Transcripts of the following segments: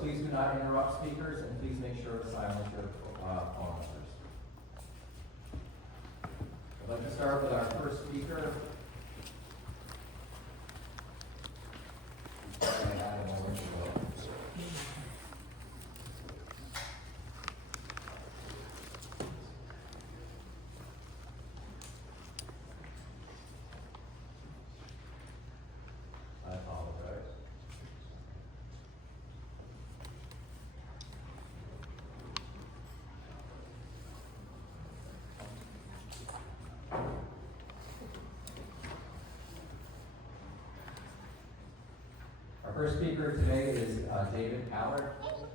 please do not interrupt speakers, and please make sure to silence your phone numbers. I'd like to start with our first speaker. I apologize. Our first speaker today is David Callard. So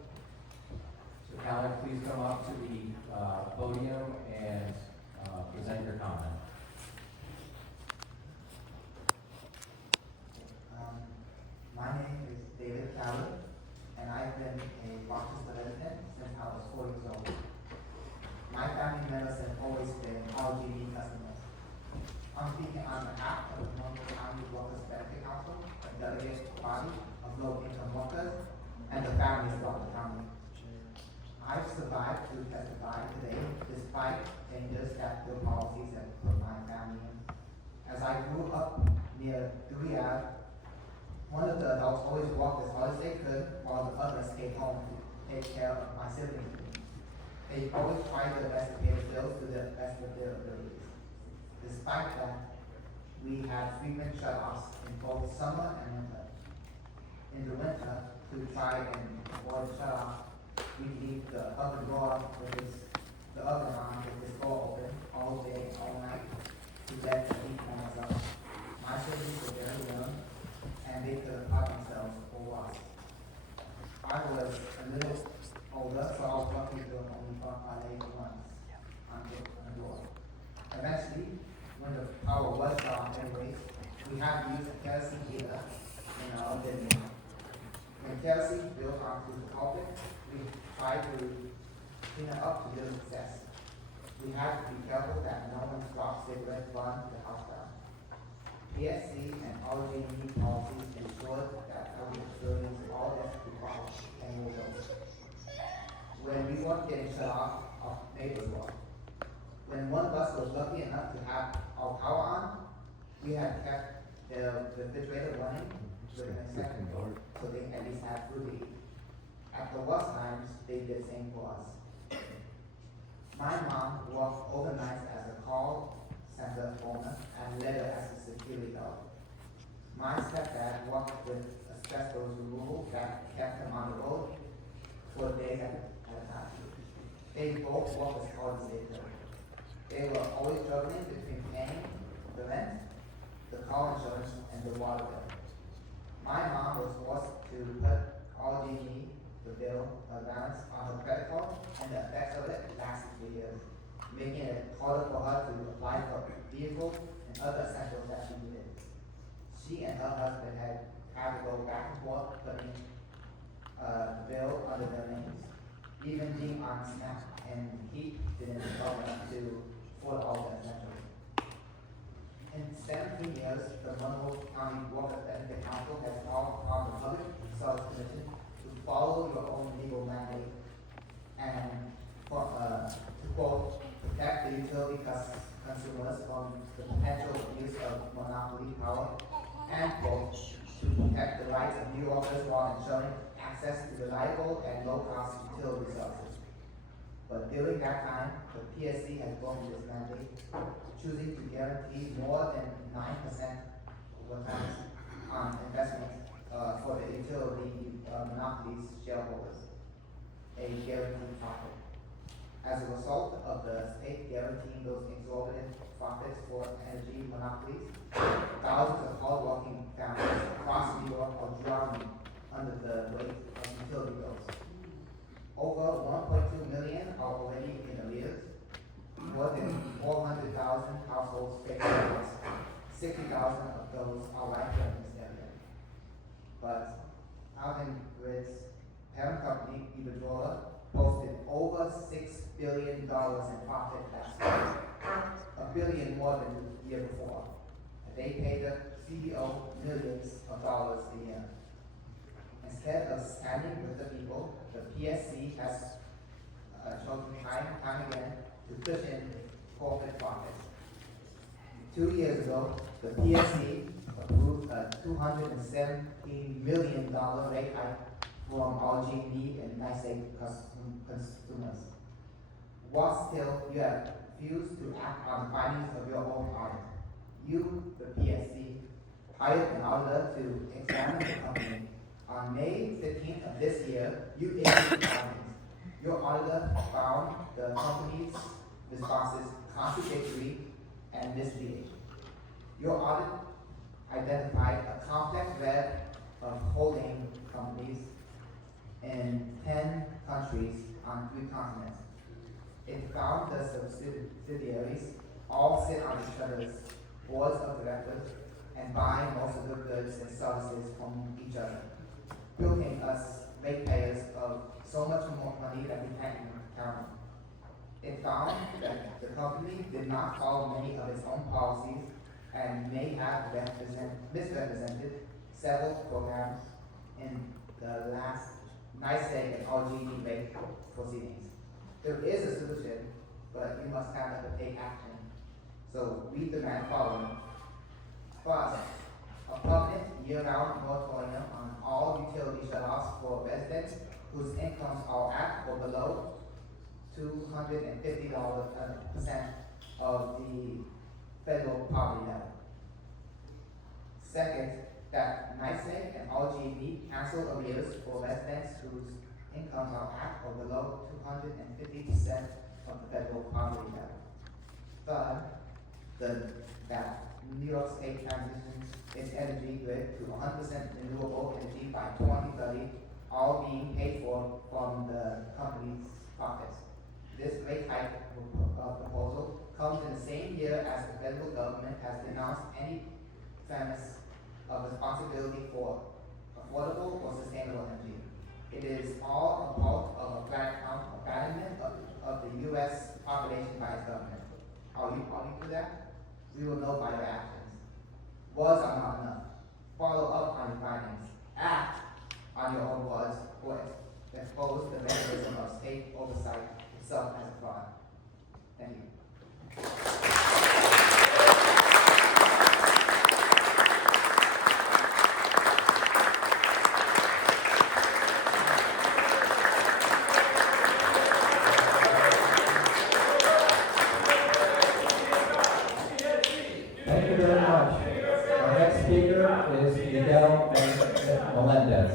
Callard, please come up to the podium and present your comment. My name is David Callard, and I've been a Rochester resident since I was 4 years old. My family members have always been RG&E customers. I'm speaking on behalf of the Monroe County Workers Benefit Council, a delegated body of low-income workers, and the families throughout the county. I've survived to testify today despite changes that the policies have put my family in. As I grew up near Dewey Ave, one of the adults always walked as hard as they could while the others stayed home to take care of my siblings. They always tried their best to pay the bills to the best of their abilities. Despite that, we had frequent shut-offs in both summer and winter. In the winter, to try and avoid shut-off, we leave the oven door the oven on with this door open all day, all night to let the heat warm us up. My siblings were very young, and they could have taught themselves for us. I was a little older, so I was lucky to only bump my leg once on the door. Eventually, when the power was gone anyways, we had to use a kerosene heater in our living room. When kerosene built onto the carpet, we tried to clean it up to little success. We had to be careful that no one dropped cigarettes burn the house down. PSC and RG&E policies ensured that our experience all this required and will go. When we weren't getting shut off, our neighbors were. When one of us was lucky enough to have our power on, we had kept the refrigerator running with an exception, so they at least had food to eat. At the worst times, they did the same for us. My mom worked overnight as a call center owner and later as a security guard. My stepdad worked with asbestos removal that kept him on the road for days at a time. They both worked as hard as they could. They were always juggling between paying the rent, the car insurance, and the water bill. My mom was forced to put RG&E, the bill, balance on her credit card, and the effects of it lasted for years, making it harder for her to apply for vehicles and other essentials that she needed. She and her husband had to go back and forth putting the bill under their names. Even being on SNAP and heat didn't help them to afford all the essentials. In 17 years, the Monroe County Workers Benefit Council has called on the Public Service Commission to follow your own legal mandate and to quote, protect the utility consumers from the potential abuse of monopoly power, and quote, to protect the rights of New Yorkers while ensuring access to reliable and low-cost utility services. But during that time, the PSC has broken this mandate, choosing to guarantee more than 9% of times on investment for the utility monopolies shareholders, a guaranteed profit. As a result of the state guaranteeing those exorbitant profits for energy monopolies, thousands of hardworking families across New York are drowning under the weight of utility bills. Over 1.2 million are already in arrears. More than 400,000 households face bills. 60,000 of those are right here in this area. But Alvin Grid's parent company, Iberdrola, posted over $6 billion in profit last year, $1 billion more than the year before. And they paid the CEO millions of dollars a year. Instead of standing with the people, the PSC has chosen time and time again to cushion corporate profits. 2 years ago, the PSC approved a $217 million rate hike from RG&E and NYSEG consumers. What still, you have refused to act on the findings of your own audit. You, the PSC, hired an auditor to examine the company. On May 15th of this year, you issued findings. Your auditor found the company's responses contradictory and misleading. Your audit identified a complex web of holding companies in 10 countries on 3 continents. It found the subsidiaries all sit on each other's boards of directors and buy most of the goods and services from each other, billing us ratepayers of so much more money that we can't even count. It found that the company did not follow many of its own policies and may have misrepresented several programs in the last NYSEG and RG&E rate proceedings. There is a solution, but you must have to take action. So we demand following. First, a permanent year-round moratorium on all utility shutoffs for residents whose incomes are at or below $250% of the federal poverty level. Second, that NYSEG and RG&E cancel arrears for residents whose incomes are at or below 250% of the federal poverty level. Third, that New York State transitions its energy grid to 100% renewable energy by 2030, all being paid for from the company's profits. This rate hike proposal comes in the same year as the federal government has denounced any premise of responsibility for affordable or sustainable energy. It is all a part of a flat abandonment of the U.S. population by its government. Are you calling for that? We will know by your actions. Words are not enough. Follow up on your findings. Act on your own words or expose the mechanism of state oversight itself as a fraud. Thank you. Thank you very much. Our next speaker is Miguel Melendez.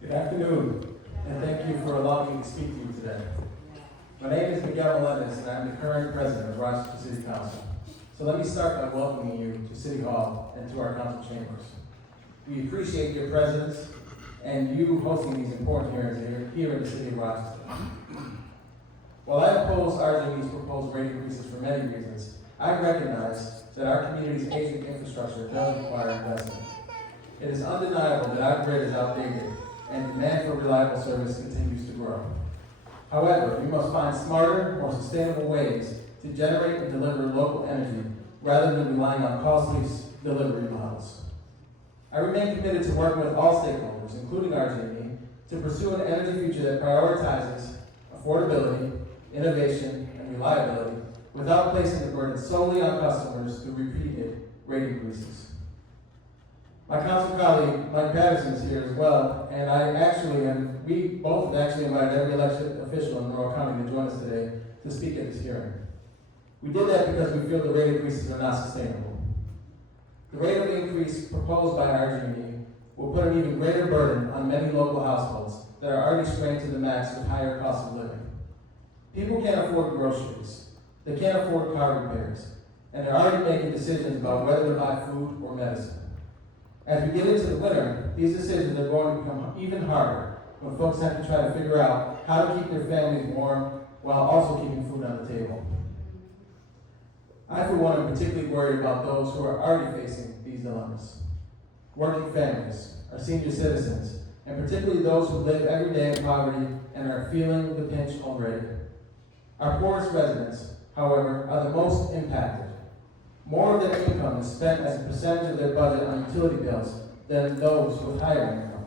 Good afternoon, and thank you for allowing me to speak to you today. My name is Miguel Melendez, and I'm the current president of Rochester City Council. So let me start by welcoming you to City Hall and to our council chambers. We appreciate your presence and you hosting these important hearings here in the city of Rochester. While I oppose RG&E's proposed rate increases for many reasons, I recognize that our community's aging infrastructure does require investment. It is undeniable that our grid is outdated and demand for reliable service continues to grow. However, we must find smarter, more sustainable ways to generate and deliver local energy rather than relying on costly delivery models. I remain committed to working with all stakeholders, including RG&E, to pursue an energy future that prioritizes affordability, innovation, and reliability without placing the burden solely on customers through repeated rate increases. My council colleague, Mike Patterson, is here as well, and we both have actually invited every elected official in Monroe County to join us today to speak at this hearing. We did that because we feel the rate increases are not sustainable. The rate of increase proposed by RG&E will put an even greater burden on many local households that are already strained to the max with higher costs of living. People can't afford groceries, they can't afford car repairs, and they're already making decisions about whether to buy food or medicine. As we get into the winter, these decisions are going to become even harder when folks have to try to figure out how to keep their families warm while also keeping food on the table. I, for one, am particularly worried about those who are already facing these dilemmas. Working families, our senior citizens, and particularly those who live every day in poverty and are feeling the pinch already. Our poorest residents, however, are the most impacted. More of their income is spent as a percentage of their budget on utility bills than those with higher income.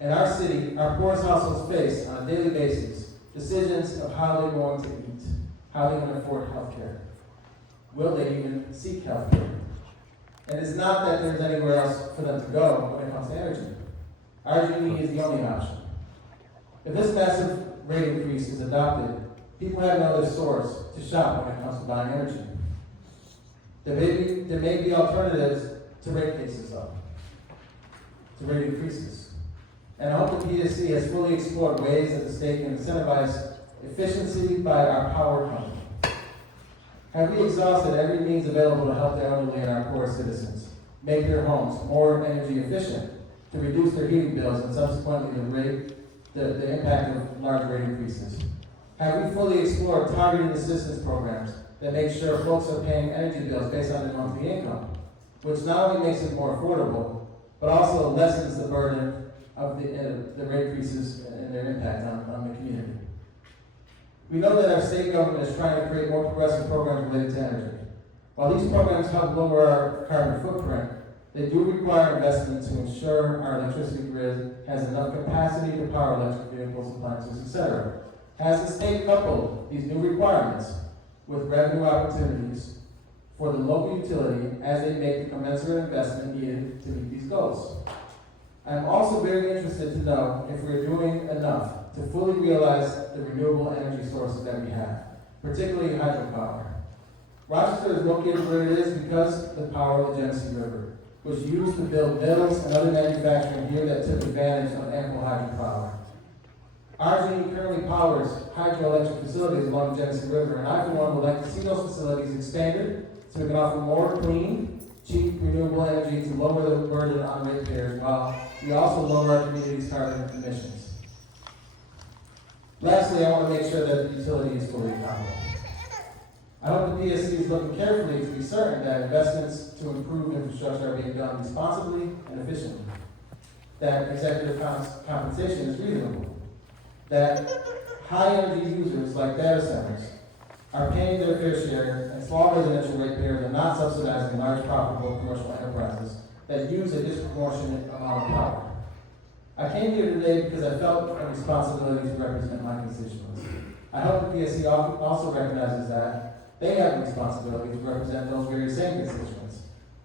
In our city, our poorest households face, on a daily basis, decisions of how they're going to eat, how they're going to afford health care. Will they even seek health care? And it's not that there's anywhere else for them to go when it comes to energy. RG&E is the only option. If this massive rate increase is adopted, people have no other source to shop when it comes to buying energy. There may be alternatives to rate cases, though, to rate increases. And I hope the PSC has fully explored ways that the state can incentivize efficiency by our power company. Have we exhausted every means available to help the elderly and our poor citizens make their homes more energy efficient, to reduce their heating bills and subsequently the impact of large rate increases? Have we fully explored targeted assistance programs that make sure folks are paying energy bills based on their monthly income, which not only makes it more affordable, but also lessens the burden of the rate increases and their impact on the community? We know that our state government is trying to create more progressive programs related to energy. While these programs help lower our carbon footprint, they do require investment to ensure our electricity grid has enough capacity to power electric vehicles, appliances, etc. Has the state coupled these new requirements with revenue opportunities for the local utility as they make the commensurate investment needed to meet these goals? I'm also very interested to know if we're doing enough to fully realize the renewable energy sources that we have, particularly hydropower. Rochester is located where it is because the power of the Genesee River was used to build mills and other manufacturing here that took advantage of ample hydropower. RG&E currently powers hydroelectric facilities along the Genesee River, and I, for one, would like to see those facilities expanded so we can offer more clean, cheap, renewable energy to lower the burden on ratepayers while we also lower our community's carbon emissions. Lastly, I want to make sure that the utility is fully accountable. I hope the PSC is looking carefully to be certain that investments to improve infrastructure are being done responsibly and efficiently, that executive compensation is reasonable, that high energy users like data centers are paying their fair share, and small residential ratepayers are not subsidizing large profitable commercial enterprises that use a disproportionate amount of power. I came here today because I felt a responsibility to represent my constituents. I hope the PSC also recognizes that they have a responsibility to represent those very same constituents.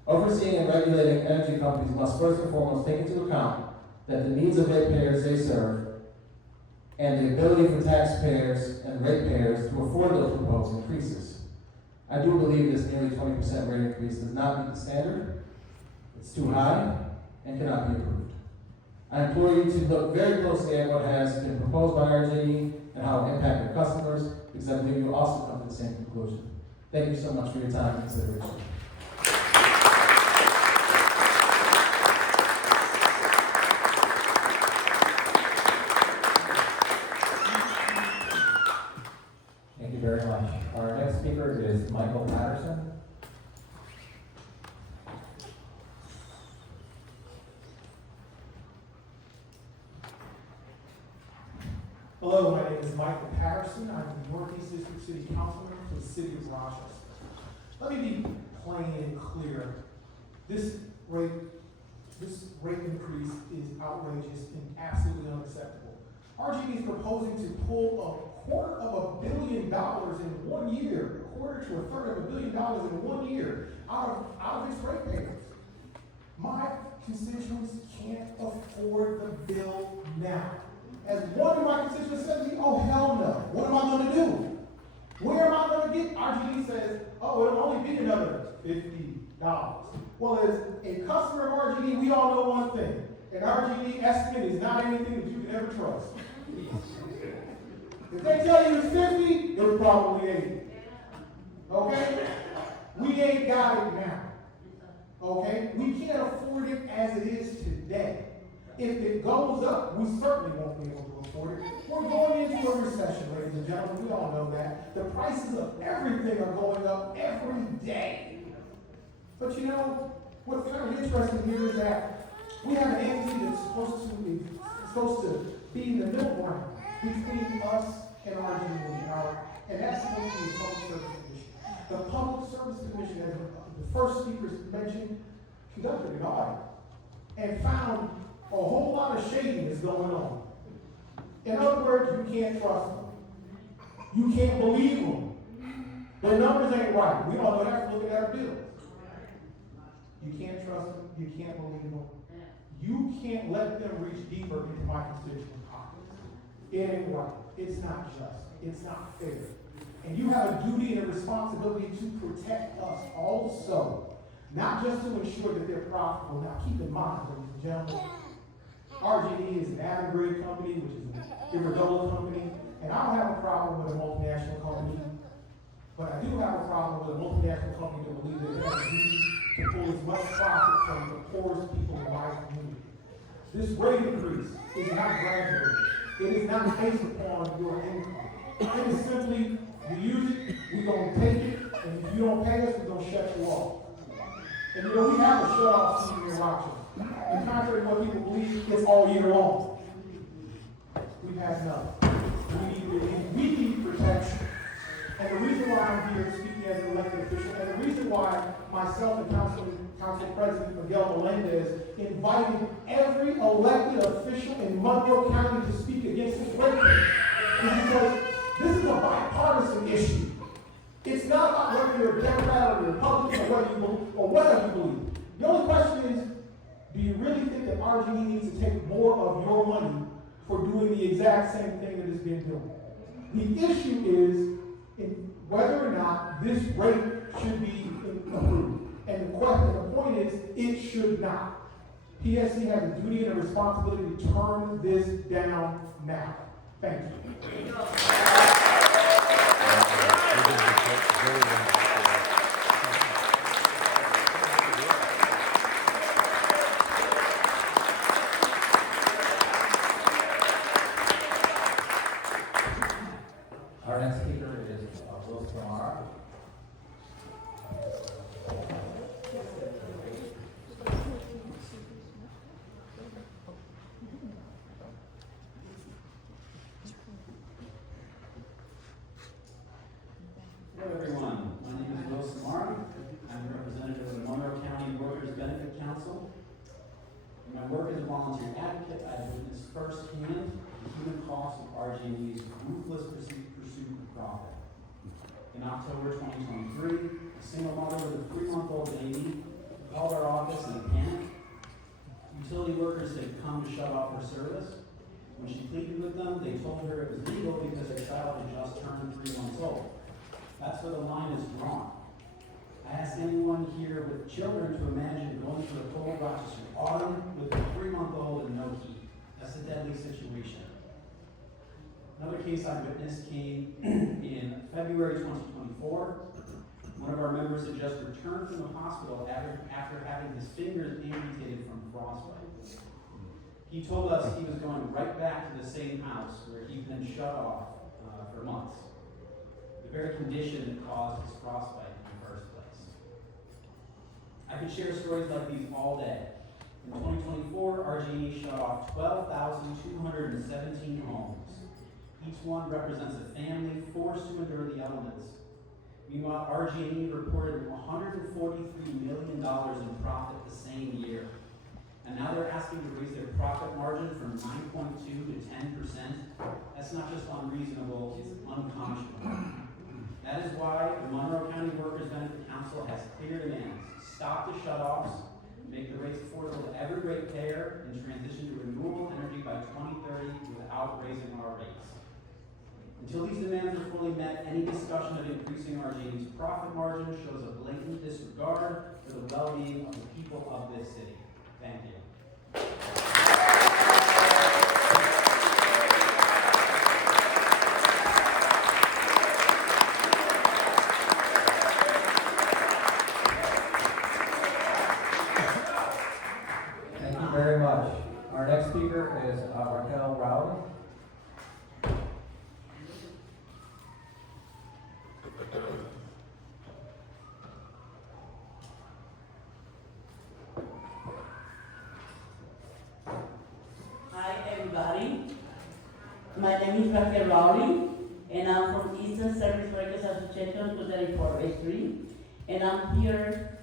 Overseeing and regulating energy companies must first and foremost take into account that the needs of ratepayers they serve and the ability for taxpayers and ratepayers to afford those proposed increases. I do believe this nearly 20% rate increase does not meet the standard. It's too high and cannot be approved. I implore you to look very closely at what has been proposed by RG&E and how it impacted customers, because I believe you'll also come to the same conclusion. Thank you so much for your time and consideration. Thank you very much. Our next speaker is Michael Patterson. Hello, my name is Michael Patterson. I'm the Northeast District City Councilman for the City of Rochester. Let me be plain and clear. This rate increase is outrageous and absolutely unacceptable. RG&E is proposing to pull $250 million in 1 year, a quarter to a third of $1 billion in 1 year out of its ratepayers. My constituents can't afford the bill now. As one of my constituents said to me, oh, hell no. What am I going to do? Where am I going to get? RG&E says, oh, it'll only be another $50. Well, as a customer of RG&E, we all know one thing. An RG&E estimate is not anything that you can ever trust. If they tell you it's 50, it's probably 80. Okay? We ain't got it now. Okay? We can't afford it as it is today. If it goes up, we certainly won't be able to afford it. We're going into a recession, ladies and gentlemen. We all know that. The prices of everything are going up every day. But you know, what's kind of interesting here is that We have an entity that's supposed to be the middle ground between us and RG&E, and that's supposed to be the Public Service Commission. The Public Service Commission, as the first speaker mentioned, conducted an audit and found a whole lot of shadiness going on. In other words, you can't trust them. You can't believe them. Their numbers ain't right. We all know that from looking at our bills. You can't trust them. You can't believe them. You can't let them reach deeper into my constituent pockets. It ain't right. It's not just. It's not fair. And you have a duty and a responsibility to protect us also. Not just to ensure that they're profitable. Now keep in mind, ladies and gentlemen, RG&E is an Avangrid company, which is an Iberdrola company, and I don't have a problem with a multinational company, but I do have a problem with a multinational company that believes that they have a duty to pull as much profit from the poorest people in my community. This rate increase is not graduated. It is not based upon your income. It is simply, you use it, we're going to take it, and if you don't pay us, we're going to shut you off. And you know, we have a shut-off season in Rochester. And contrary to what people believe, it's all year long. We've had none. We need relief. We need protection. And the reason why I'm here speaking as an elected official, and the reason why myself and Council President Miguel Melendez invited every elected official in Monroe County to speak against this rate case is because this is a bipartisan issue. It's not about whether you're a Democrat or a Republican or whether you believe, or whatever you believe. The only question is, do you really think that RG&E needs to take more of your money for doing the exact same thing that it's been doing? The issue is whether or not this rate should be approved. And the point is, it should not. PSC has a duty and a responsibility to turn this down now. Thank you. Our next speaker is Will Samara. Hello everyone, my name is Will Samara. I'm a representative of the Monroe County Workers Benefit Council. In my work as a volunteer advocate, I've witnessed firsthand the human cost of RG&E's ruthless pursuit of profit. In October 2023, a single mother with a 3-month-old baby called our office in a panic. Utility workers had come to shut off her service. When she pleaded with them, they told her it was legal because her child had just turned 3 months old. That's where the line is drawn. I ask anyone here with children to imagine going through a cold Rochester autumn with a 3-month-old and no heat. That's a deadly situation. Another case I witnessed came in February 2024. One of our members had just returned from the hospital after having his fingers amputated from frostbite. He told us he was going right back to the same house where he'd been shut off for months. The very condition that caused his frostbite in the first place. I could share stories like these all day. In 2024, RG&E shut off 12,217 homes. Each one represents a family forced to endure the elements. Meanwhile, RG&E reported $143 million in profit the same year. And now they're asking to raise their profit margin from 9.2 to 10%. That's not just unreasonable, it's unconscionable. That is why the Monroe County Workers Benefit Council has clear demands. Stop the shutoffs, make the rates affordable to every ratepayer, and transition to renewable energy by 2030 without raising our rates. Until these demands are fully met, any discussion of increasing RG&E's profit margin shows a blatant disregard for the well-being of the people of this city. Thank you. Thank you very much. Our next speaker is Raquel Rowley. My name is Raquel Rowley, and I'm from Eastern Service Workers Association, 234A3, and I'm here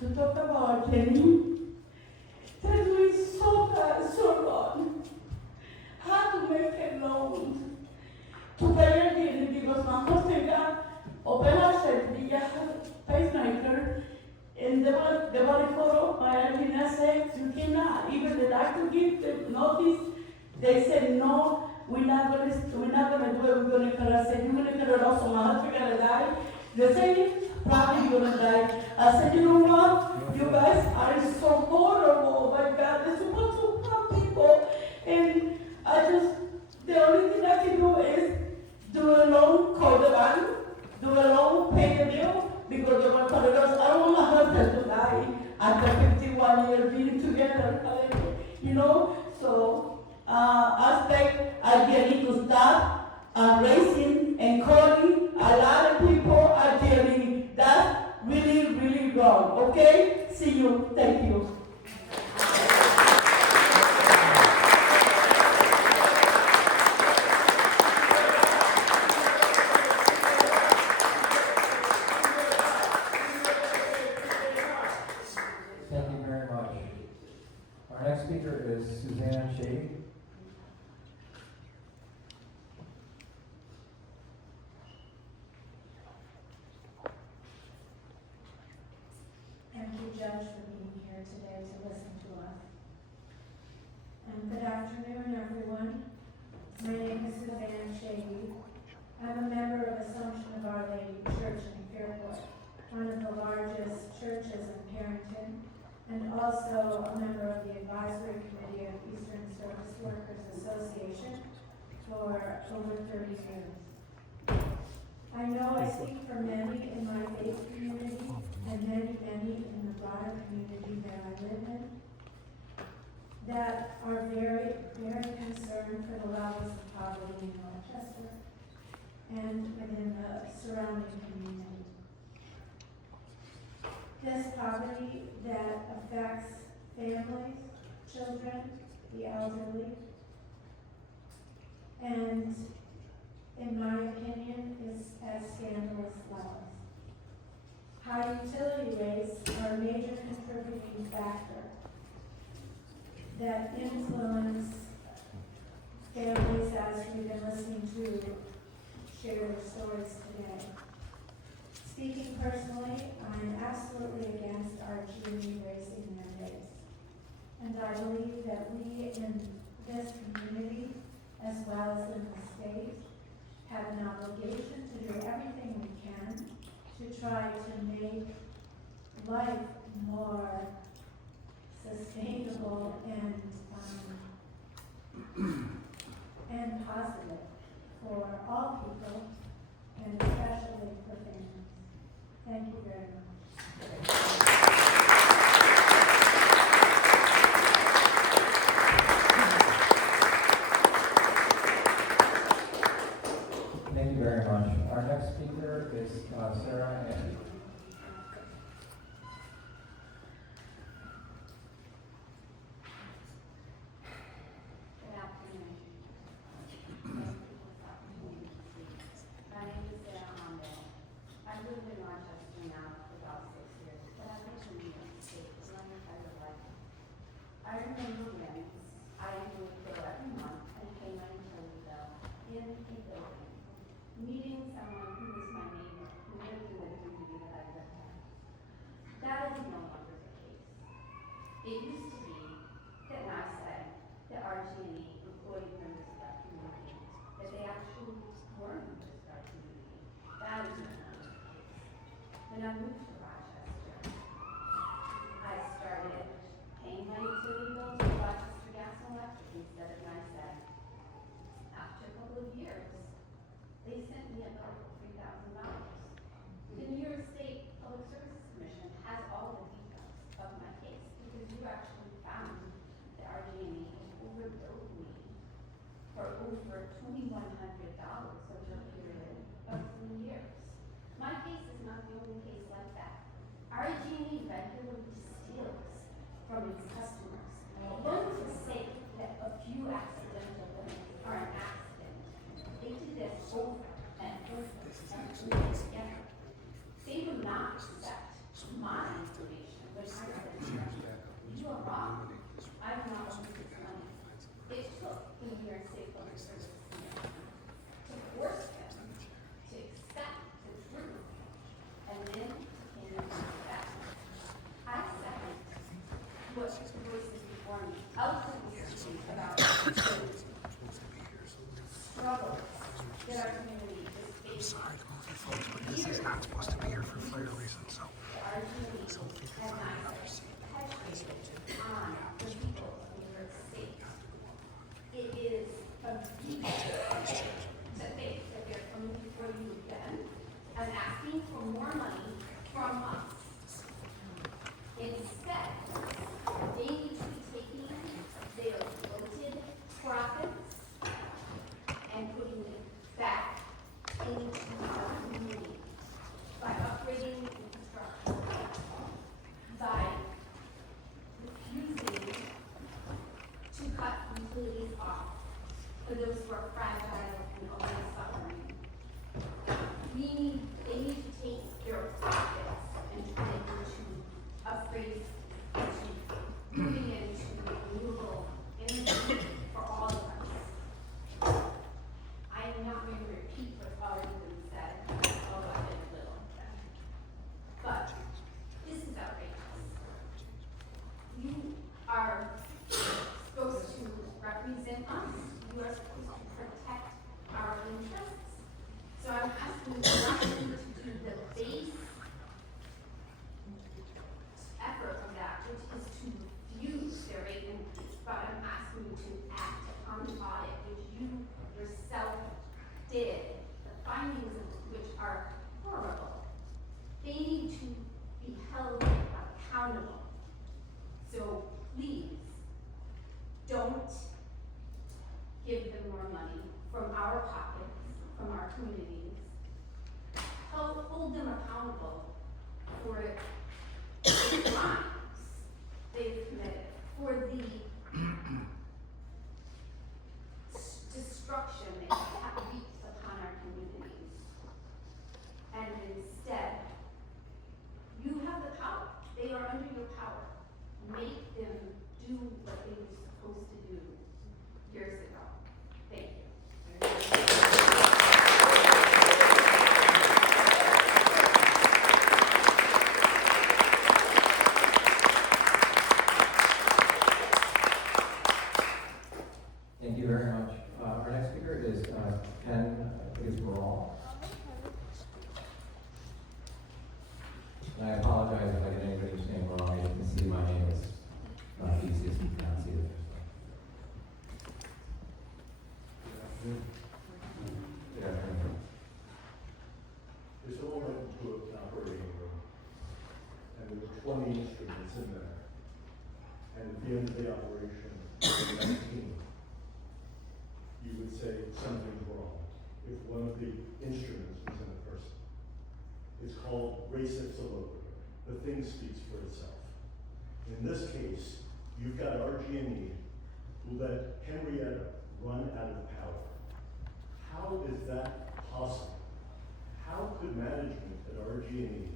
to talk about Jenny that we so bad, so long. How to make a loan to pay a bill because my husband got open heart surgery, got a pacemaker, and they want to follow my NYSEG. You cannot, even the doctor give the notice, they said no, we're not gonna do it, we're gonna cut us. I said, you're gonna cut it off, so my husband gonna die. They say, probably you're gonna die. I said, you know what? You guys are so vulnerable. My God, they're supposed to help people. And the only thing I can do is do a loan, call the bank, do a loan, pay the bill, because they're going to cut it off. I don't want my husband to die after 51 years being together. You know? So, I expect RG&E to stop raising and calling a lot of people RG&E. That's really, really wrong. Okay? See you. Thank you. Thank you very much. Our next speaker is Suzanne Shady. Thank you, Judge, for being here today to listen to us. And good afternoon, everyone. My name is Suzanne Shady. I'm a member of Assumption of Our Lady Church in Fairport, one of the largest churches in Carrington, and also a member of the Advisory Committee of Eastern Service Workers Association for over 30 years. I know I speak for many in my faith community and many in the broader community that I live in that are very, very concerned for the levels of poverty in Rochester and within the surrounding community. This poverty that affects families, children, the elderly, and in my opinion, is at scandalous levels. High utility rates are a major contributing factor that influence families, as we've been listening to share their stories today. Speaking personally, I'm absolutely against RG&E raising their rates. And I believe that we in this community, as well as in the state, have an obligation to do everything we can to try to make life more sustainable and positive for all people, and especially for families. Thank you very much. Thank you very much. Our next speaker is Sarah Ann. Good afternoon. Thank you for this opportunity to speak. My name is Sarah Hondo. I've lived in Rochester now for about 6 years, but I lived in New York State for my entire life. I remember when I would go every month and pay my utility bill in a building, meeting someone who was my neighbor, who lived in the community that I lived in. That is no longer the case. It used to be that NYSEG, the RG&E employee members of that community, that they actually were members of our community. That is no longer the case. When I moved to Rochester, I started paying my utility bills with Rochester Gas and Electric instead of NYSEG. After a couple of years, they sent me a bill for $3,000. The New York State Public Services Commission has all the details of my case because you actually found that RG&E has overbilled me for over $2,100 over a period of 3 years. My case is not the only case like that. these customers. One for the sake that a few accidental women are an accident. They did this over and over and over again. They would not accept my information when I said, you are wrong. I do not want this money. It took the New York State Public Service Commission to force them to accept the truth and then to pay them back. I second what the voices before me ultimately speak about the struggles that our community is facing. This is not supposed to be here for fire reasons, so. RG&E and NYSEG penetrated on the people of New York State. It is a deep to think that they're coming before you again and asking for more money from us. Instead, they need to be taking their bloated profits and putting it back into our community by upgrading the infrastructure, by refusing to cut utilities off for those who are fragile and always suffering. They need to take their profits and turn it into upgrades, into moving into renewable energy for all of us. I am not going to repeat what's already been said, although I've been a little upset. But this is outrageous. You are supposed to represent us. You are supposed to protect our interests. So I'm asking you not only to do the base effort of that, which is to refuse their rate increase, but I'm asking you to act upon the audit, which you yourself did, the findings of which are horrible. They need to be held accountable. So please, don't give them more money from our pockets, from our communities. Hold them accountable for the crimes they've committed, for the destruction they have wreaked upon our communities. And instead, you have the power. They are under your power. Make them do what they were supposed to do years ago. Thank you. Thank you very much. Our next speaker is Ken Morall. And I apologize if I get anybody's name wrong. I didn't see my name. It's not the easiest to pronounce either. Good afternoon. There's a woman into an operating room, and there were 20 instruments in there. And at the end of the operation, 19, you would say something's wrong if one of the instruments was in a person. It's called res ipsa loquitur. The thing speaks for itself. In this case, you've got RG&E who let Henrietta run out of power. How is that possible? How could management at RG&E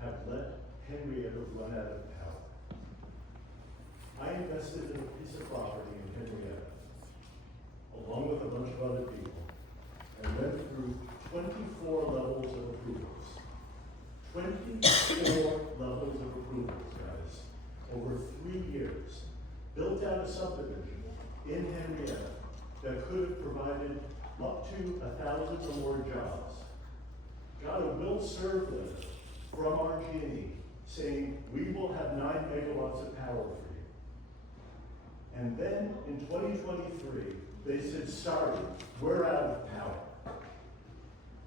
have let Henrietta run out of power? I invested in a piece of property in Henrietta, along with a bunch of other people, and went through 24 levels of approvals. 24 levels of approvals, guys, over 3 years. Built out a subdivision in Henrietta that could have provided up to 1,000 or more jobs. Got a will serve letter from RG&E saying, we will have 9 megawatts of power for you. And then in 2023, they said, sorry, we're out of power.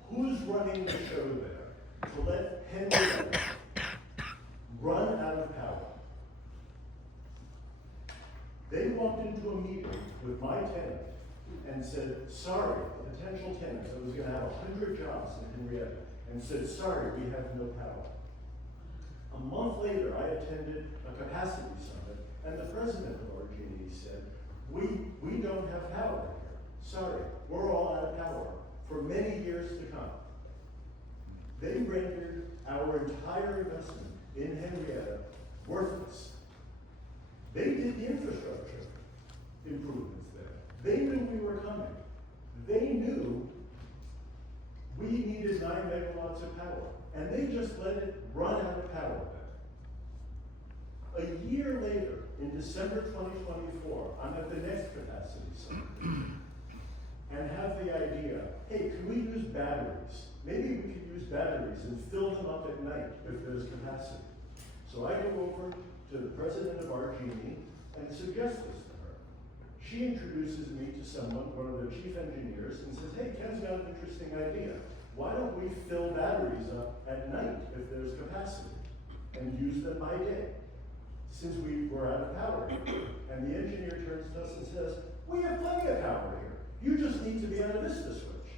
Who's running the show there to let Henrietta run out of power? They walked into a meeting with my tenant and said, sorry, a potential tenant that was gonna have 100 jobs in Henrietta, and said, sorry, we have no power. A month later, I attended a capacity summit, and president of RG&E said, we don't have power here. Sorry, we're all out of power for many years to come. They rendered our entire investment in Henrietta worthless. They did the infrastructure improvements there. They knew we were coming. They knew we needed 9 megawatts of power, and they just let it run out of power then. A year later, in December 2024, I'm at the next capacity summit, and have the idea, hey, can we use batteries? Maybe we could use batteries and fill them up at night if there's capacity. So I go over to the president of RG&E and suggest this to her. She introduces me to someone, one of the chief engineers, and says, hey, Ken's got an interesting idea. Why don't we fill batteries up at night if there's capacity and use them by day, since we were out of power? And the engineer turns to us and says, we have plenty of power here. You just need to be on a Vista switch.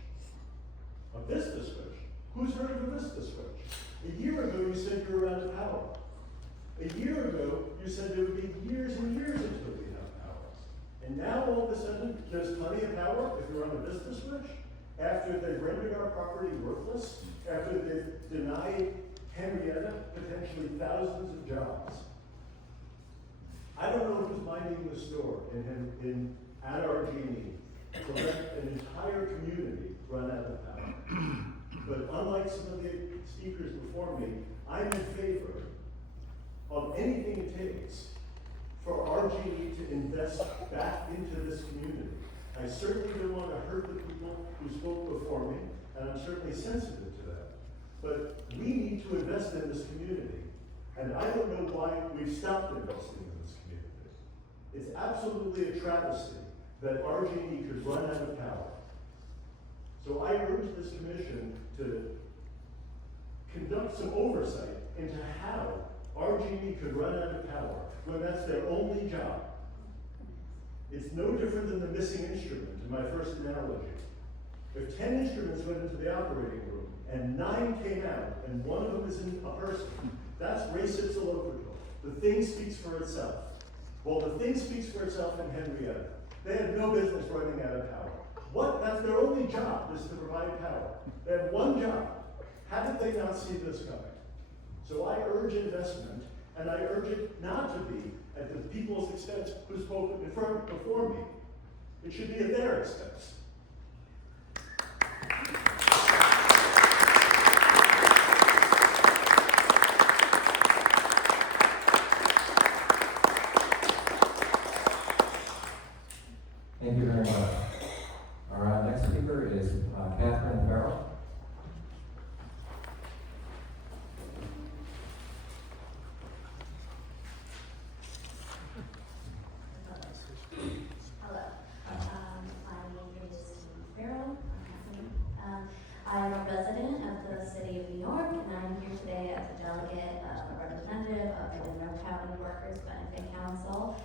A Vista switch? Who's heard of a Vista switch? A year ago you said you were out of power. A year ago you said there would be years and years until we have power. And now all of a sudden there's plenty of power if you're on a Vista switch? After they've rendered our property worthless? After they've denied Henrietta potentially thousands of jobs? I don't know who's minding the store at RG&E to let an entire community run out of power. But unlike some of the speakers before me, I'm in favor of anything it takes for RG&E to invest back into this community. I certainly don't want to hurt the people who spoke before me, and I'm certainly sensitive to that. But we need to invest in this community, and I don't know why we've stopped investing in this community. It's absolutely a travesty that RG&E could run out of power. So I urge this commission to conduct some oversight into how RG&E could run out of power when that's their only job. It's no different than the missing instrument in my first analogy. If 10 instruments went into the operating room and 9 came out and one of them isn't a person, that's res ipsa loquitur. The thing speaks for itself. Well, the thing speaks for itself in Henrietta. They had no business running out of power. That's their only job, is to provide power. They have one job. How did they not see this coming? So I urge investment, and I urge it not to be at the people's expense who spoke before me. It should be at their expense. Thank you very much. Our next speaker is Catherine Farrell. Hello. My name is Farrell. I am a resident of the city of New York, and I'm here today as a delegate, a representative of the Monroe County Workers Benefit Council.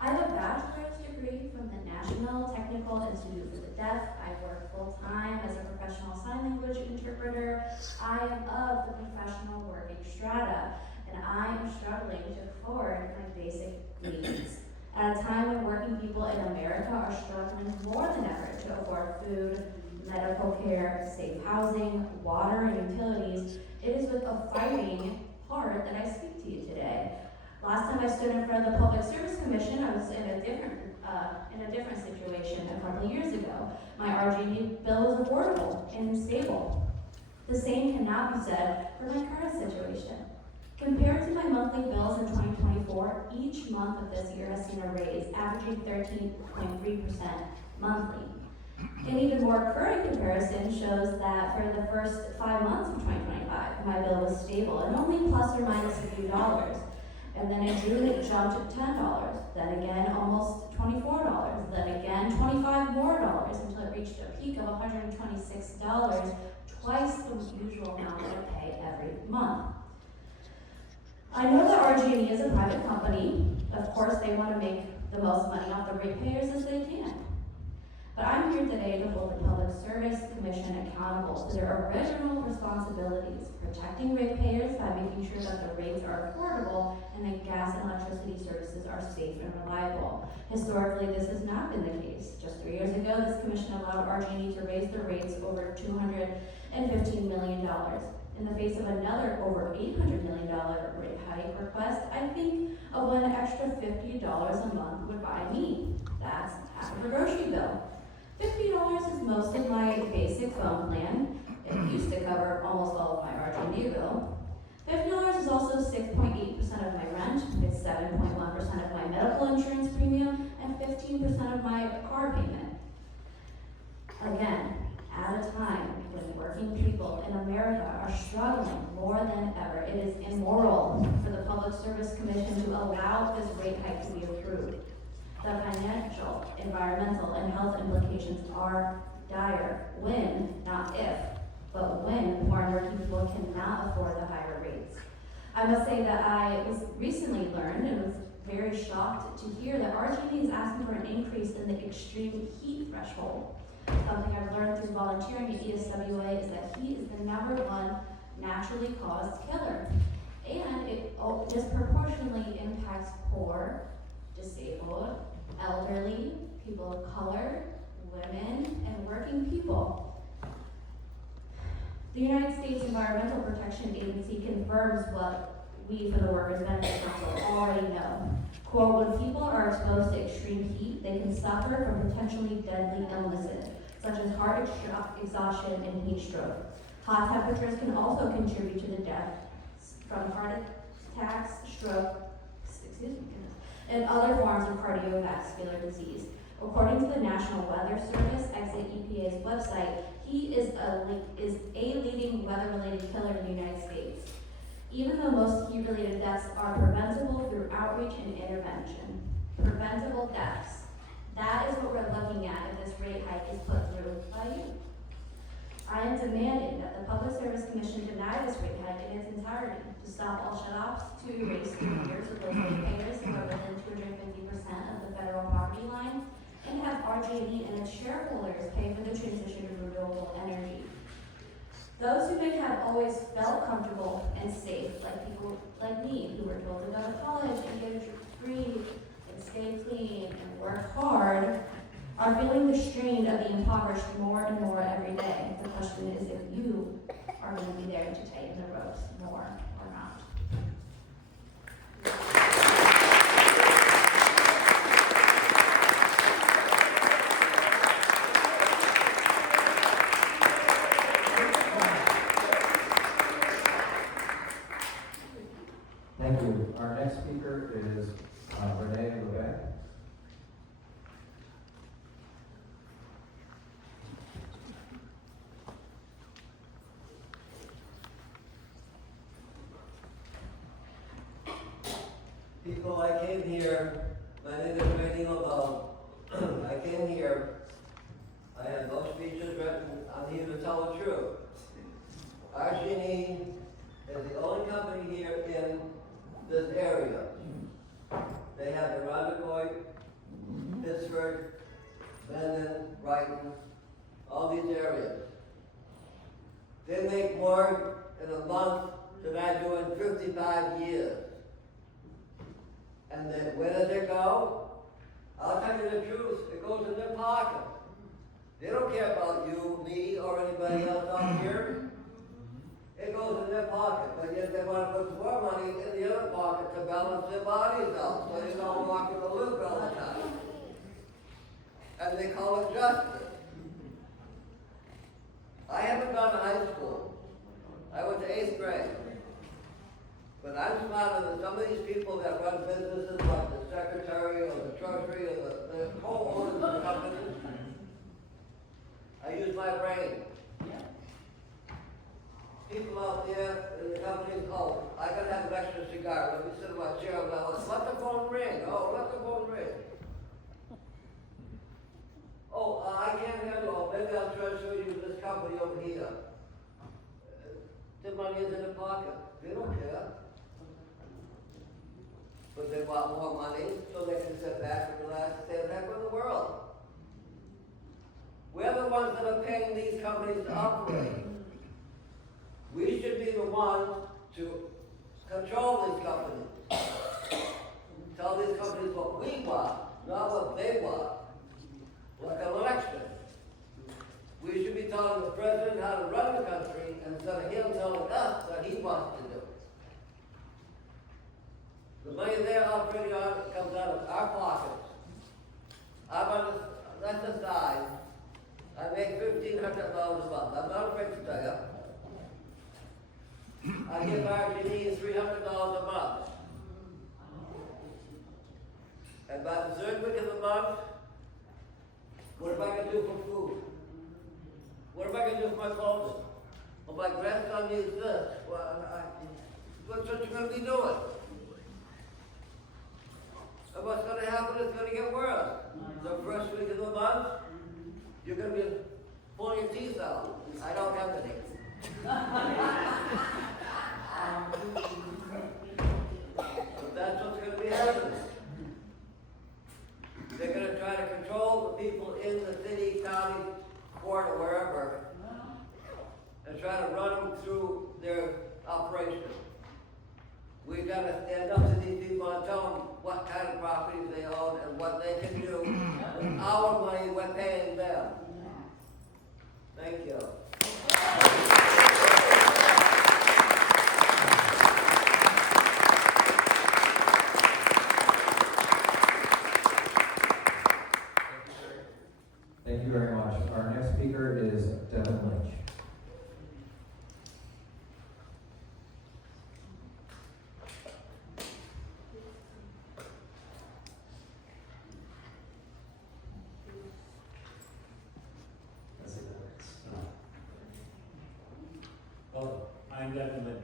I have a bachelor's degree from the National Technical Institute for the Deaf. I work full-time as a professional sign language interpreter. I am of the professional working strata, and I am struggling to afford my basic needs. At a time when working people in America are struggling more than ever to afford food, medical care, safe housing, water, and utilities, it is with a fighting heart that I speak to you today. Last time I stood in front of the Public Service Commission, I was in a different situation a couple of years ago. My RG&E bill was affordable and stable. The same cannot be said for my current situation. Compared to my monthly bills in 2024, each month of this year has seen a raise, averaging 13.3% monthly. An even more current comparison shows that for the first 5 months of 2025, my bill was stable and only plus or minus a few dollars. And then in June it jumped to $10, then again almost $24, then again $25 more until it reached a peak of $126, twice the usual amount that I pay every month. I know that RG&E is a private company. Of course, they want to make the most money off the ratepayers as they can. But I'm here today to hold the Public Service Commission accountable to their original responsibilities, protecting ratepayers by making sure that the rates are affordable and that gas and electricity services are safe and reliable. Historically, this has not been the case. Just 3 years ago, this commission allowed RG&E to raise the rates over $215 million. In the face of another over $800 million rate hike request, I think a one extra $50 a month would buy me. That's half of a grocery bill. $50 is most of my basic phone plan. It used to cover almost all of my RG&E bill. $50 is also 6.8% of my rent. It's 7.1% of my medical insurance premium and 15% of my car payment. Again, at a time when working people in America are struggling more than ever, it is immoral for the Public Service Commission to allow this rate hike to be approved. The financial, environmental, and health implications are dire when, not if, but when poor and working people cannot afford the higher rates. I must say that I was recently learned and was very shocked to hear that RG&E is asking for an increase in the extreme heat threshold. Something I've learned through volunteering at ESWA is that heat is the #1 naturally caused killer. And it disproportionately impacts poor, disabled, elderly, people of color, women, and working people. The United States Environmental Protection Agency confirms what we for the Workers' Benefit Council already know. Quote, when people are exposed to extreme heat, they can suffer from potentially deadly illnesses, such as heart exhaustion and heat stroke. Hot temperatures can also contribute to the death from heart attacks, stroke, and other forms of cardiovascular disease. According to the National Weather Service, Exit EPA's website, heat is a leading weather-related killer in the United States. Even though most heat-related deaths are preventable through outreach and intervention. Preventable deaths. That is what we're looking at if this rate hike is put through by you. I am demanding that the Public Service Commission deny this rate hike in its entirety, to stop all shutoffs, to erase the years of those ratepayers who are within 250% of the federal property line, and have RG&E and its shareholders pay for the transition to renewable energy. Those who may have always felt comfortable and safe, like people like me, who were told to go to college and get a degree and stay clean and work hard, are feeling the strain of the impoverished more and more every day. The question is if you are going to be there to tighten the ropes more or not. Thank you. Our next speaker is Renee Lebec. People, I came here, my name is Randy LaBelle. I came here, I have no speeches written, I'm here to tell the truth. RG&E is the only company here in this area. They have Irondequoit, Pittsburgh, Mendon, Brighton, all these areas. They make more in a month than I do in 55 years. And then where does it go? I'll tell you the truth, it goes in their pocket. They don't care about you, me, or anybody else out here. It goes in their pocket, but yet they want to put more money in the other pocket to balance their bodies out, so they don't walk with a limp all the time. And they call it justice. I haven't gone to high school. I went to 8th grade. But I'm smarter than some of these people that run businesses like the secretary or the treasury or the co-owners of the companies. I use my brain. People out there in the companies, oh, I gotta have an extra cigar. Let me sit in my chair and let the phone ring. Oh, let the phone ring. Oh, I can't handle, oh, maybe I'll transfer you to this company over here. The money is in the pocket. They don't care. But they want more money so they can sit back and relax and stay back in the world. We're the ones that are paying these companies to operate. We should be the ones to control these companies. Tell these companies what we want, not what they want. Like an election. We should be telling the president how to run the country instead of him telling us what he wants to do. The money they're operating on comes out of our pockets. Let's aside, I make $1,500 a month. I'm not afraid to tell you. I give RG&E $300 a month. And by the third week of the month, what am I going to do for food? What am I going to do for my clothing? Well, my grandson needs this. Well, what's what you're going to be doing? And what's going to happen is going to get worse. The first week of the month, you're going to be pulling your teeth out. I don't have any. But that's what's going to be happening. They're going to try to control the people in the city, county, court, or wherever, and try to run them through their operation. We've got to stand up to these people and tell them what kind of properties they own and what they can do with our money we're paying them. Thank you. Thank you very much. Our next speaker is Devin Lynch. Hello, I'm Devin Lynch.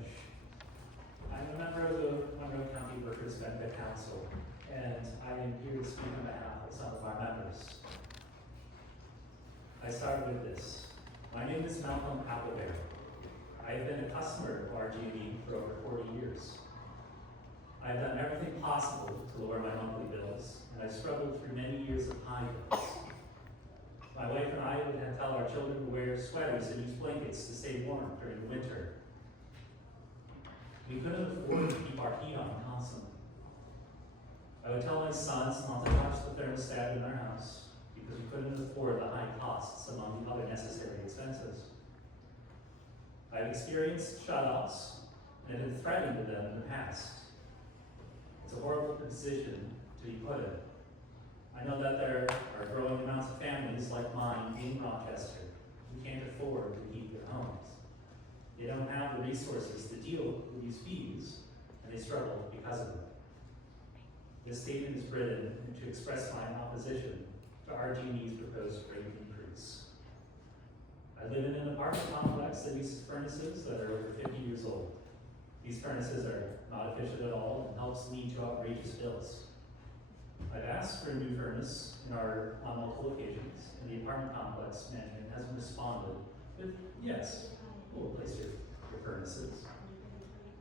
I'm a member of the Monroe County Workers Benefit Council, and I am here to speak on behalf of some of our members. I start with this. My name is Malcolm Appleberry. I have been a customer of RG&E for over 40 years. I have done everything possible to lower my monthly bills, and I've struggled through many years of high bills. My wife and I would tell our children to wear sweaters and use blankets to stay warm during the winter. We couldn't afford to keep our heat on constantly. I would tell my sons not to touch the thermostat in our house because we couldn't afford the high costs among the other necessary expenses. I've experienced shutoffs and have been threatened with them in the past. It's a horrible position to be put in. I know that there are growing amounts of families like mine in Rochester who can't afford to heat their homes. They don't have the resources to deal with these fees, and they struggle because of it. This statement is written to express my opposition to RG&E's proposed rate increase. I live in an apartment complex that uses furnaces that are over 50 years old. These furnaces are not efficient at all and helps lead to outrageous bills. I've asked for a new furnace on multiple occasions, and the apartment complex management hasn't responded with, yes, we'll replace your furnaces.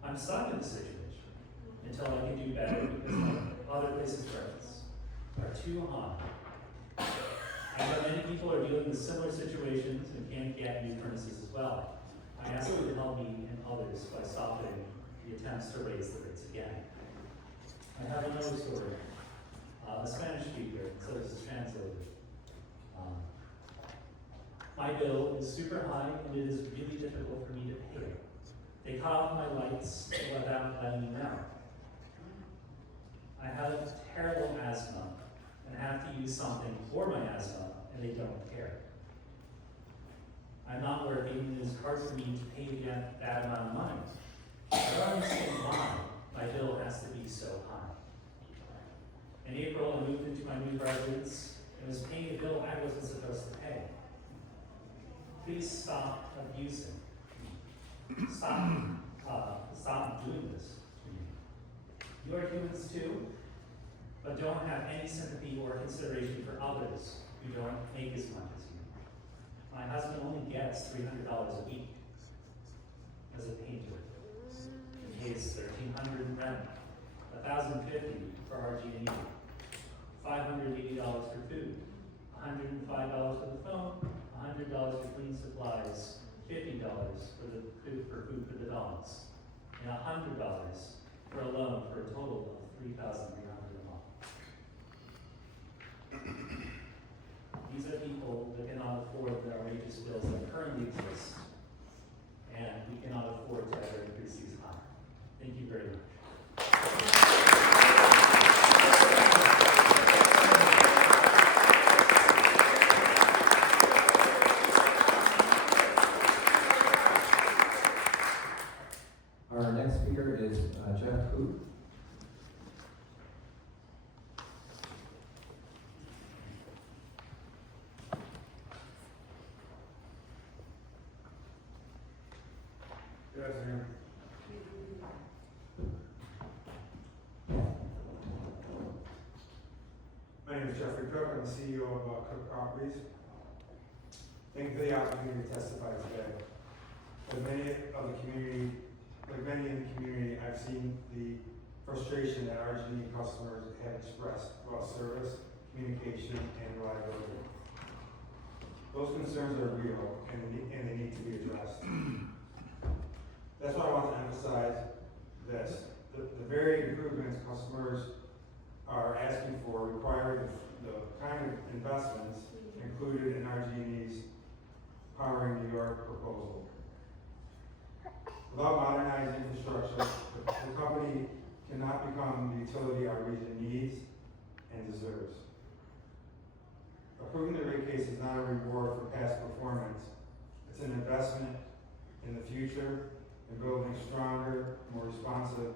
I'm stuck in this situation until I can do better because my other places' rents are too high. I know many people are dealing with similar situations and can't get new furnaces as well. I ask you to help me and others by stopping the attempts to raise the rates again. I have another story. A Spanish speaker, so this is translated. My bill is super high and it is really difficult for me to pay. They cut off my lights without letting me know. I have terrible asthma and have to use something for my asthma and they don't care. I'm not working and it is hard for me to pay that amount of money. I don't understand why my bill has to be so high. In April, I moved into my new residence and was paying a bill I wasn't supposed to pay. Please stop abusing. Stop doing this to me. You are humans too, but don't have any sympathy or consideration for others who don't make as much as you. My husband only gets $300 a week as a painter. He pays $1,300 in rent, $1,050 for RG&E, $580 for food, $105 for the phone, $100 for cleaning supplies, $50 for food for the dogs, and $100 for a loan for a total of $3,300 a month. These are people that cannot afford the outrageous bills that currently exist, and we cannot afford to ever increase these higher. Thank you very much. Our next speaker is Jeff Hoop. Good afternoon. My name is Jeffrey Cook. I'm the CEO of Cook Properties. Thank you for the opportunity to testify today. Like many in the community, I've seen the frustration that RG&E customers have expressed about service, communication, and reliability. Those concerns are real and they need to be addressed. That's why I want to emphasize this. The very improvements customers are asking for require the kind of investments included in RG&E's Powering New York proposal. Without modernized infrastructure, the company cannot become the utility our region needs and deserves. Approving the rate case is not a reward for past performance. It's an investment in the future and building a stronger, more responsive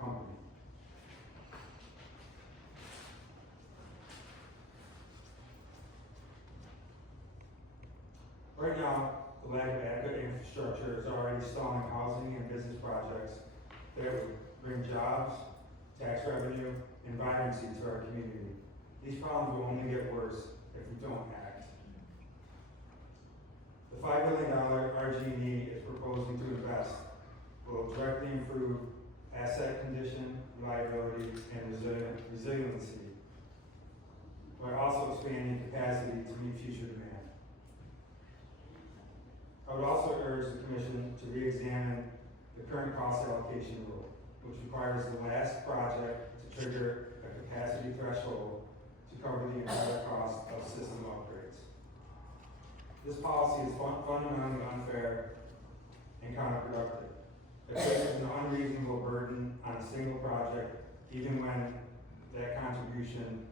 company. Right now, the lack of adequate infrastructure is already stalling housing and business projects that would bring jobs, tax revenue, and vibrancy to our community. These problems will only get worse if we don't act. The $5 billion RG&E is proposing to invest will directly improve asset condition, reliability, and resiliency, while also expanding capacity to meet future demand. I would also urge the Commission to re-examine the current cost allocation rule, which requires the last project to trigger a capacity threshold to cover the entire cost of system upgrades. This policy is fundamentally unfair and counterproductive. It places an unreasonable burden on a single project, even when their contribution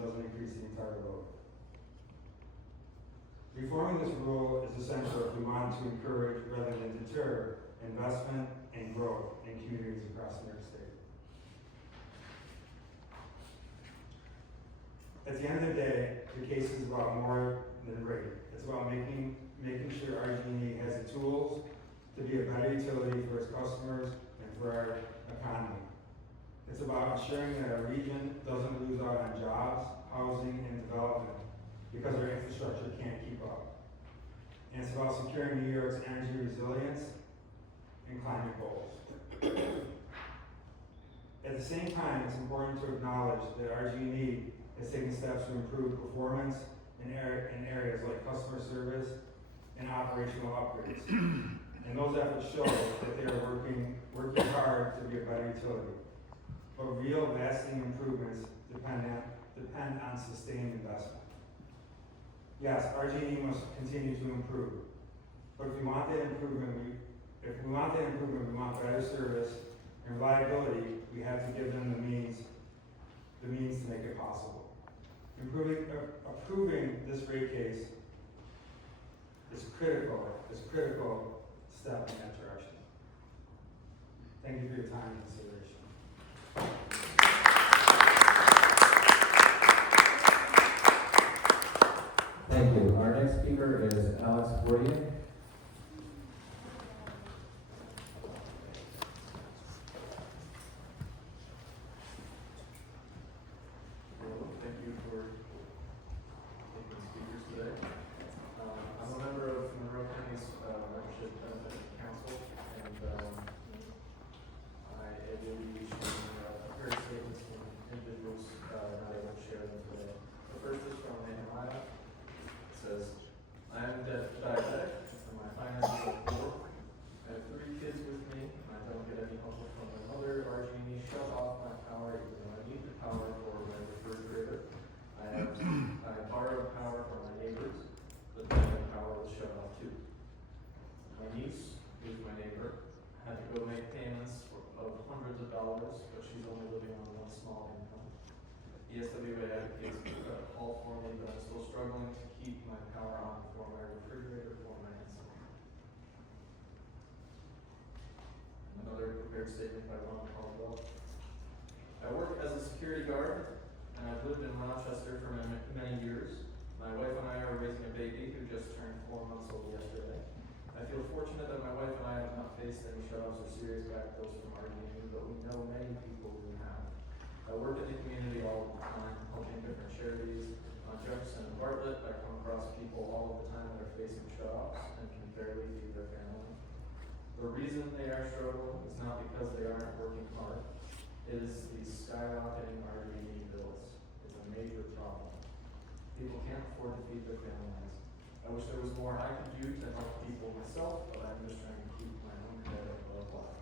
doesn't increase the entire load. Reforming this rule is essential if we want to encourage rather than deter investment and growth in communities across New York State. At the end of the day, the case is about more than rate. It's about making sure RG&E has the tools to be a better utility for its customers and for our economy. It's about ensuring that our region doesn't lose out on jobs, housing, and development because our infrastructure can't keep up. And it's about securing New York's energy resilience and climate goals. At the same time, it's important to acknowledge that RG&E is taking steps to improve performance in areas like customer service and operational upgrades. And those efforts show that they are working hard to be a better utility. But real lasting improvements depend on sustained investment. Yes, RG&E must continue to improve. But if we want that improvement, we want better service and reliability, we have to give them the means to make it possible. Approving this rate case is critical step in that direction. Thank you for your time and consideration. Thank you. Our next speaker is Alex Bourdieu. Thank you for taking the speakers today. I'm a member of Monroe County's Membership Benefit Council, and I will be issuing various statements from individuals not able to share them today. The first is from Nehemiah. It struggling to keep my power on for my refrigerator or my insulin. Another prepared statement by Ron Caldwell. I work as a security guard, and I've lived in Rochester for many years. My wife and I are raising a baby who just turned 4 months old yesterday. I feel fortunate that my wife and I have not faced any shutoffs or serious back bills from RG&E, but we know many people who have. I work in the community all the time, helping different charities. On Jefferson and Bartlett, I come across people all of the time that are facing shutoffs and can barely feed their family. The reason they are struggling is not because they aren't working hard. It is the skyrocketing RG&E bills. It's a major problem. People can't afford to feed their families. I wish there was more I could do to help people myself, but I'm just trying to keep my own head above water.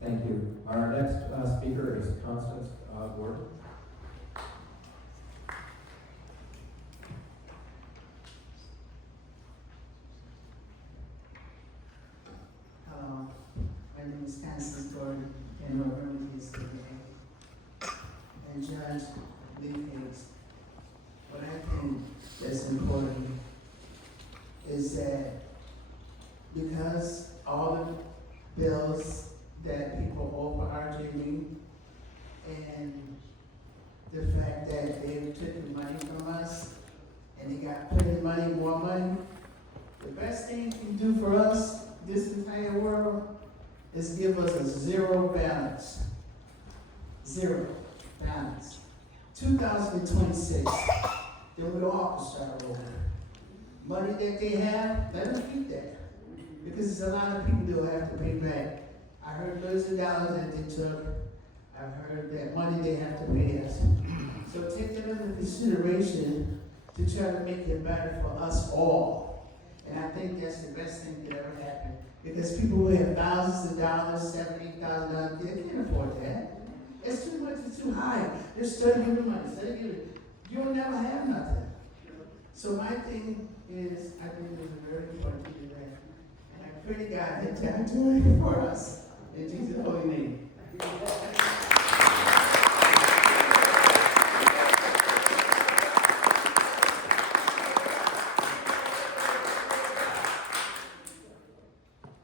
Thank you. Our next speaker is Constance Gordon. Hello, my name is Constance Gordon, and I'm running this today. And Judge Lee Hicks, what I think that's important is that because all the bills that people owe for RG&E and the fact that they've taken money from us and they got plenty money, more money, the best thing you can do for us, this entire world, is give us a zero balance. Zero balance. 2026, then we'll all have to start over. Money that they have, let them keep that. Because there's a lot of people that will have to pay back. I heard millions of dollars that they took. I've heard that money they have to pay us. So take that into consideration to try to make it better for us all. And I think that's the best thing that ever happened. Because people who have thousands of dollars, $70,000, they can't afford that. It's too much, it's too high. They're studying the money, studying it. You'll never have nothing. So my thing is, I think it's very important to do that. And I pray to God that God do it for us. In Jesus' holy name.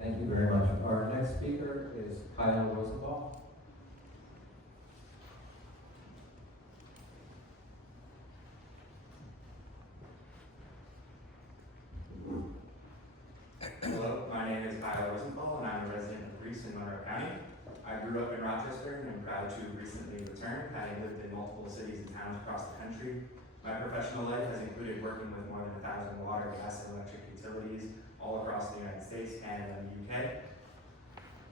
Thank you very much. Our next speaker is Kyle Rosenthal. Hello, my name is Kyle Rosenthal, and I'm a resident of Greece in Monroe County. I grew up in Rochester and am proud to recently return, having lived in multiple cities and towns across the country. My professional life has included working with more than 1,000 water, gas, and electric utilities all across the United States, Canada, and the UK.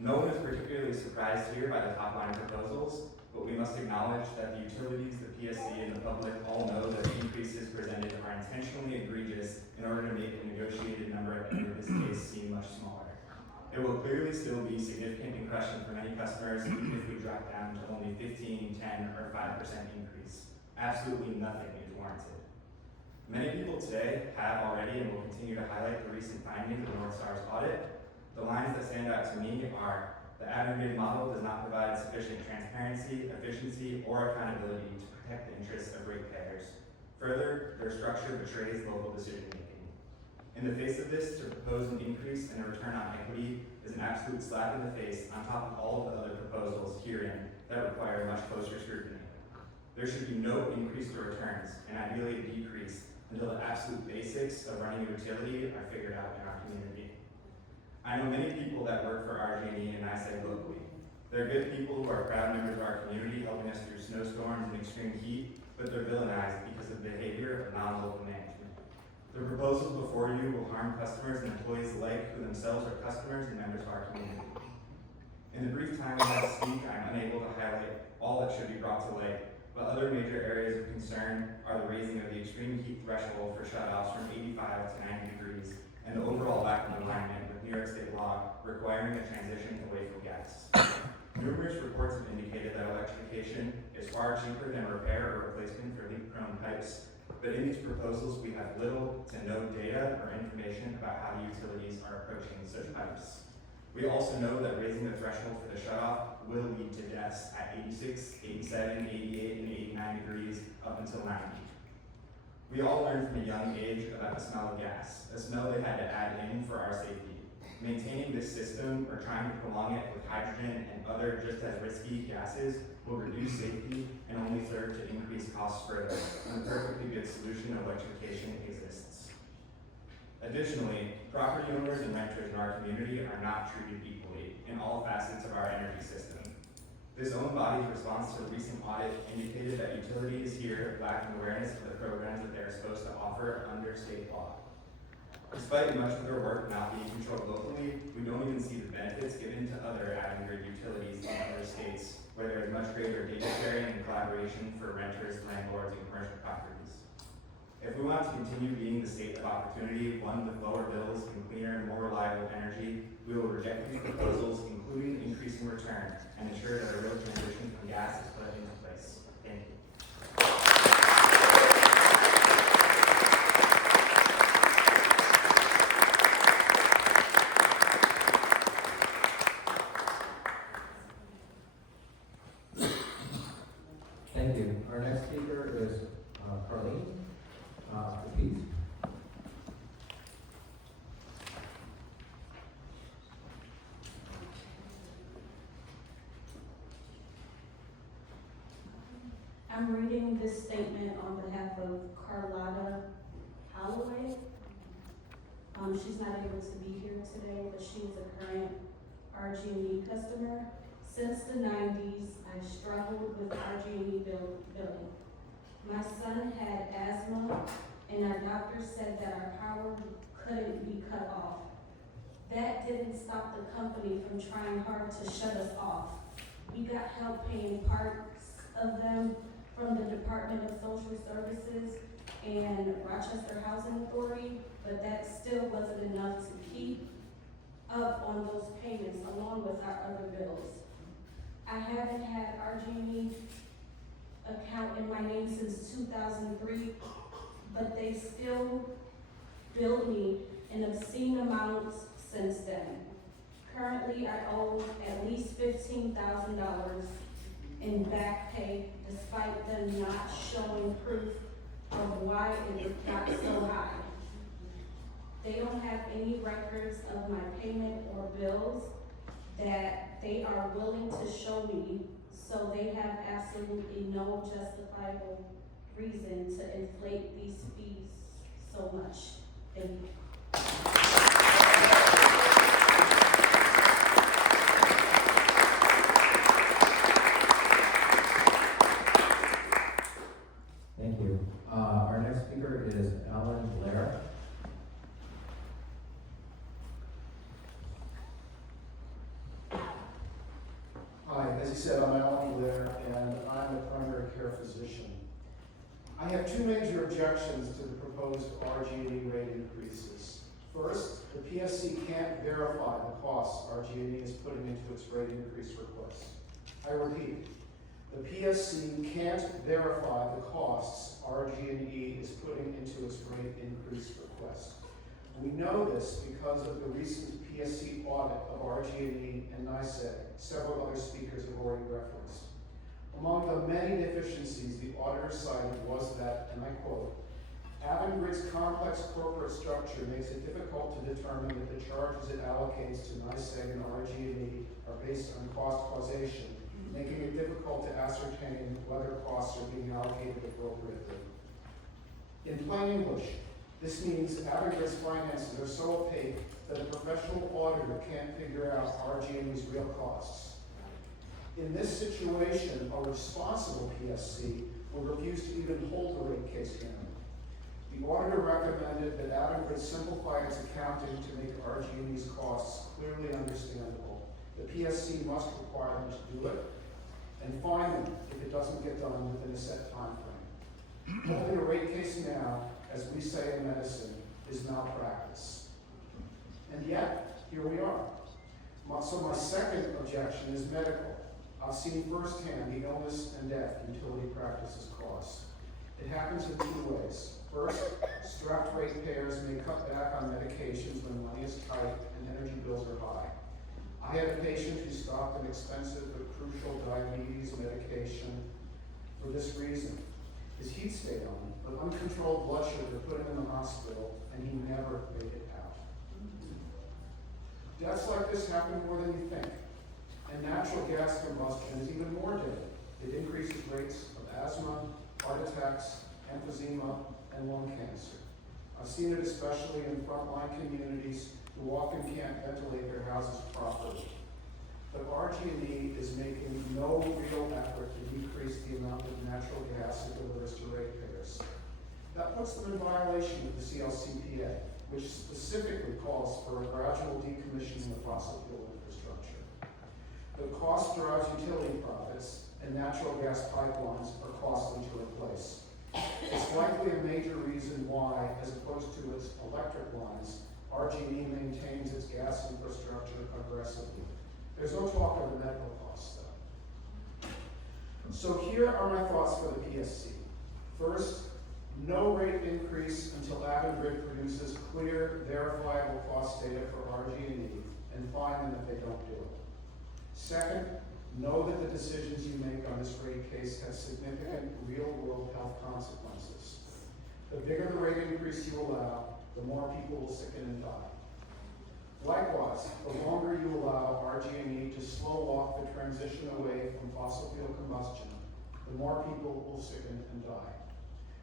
No one is particularly surprised here by the top-line proposals, but we must acknowledge that the utilities, the PSC, and the public all know that the increases presented are intentionally egregious in order to make the negotiated number at the end of this case seem much smaller. It will clearly still be significant impression for many customers even if we drop down to only 15, 10, or 5% increase. Absolutely nothing is warranted. Many people today have already and will continue to highlight the recent findings of North Star's audit. The lines that stand out to me are: the aggregated model does not provide sufficient transparency, efficiency, or accountability to protect the interests of ratepayers. Further, their structure betrays local decision making. In the face of this, to propose an increase in a return on equity is an absolute slap in the face on top of all of the other proposals herein that require much closer scrutiny. There should be no increase to returns, and ideally a decrease, until the absolute basics of running a utility are figured out in our community. I know many people that work for RG&E and NYSEG locally. They're good people who are proud members of our community, helping us through snowstorms and extreme heat, but they're villainized because of the behavior of non-local management. The proposals before you will harm customers and employees alike who themselves are customers and members of our community. In the brief time I have to speak, I'm unable to highlight all that should be brought to light, but other major areas of concern are the raising of the extreme heat threshold for shutoffs from 85 to 90 degrees, and the overall lack of alignment with New York State law requiring a transition away from gas. Numerous reports have indicated that electrification is far cheaper than repair or replacement for leak-prone pipes, but in these proposals, we have little to no data or information about how the utilities are approaching such pipes. We also know that raising the threshold for the shutoff will lead to deaths at 86, 87, 88, and 89 degrees up until 90. We all learned from a young age about the smell of gas, a smell they had to add in for our safety. Maintaining this system or trying to prolong it with hydrogen and other just as risky gases will reduce safety and only serve to increase costs further, when a perfectly good solution of electrification exists. Additionally, property owners and renters in our community are not treated equally in all facets of our energy system. This own body's response to a recent audit indicated that utilities here lack an awareness of the programs that they are supposed to offer under state law. Despite much of their work not being controlled locally, we don't even see the benefits given to other Avangrid utilities in other states, where there is much greater data sharing and collaboration for renters, landlords, and commercial properties. If we want to continue being the state of opportunity, one with lower bills and cleaner and more reliable energy, we will reject these proposals, including increasing return, and ensure that a real transition from gas is put into place. Thank you. Thank you. Our next speaker is Carlene. Please. I'm reading this statement on behalf of Carlotta Holloway. She's not able to be here today, but she is a current RG&E customer. Since the 90s, I struggled with RG&E billing. My son had asthma, and our doctor said that our power couldn't be cut off. That didn't stop the company from trying hard to shut us off. We got help paying parts of them from the Department of Social Services and Rochester Housing Authority, but that still wasn't enough to keep up on those payments along with our other bills. I haven't had RG&E account in my name since 2003, but they still billed me an obscene amount since then. Currently, I owe at least $15,000 in back pay, despite them not showing proof of why it got so high. They don't have any records of my payment or bills that they are willing to show me, so they have absolutely no justifiable reason to inflate these fees so much. Thank you. Thank you. Our next speaker is Alan Blair. Hi, as he said, I'm Alan Blair, and I'm a primary care physician. I have two major objections to the proposed RG&E rate increases. First, the PSC can't verify the costs RG&E is putting into its rate increase request. I repeat, the PSC can't verify the costs RG&E is putting into its rate increase request. We know this because of the recent PSC audit of RG&E and NYSEG, several other speakers have already referenced. Among the many deficiencies the auditor cited was that, and I quote, Avangrid's complex corporate structure makes it difficult to determine that the charges it allocates to NYSEG and RG&E are based on cost causation, making it difficult to ascertain whether costs are being allocated appropriately. In plain English, this means Avangrid's finances are so opaque that a professional auditor can't figure out RG&E's real costs. In this situation, a responsible PSC will refuse to even hold a rate case hearing. The auditor recommended that Avangrid simplify its accounting to make RG&E's costs clearly understandable. The PSC must require them to do it and fine them if it doesn't get done within a set time frame. Holding a rate case now, as we say in medicine, is malpractice. And yet, here we are. So my second objection is medical. I've seen firsthand the illness and death utility practices cost. It happens in two ways. First, strapped ratepayers may cut back on medications when money is tight and energy bills are high. I had a patient who stopped an expensive but crucial diabetes medication for this reason. His heat stayed on, but uncontrolled blood sugar put him in the hospital, and he never made it out. Deaths like this happen more than you think, and natural gas combustion is even more deadly. It increases rates of asthma, heart attacks, emphysema, and lung cancer. I've seen it especially in frontline communities who often can't ventilate their houses properly. But RG&E is making no real effort to decrease the amount of natural gas it delivers to ratepayers. That puts them in violation of the CLCPA, which specifically calls for a gradual decommissioning of fossil fuel infrastructure. The cost drives utility profits, and natural gas pipelines are costly to replace. It's likely a major reason why, as opposed to its electric lines, RG&E maintains its gas infrastructure aggressively. There's no talk of the medical costs, though. So here are my thoughts for the PSC. First, no rate increase until Avangrid produces clear, verifiable cost data for RG&E, and fine them if they don't do it. Second, know that the decisions you make on this rate case have significant real-world health consequences. The bigger the rate increase you allow, the more people will sicken and die. Likewise, the longer you allow RG&E to slow walk the transition away from fossil fuel combustion, the more people will sicken and die.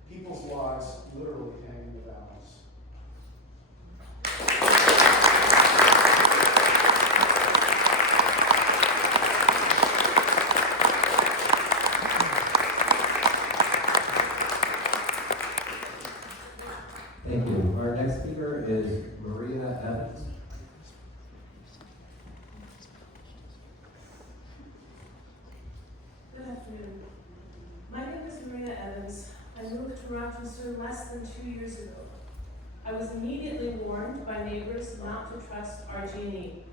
People's lives literally hang in the balance. Thank you. Our next speaker is Maria Evans. Good afternoon. My name is Maria Evans. I moved to Rochester less than 2 years ago. I was immediately warned by neighbors not to trust RG&E,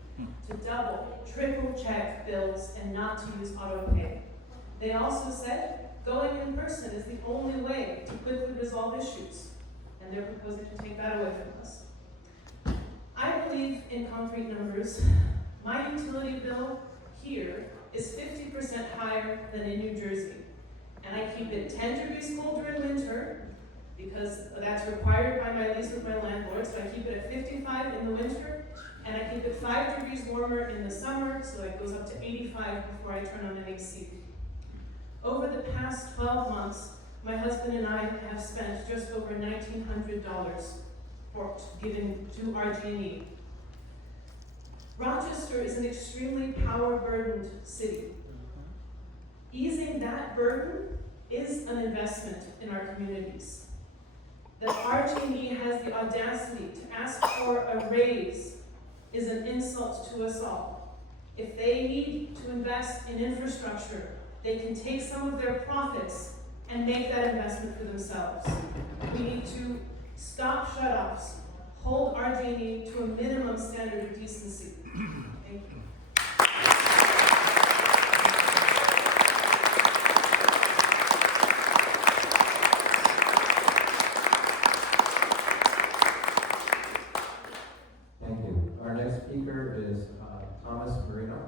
to double, triple check bills and not to use auto pay. They also said going in person is the only way to quickly resolve issues, and they're proposing to take that away from us. I believe in concrete numbers. My utility bill here is 50% higher than in New Jersey. And I keep it 10 degrees colder in winter because that's required by my lease with my landlord. So I keep it at 55 in the winter, and I keep it 5 degrees warmer in the summer, so it goes up to 85 before I turn on an AC. Over the past 12 months, my husband and I have spent just over $1,900 for giving to RG&E. Rochester is an extremely power-burdened city. Easing that burden is an investment in our communities. That RG&E has the audacity to ask for a raise is an insult to us all. If they need to invest in infrastructure, they can take some of their profits and make that investment for themselves. We need to stop shutoffs, hold RG&E to a minimum standard of decency. Thank you. Thank you. Our next speaker is Thomas Marino.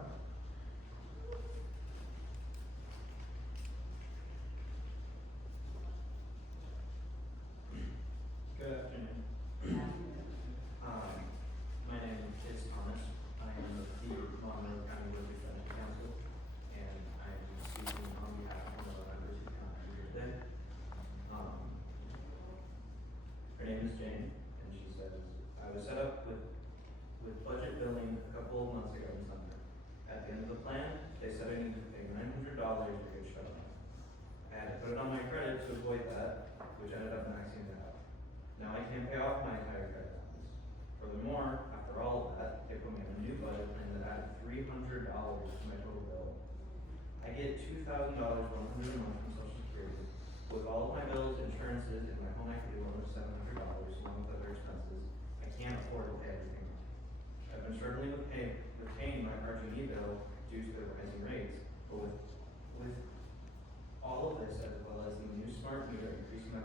Good afternoon. My name is Thomas. I am the Monroe County Workers Benefit Council, and I am speaking on behalf of one of the members who cannot be here today. Her name is Jane, and she says, I was set up with budget billing a couple of months ago in summer. At the end of the plan, they said I needed to pay $900 to get shut off. I had to put it on my credit to avoid that, which ended up maxing it out. Now I can't pay off my entire credit balance. Furthermore, after all of that, they put me on a new budget plan that added $300 to my total bill. I get $2,000 $100 a month from Social Security. With all of my bills, insurances, and my home equity loan of $700 along with other expenses, I can't afford to pay everything off. I've been struggling with paying my RG&E bill due to the rising rates, but with all of this, as well as the new smart meter increasing my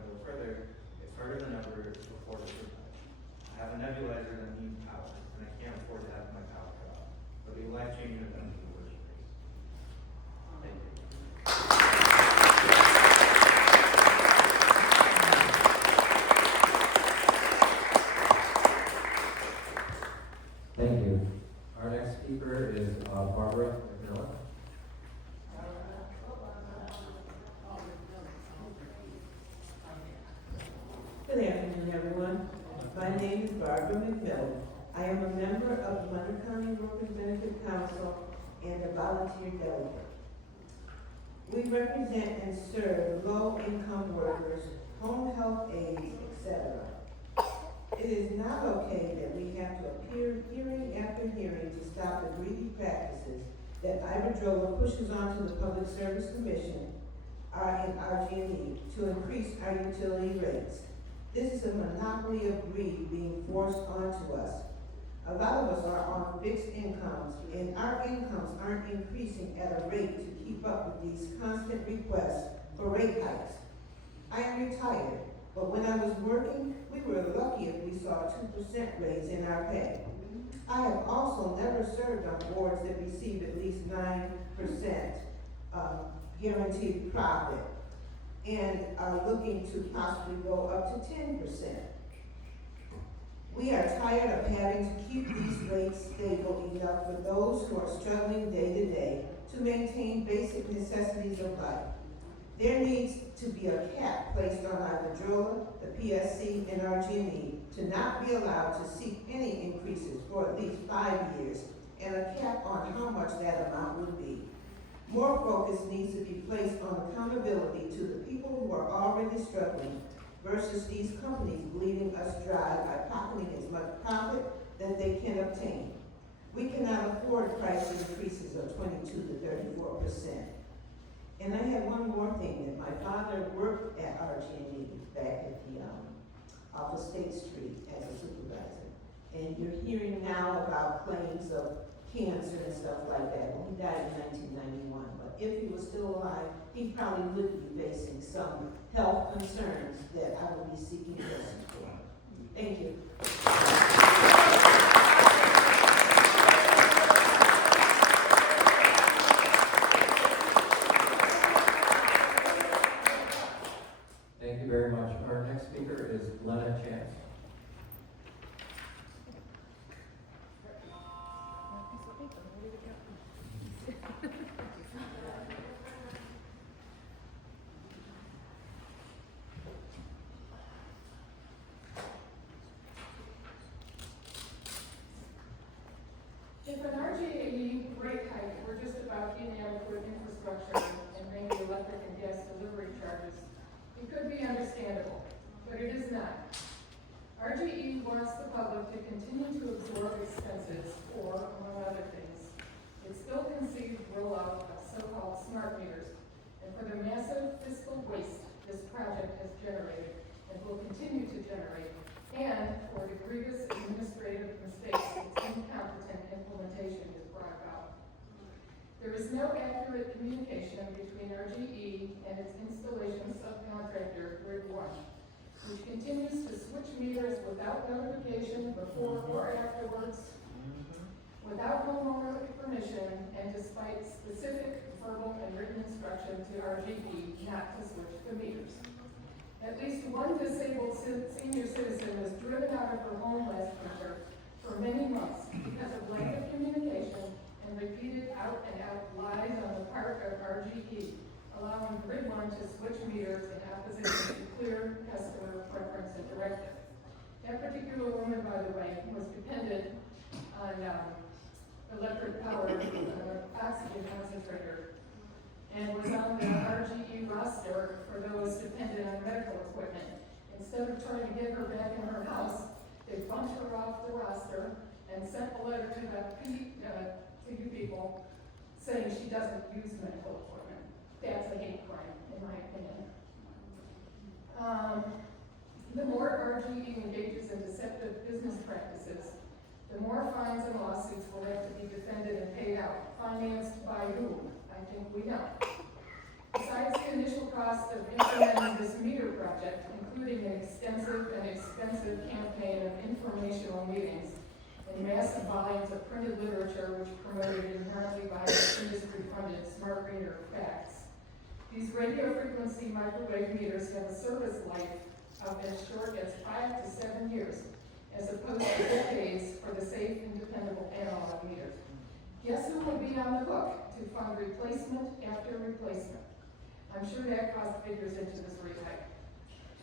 changing of them to the worst rates. Thank you. Thank you. Our next speaker is Barbara McMillan. Good afternoon, everyone. My name is Barbara McMillan. I am a member of the Monroe County Workers Benefit Council and a volunteer delegate. We represent and serve low-income workers, home health aides, etc. It is not okay that we have to appear hearing after hearing to stop the greedy practices that Iberdrola pushes onto the Public Service Commission and RG&E to increase our utility rates. This is a monopoly of greed being forced onto us. A lot of us are on fixed incomes, and our incomes aren't increasing at a rate to keep up with these constant requests for rate hikes. I am retired, but when I was working, we were lucky if we saw a 2% raise in our pay. I have also never served on boards that receive at least 9% guaranteed profit and are looking to possibly go up to 10%. We are tired of having to keep these rates stable enough for those who are struggling day to day to maintain basic necessities of life. There needs to be a cap placed on Iberdrola, the PSC, and RG&E to not be allowed to seek any increases for at least 5 years, and a cap on how much that amount would be. More focus needs to be placed on accountability to the people who are already struggling versus these companies bleeding us dry by pocketing as much profit that they can obtain. We cannot afford price increases of 22 to 34%. And I have one more thing, that my father worked at RG&E back at the off of State Street as a supervisor. And you're hearing now about claims of cancer and stuff like that. Well, he died in 1991, but if he was still alive, he probably would be facing some health concerns that I would be seeking justice for. Thank you. Thank you very much. Our next speaker is Lena Chance. If an RG&E rate hike were just about inadequate infrastructure and maybe electric and gas delivery charges, it could be understandable, but it is not. RG&E wants the public to continue to absorb expenses for, among other things, its ill-conceived rollout of so-called smart meters, and for the massive fiscal waste this project has generated and will continue to generate, and for the grievous administrative mistakes its incompetent implementation has brought about. There is no accurate communication between RG&E and its installation subcontractor, Grid One, which continues to switch meters without notification before or afterwards, without homeowner permission, and despite specific verbal and written instruction to RG&E not to switch the meters. At least one disabled senior citizen was driven out of her home last winter for many months because of lack of communication and repeated out-and-out lies on the part of RG&E, allowing Grid One to switch meters in opposition to clear customer preference and directive. That particular woman, by the way, was dependent on electric power oxygen concentrator and was on the RG&E roster for those dependent on medical equipment. Instead of trying to get her back in her house, they bumped her off the roster and sent a letter to you people saying she doesn't use medical equipment. That's a hate crime, in my opinion. The more RG&E engages in deceptive business practices, the more fines and lawsuits will have to be defended and paid out. Financed by whom? I think we know. Besides the initial cost of implementing this meter project, including an extensive and expensive campaign of informational meetings, and massive volumes of printed literature which promoted inherently biased industry-funded smart meter facts. These radio frequency microwave meters have a service life of as short as 5 to 7 years, as opposed to decades for the safe and dependable analog meters. Guess who will be on the hook to fund replacement after replacement? I'm sure that cost figures into this rate hike.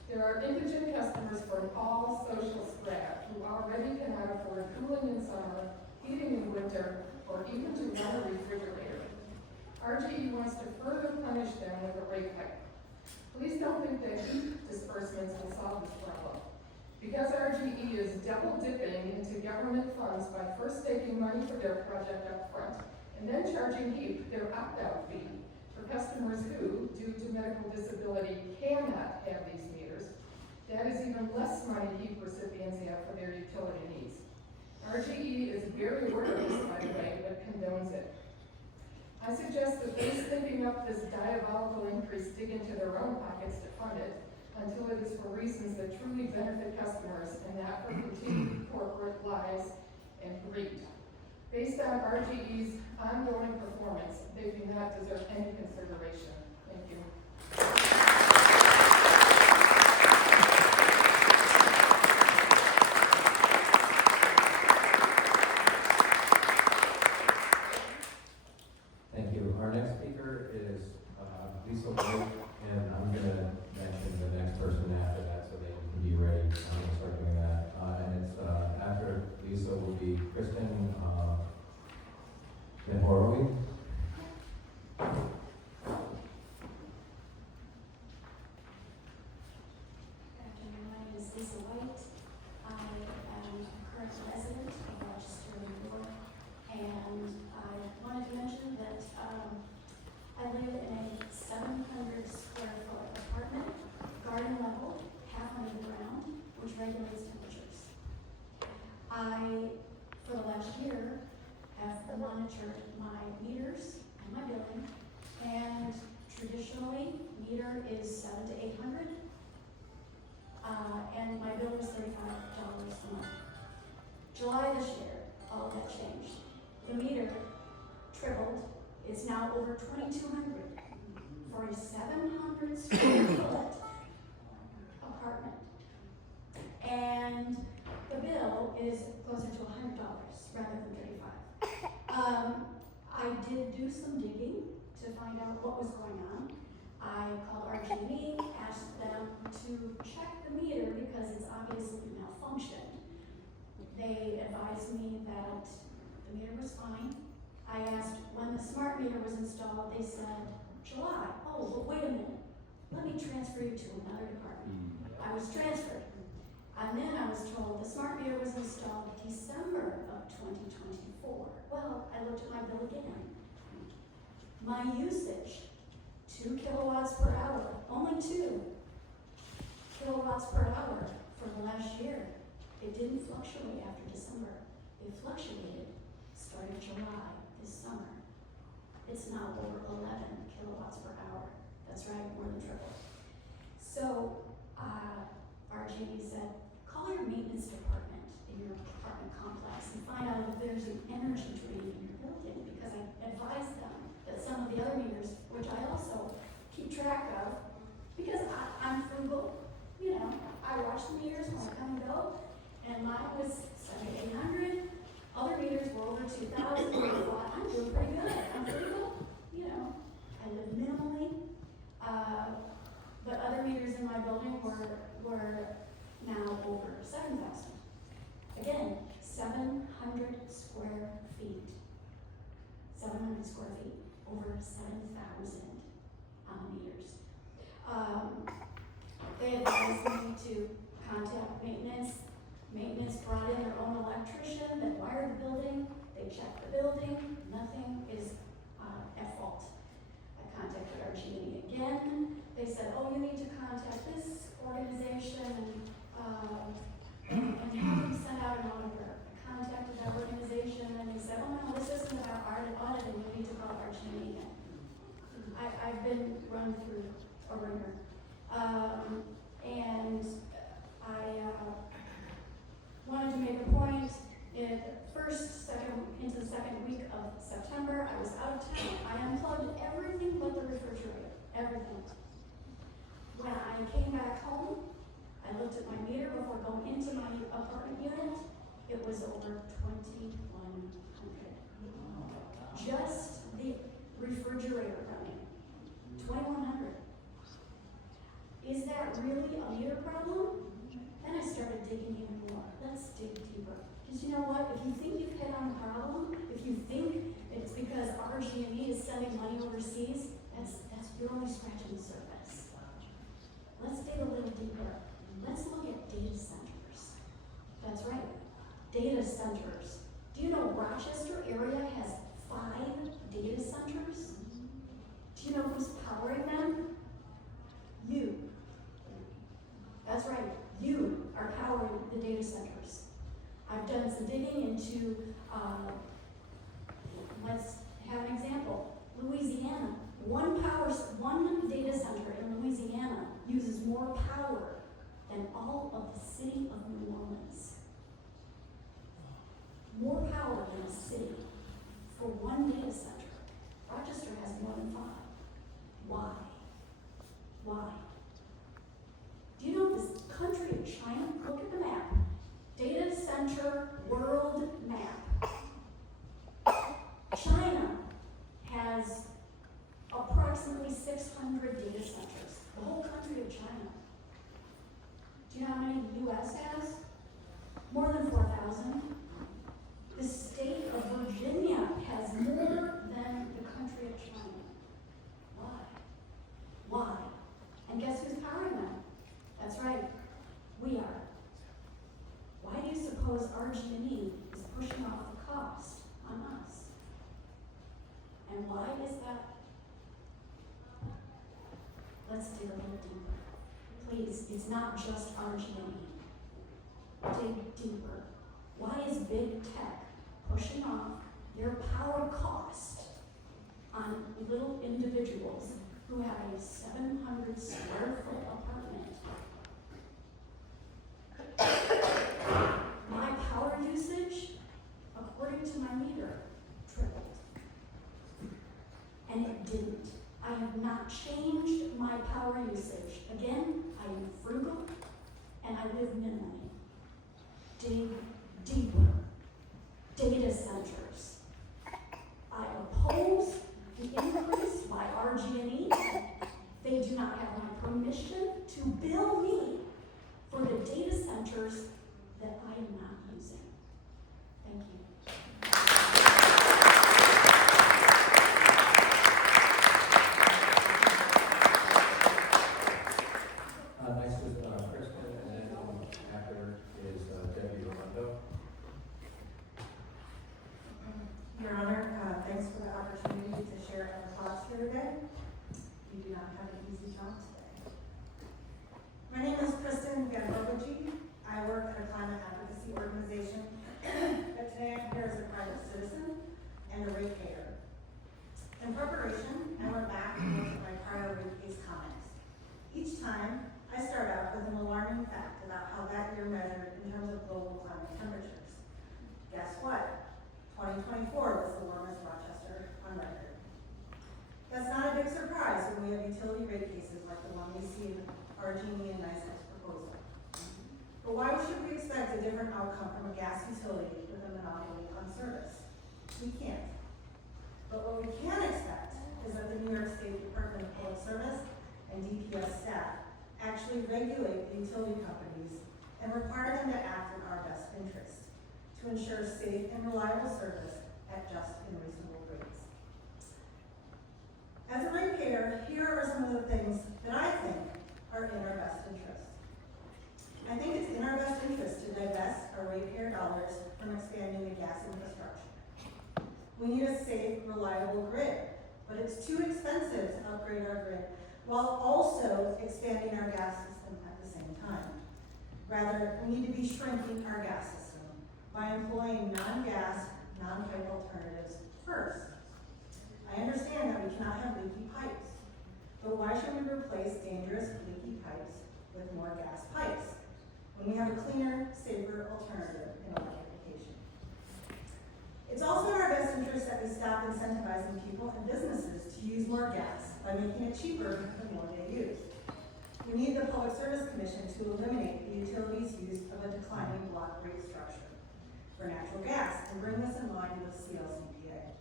There are indigent customers from all social strata who already cannot afford cooling in summer, heating in winter, or even to run a refrigerator. RG&E wants to further punish them with a rate hike. Please don't think that heat disbursements will solve this problem. Because RG&E is double dipping into government funds by first taking money for their project up front and then charging HEAP their opt-out fee for customers who, due to medical disability, cannot have these meters, that is even less money HEAP recipients have for their utility needs. RG&E is very aware of this, by the way, but condones it. I suggest that those thinking up this diabolical increase dig into their own pockets to fund it, until it is for reasons that truly benefit customers and not for continued corporate lies and greed. Based on RG&E's ongoing performance, they do not deserve any consideration. Thank you. Thank you. Our next speaker is Lisa White, and I'm going to mention the next person after that so they can be ready. I'm going to start doing that. And it's after Lisa will be Kristen Van Horowitz. Good afternoon. My name is Lisa White. I am a current resident of Rochester, New York, and I wanted to mention that I live in a 700 square foot apartment, garden level, half under the ground, which regulates temperatures. I, for the last year, have monitored my meters and my billing, and traditionally, meter is $700 to $800, and my bill was $35 a month. July this year, all of that changed. The meter tripled. It's now over $2,200 for a 700 square foot apartment. And the bill is closer to $100 rather than $35. I did do some digging to find out what was going on. I called RG&E, asked them to check the meter because it's obviously malfunctioned. They advised me that the meter was fine. I asked when the smart meter was installed. They said July. Oh, but wait a minute. Let me transfer you to another department. I was transferred. And then I was told the smart meter was installed December of 2024. Well, I looked at my bill again. My usage, 2 kilowatts per hour, only 2 kilowatts per hour for the last year. It didn't fluctuate after December. It fluctuated starting July this summer. It's now over 11 kilowatts per hour. That's right, more than triple. So, RG&E said, call your maintenance department in your apartment complex and find out if there's an energy drain in your building, because I advised them that some of the other meters, which I also keep track of, because I'm frugal, you know, I watch the meters when I come and go, and mine was 7,800. Other meters were over 2,000. I thought, I'm doing pretty good. I'm frugal, you know. I live minimally. But other meters in my building were now over 7,000. Again, 700 square feet. 700 square feet, over 7,000 meters. They advised me to contact maintenance. Maintenance brought in their own electrician that wired the building. They checked the building. Nothing is at fault. I contacted RG&E again. They said, oh, you need to contact this organization and have them send out an auditor. I contacted that organization and they said, oh no, this isn't about auditing, you need to call RG&E again. I've been run through a ringer. And I wanted to make a point it was over 2,100. Just the refrigerator running, 2,100. Is that really a meter problem? Then I started digging even more. Let's dig deeper. Because you know what? If you think you've hit on a problem, if you think it's because RG&E is sending money overseas, you're only scratching the surface. Let's dig a little deeper. Let's look at data centers. That's right, data centers. Do you know Rochester area has 5 data centers? Do you know who's powering them? You. That's right, you are powering the data centers. I've done some digging into, let's have an example. Louisiana, one data center in Louisiana uses more power than all of the city of New Orleans. More power than a city for one data center. Rochester has more than 5. Why? Why? Do you know this country of China? Look at the map. Data center world map. China has approximately 600 data centers. The whole country of China. Do you know how many the U.S. has? More than 4,000. The state of Virginia has more than the country of China. Why? Why? And guess who's powering them? That's right, we are. Why do you suppose RG&E is pushing off the cost on us? And why is that? Let's dig a little deeper. Please, it's not just RG&E. Dig deeper. Why is big tech pushing off their power cost on little individuals who have a 700 square foot apartment? My power usage, according to my meter, tripled. And it didn't. I have not changed my power usage. Again, I am frugal and I live minimally. Dig deeper. Data centers. I oppose the increase by RG&E. They do not have my permission to bill me for the data centers that I am not using. Thank you. Next is Kristen, and then after is Debbie Armando. Your Honor, thanks for the opportunity to share our thoughts here today. You do not have an easy job today. My name is Kristen Ganbogaji. I work at a climate advocacy organization, but today I'm here as a private citizen and a ratepayer. In preparation, I went back and looked at my prior rate case comments. Each time, I start out with an alarming fact about how that year measured in terms of global climate temperatures. Guess what? 2024 was the warmest Rochester on record. That's not a big surprise when we have utility rate cases like the one we see in RG&E and NYSEG's proposal. But why should we expect a different outcome from a gas utility with a monopoly on service? We can't. But what we can expect is that the New York State Department of Public Service and DPS staff actually regulate the utility companies and require them to act in our best interest to ensure safe and reliable service at just and reasonable rates. As a ratepayer, here are some of the things that I think are in our best interest. I think it's in our best interest to divest our ratepayer dollars from expanding the gas infrastructure. We need a safe, reliable grid, but it's too expensive to upgrade our grid while also expanding our gas system at the same time. Rather, we need to be shrinking our gas system by employing non-gas, non-pipe alternatives first. I understand that we cannot have leaky pipes, but why should we replace dangerous leaky pipes with more gas pipes when we have a cleaner, safer alternative in electrification? It's also in our best interest that we stop incentivizing people and businesses to use more gas by making it cheaper the more they use. We need the Public Service Commission to eliminate the utilities' use of a declining block rate structure. and bring this in line with CLCPA.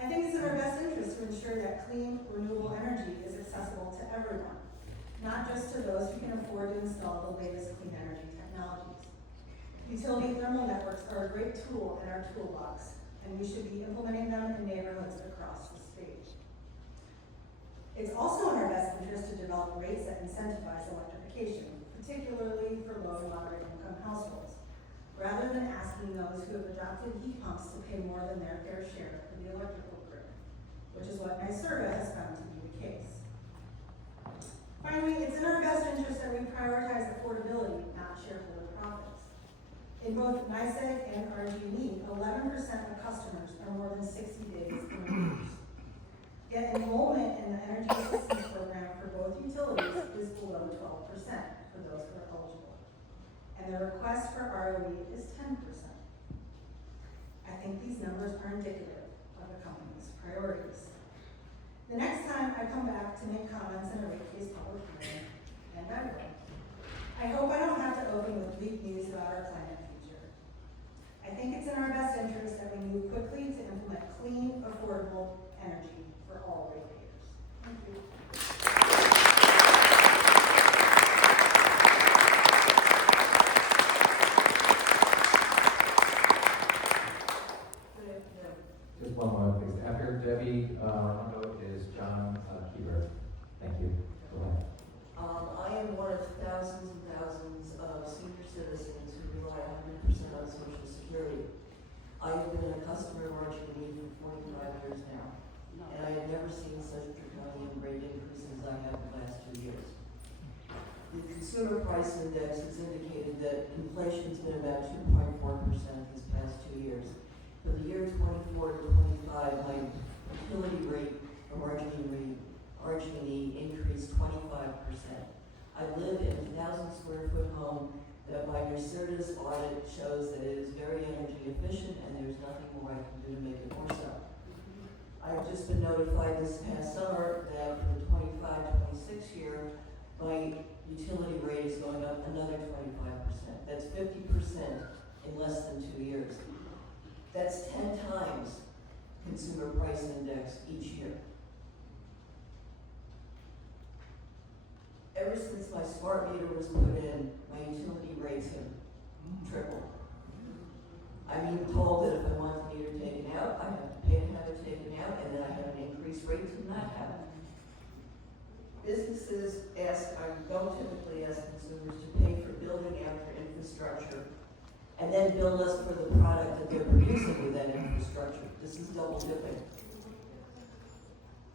I think it's in our best interest to ensure that clean, renewable energy is accessible to everyone, not just to those who can afford to install the latest clean energy technologies. Utility thermal networks are a great tool in our toolbox, and we should be implementing them in neighborhoods across the state. It's also in our best interest to develop rates that incentivize electrification, particularly for low and moderate income households, rather than asking those who have adopted heat pumps to pay more than their fair share for the electrical grid, which is what NYSEG has found to be the case. Finally, it's in our best interest that we prioritize affordability, not shareholder profits. In both NYSEG and RG&E, 11% of customers are more than 60 days in arrears. Yet enrollment in the Energy Assistance Program for both utilities is below 12% for those who are eligible. And the request for ROE is 10%. I think these numbers are indicative of the company's priorities. The next time I come back to make comments in a rate case public hearing, and I will, I hope I don't have to open with bleak news about our climate future. I think it's in our best interest that we move quickly to implement clean, affordable energy for all ratepayers. Thank you. Just one moment, please. After Debbie Rondo is John Keeber. Thank you. Go ahead. I am one of thousands and thousands of senior citizens who rely 100% on Social Security. I have been a customer of RG&E for 45 years now, and I have never seen such draconian rate increases as I have the last 2 years. The Consumer Price Index has indicated that inflation has been about 2.4% these past 2 years. For the year 24 to 25, my utility rate from RG&E increased 25%. I live in a 1,000 square foot home that my NYSERDA's audit shows that it is very energy efficient and there's nothing more I can do to make it more so. I've just been notified this past summer that for the 25-26 year, my utility rate is going up another 25%. That's 50% in less than 2 years. That's 10 times Consumer Price Index each year. Ever since my smart meter was put in, my utility rates have tripled. I'm being told that if I want the meter taken out, I have to pay to have it taken out, and then I have an increased rate to not have it. Businesses don't typically ask consumers to pay for building out their infrastructure and then bill us for the product that they're producing with that infrastructure. This is double dipping.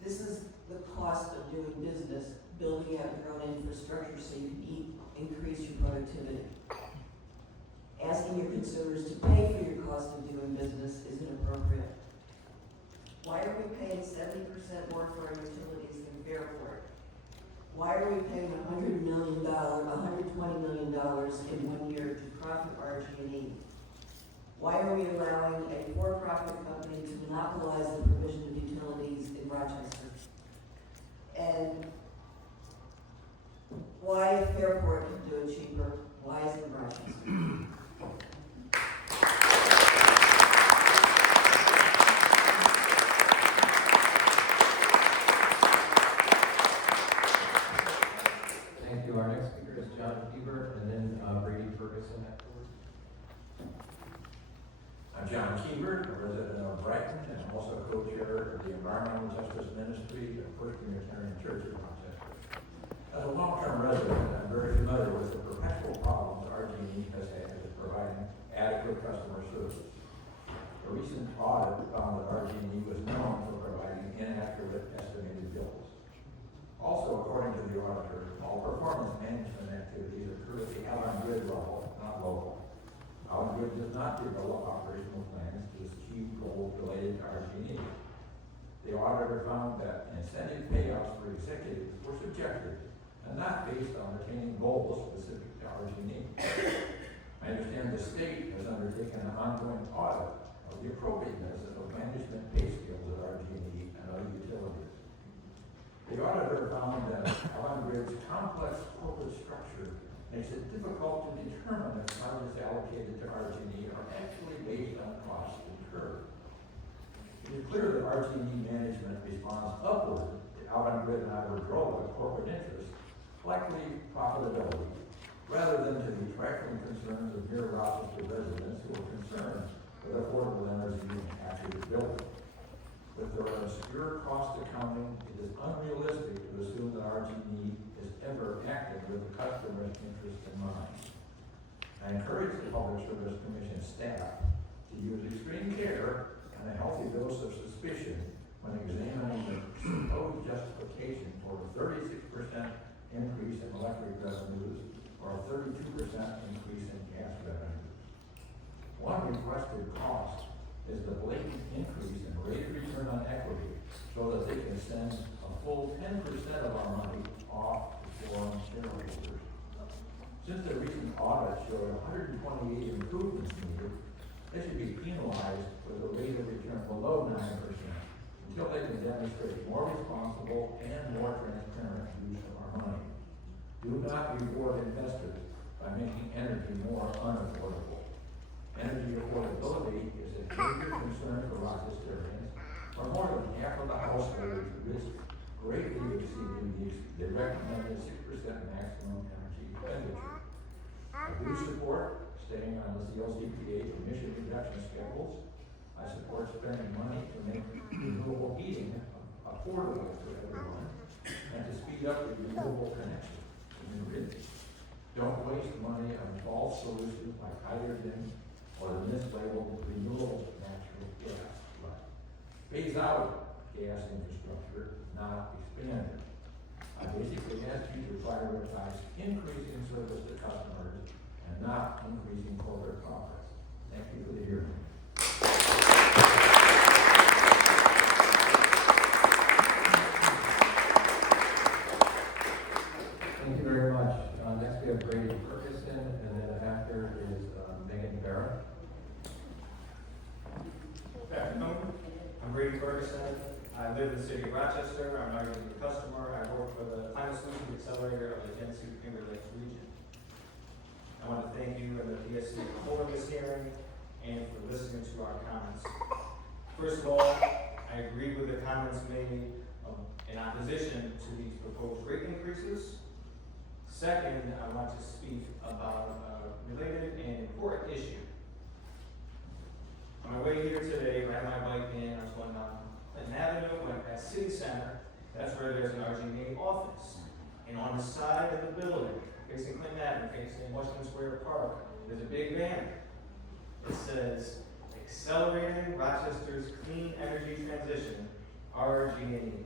This is the cost of doing business, building out your own infrastructure so you can increase your productivity. Asking your consumers to pay for your cost of doing business is inappropriate. Why are we paying 70% more for our utilities than Fairport? Why are we paying $120 million in 1 year to profit RG&E? Why are we allowing a for-profit company to monopolize the provision of utilities in Rochester? And why if Fairport can do it cheaper, why is it Rochester? Thank you. Our next speaker is John Keeber, and then Brady Ferguson afterwards. I'm John Keeber, a resident of Brighton, and I'm also co-chair of the Environmental Justice Ministry of First Unitarian Church of Rochester. As a long-term resident, I'm very familiar with the perpetual problems RG&E has had with providing adequate customer service. A recent audit found that RG&E was known for providing inaccurate estimated bills. Also, according to the auditor, all performance management activities occur at the on-grid level, not local. On-grid does not develop operational plans to achieve goals related to RG&E. The auditor found that incentive payouts for executives were subjective and not based on attaining goals specific to RG&E. I understand the state has undertaken an ongoing audit of the appropriateness of management pay scales at RG&E and other utilities. The auditor found that on-grid's complex corporate structure makes it difficult to determine if salaries allocated to RG&E are actually based on costs incurred. It is clear that RG&E management responds upward to out-on-grid and out-of-control corporate interests, likely profitability, rather than to the trifling concerns of mere Rochester residents who are concerned with affordable energy after the building. With their obscure cost accounting, it is unrealistic to assume that RG&E is ever acting with the customer's interest in mind. I encourage the Public Service Commission staff to use extreme care and a healthy dose of suspicion when examining the supposed justification for a 36% increase in electric revenues or a 32% increase in gas revenues. One requested cost is the blatant increase in rate of return on equity so that they can send a full 10% of our money off to foreign shareholders. Since the recent audit showed 128 improvements needed, they should be penalized with a rate of return below 9% until they can demonstrate more responsible and more transparent use of our money. Do not reward investors by making energy more unaffordable. Energy affordability is a major concern for Rochesterians, where more than half of the households risk greatly exceeding the recommended 6% maximum energy expenditure. I do support staying on the CLCPA's emission reduction schedules. I support spending money to make renewable heating affordable for everyone and to speed up the renewable connection to the grid. Don't waste money on false solutions like hydrogen or the mislabeled renewable natural gas. Phase out gas infrastructure, not expand it. I basically ask you to prioritize increasing service to customers and not increasing corporate profits. Thank you for the hearing. Thank you very much. Next we have Brady Ferguson, and then after is Megan Barrett. Good afternoon. I'm Brady Ferguson. I live in the city of Rochester. I'm an RG&E customer. I work for the Climate Solutions Accelerator of the Genesee Finger Lakes region. I want to thank you and the PSC for holding this hearing and for listening to our comments. First of all, I agree with the comments made in opposition to these proposed rate increases. Second, I want to speak about a related and important issue. On my way here today, I had my bike in, I was going down Clinton Avenue, went past City Center. That's where there's an RG&E office. And on the side of the building, facing Clinton Avenue, facing Washington Square Park, there's a big banner. It says, Accelerating Rochester's Clean Energy Transition, RG&E.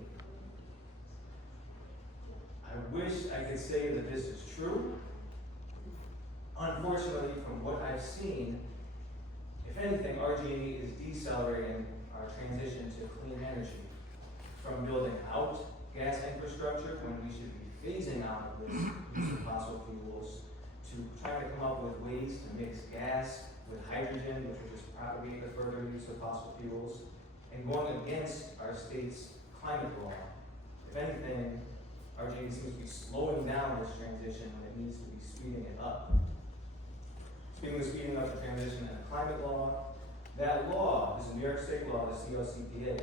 I wish I could say that this is true. Unfortunately, from what I've seen, if anything, RG&E is decelerating our transition to clean energy. From building out gas infrastructure when we should be phasing out this use of fossil fuels, to trying to come up with ways to mix gas with hydrogen, which will just propagate the further use of fossil fuels, and going against our state's climate law. If anything, RG&E seems to be slowing down this transition when it needs to be speeding it up. Speaking of speeding up the transition and the climate law, that law, this New York State law, the CLCPA,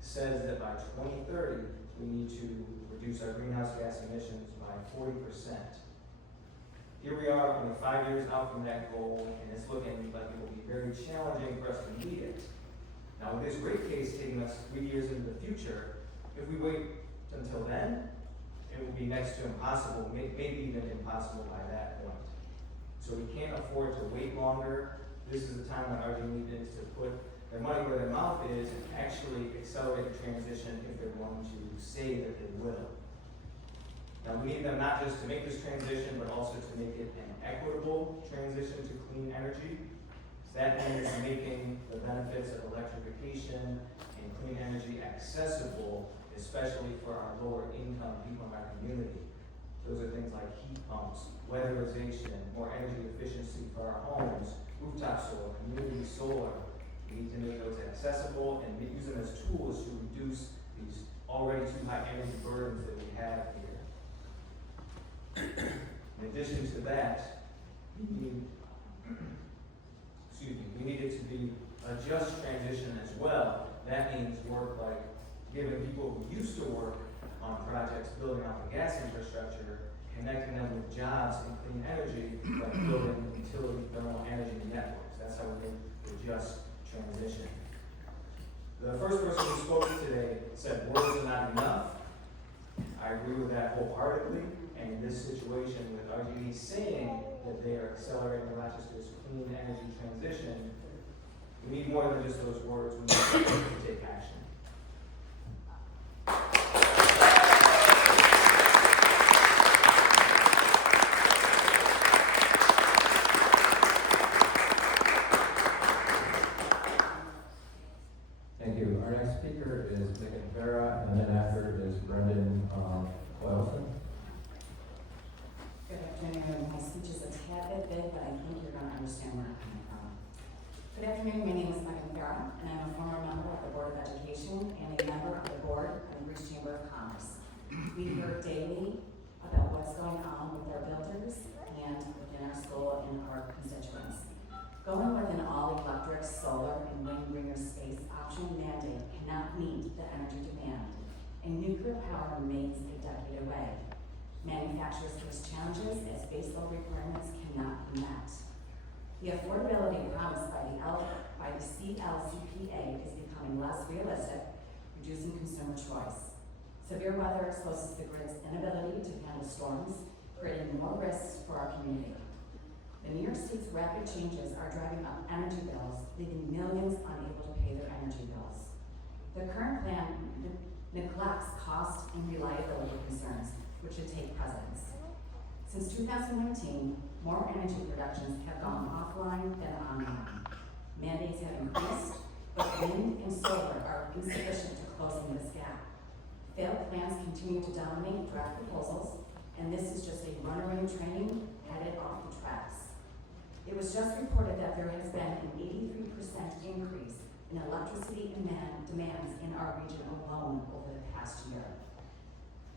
says that by 2030, we need to reduce our greenhouse gas emissions by 40%. Here we are only 5 years out from that goal, and it's looking like it will be very challenging for us to meet it. Now, with this rate case taking us 3 years into the future, if we wait until then, it will be next to impossible, maybe even impossible by that point. So we can't afford to wait longer. This is the time when RG&E needs to put their money where their mouth is and actually accelerate the transition if they're going to say that they will. Now we need them not just to make this transition, but also to make it an equitable transition to clean energy. So that means making the benefits of electrification and clean energy accessible, especially for our lower income people in our community. Those are things like heat pumps, weatherization, more energy efficiency for our homes, rooftop solar, community solar. We need to make those accessible and use them as tools to reduce these already too high energy burdens that we have here. In addition to that, we need just transition as well. That means work like giving people who used to work on projects building out the gas infrastructure, connecting them with jobs in clean energy, like building utility thermal energy networks. That's how we make the just transition. The first person who spoke today said words are not enough. I agree with that wholeheartedly. And in this situation with RG&E saying that they are accelerating Rochester's clean energy transition, we need more than just those words. We need to take action. Thank you. Our next speaker is Megan Farah, and then after is Brendan Coylson. Good afternoon. My speech is a tad bit big, but I think you're going to understand where I'm coming from. Good afternoon. My name is Megan Farah, and I'm a former member of the Board of Education and a member of the Board of the Bruce Chamber of Commerce. We hear daily about what's going on with our builders and within our school and our constituents. Going with an all-electric, solar, and wind-bringer space option mandate cannot meet the energy demand, and nuclear power remains a decade away. Manufacturers face challenges as baseload requirements cannot be met. The affordability promised by the CLCPA is becoming less realistic, reducing consumer choice. Severe weather exposes the grid's inability to handle storms, creating more risks for our community. The New York State's rapid changes are driving up energy bills, leaving millions unable to pay their energy bills. The current plan neglects cost and reliability concerns, which should take precedence. Since 2019, more energy productions have gone offline than online. Mandates have increased, but wind and solar are insufficient to closing this gap. Failed plans continue to dominate draft proposals, and this is just a runaway train headed off the tracks. It was just reported that there has been an 83% increase in electricity demands in our region alone over the past year.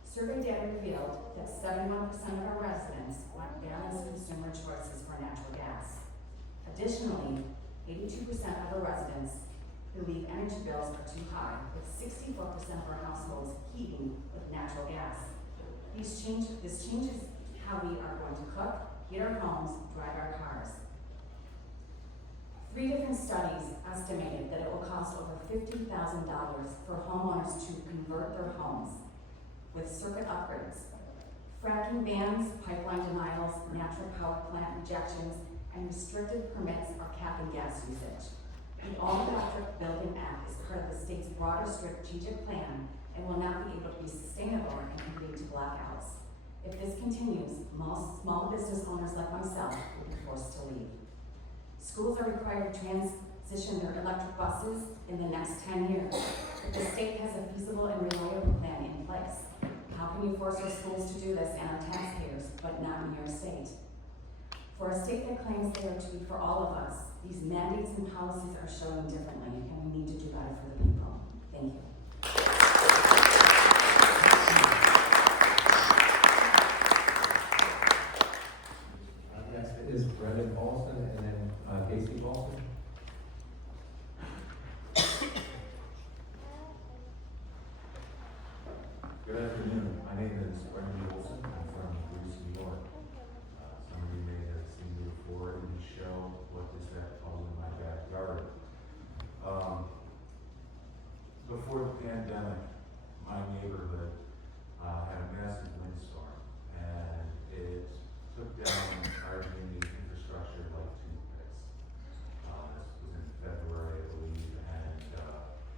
Survey data revealed that 71% of our residents want balanced consumer choices for natural gas. Additionally, 82% of our residents believe energy bills are too high, with 64% of our households heating with natural gas. This changes how we are going to cook, heat our homes, drive our cars. 3 different studies estimated that it will cost over $50,000 for homeowners to convert their homes with circuit upgrades. Fracking bans, pipeline denials, natural power plant rejections, and restricted permits are capping gas usage. The All-Electric Building Act is part of the state's broader strategic plan and will not be able to be sustainable and can lead to blackouts. If this continues, most small business owners like myself will be forced to leave. Schools are required to transition their electric buses in the next 10 years. If the state has a feasible and reliable plan in place, how can you force our schools to do this and our taxpayers, but not New York State? For a state that claims they are to be for all of us, these mandates and policies are showing differently, and we need to do better for the people. Thank you. Next is Brendan Paulson, and then Casey Paulson. Good afternoon. My name is Brendan Olson. I'm from Bruce, New York. Some of you may have seen me before in the show, What Does That Call in My Backyard? Before the pandemic, my neighborhood had a massive windstorm, and it took down RG&E infrastructure like toothpicks. This was in February, I believe, and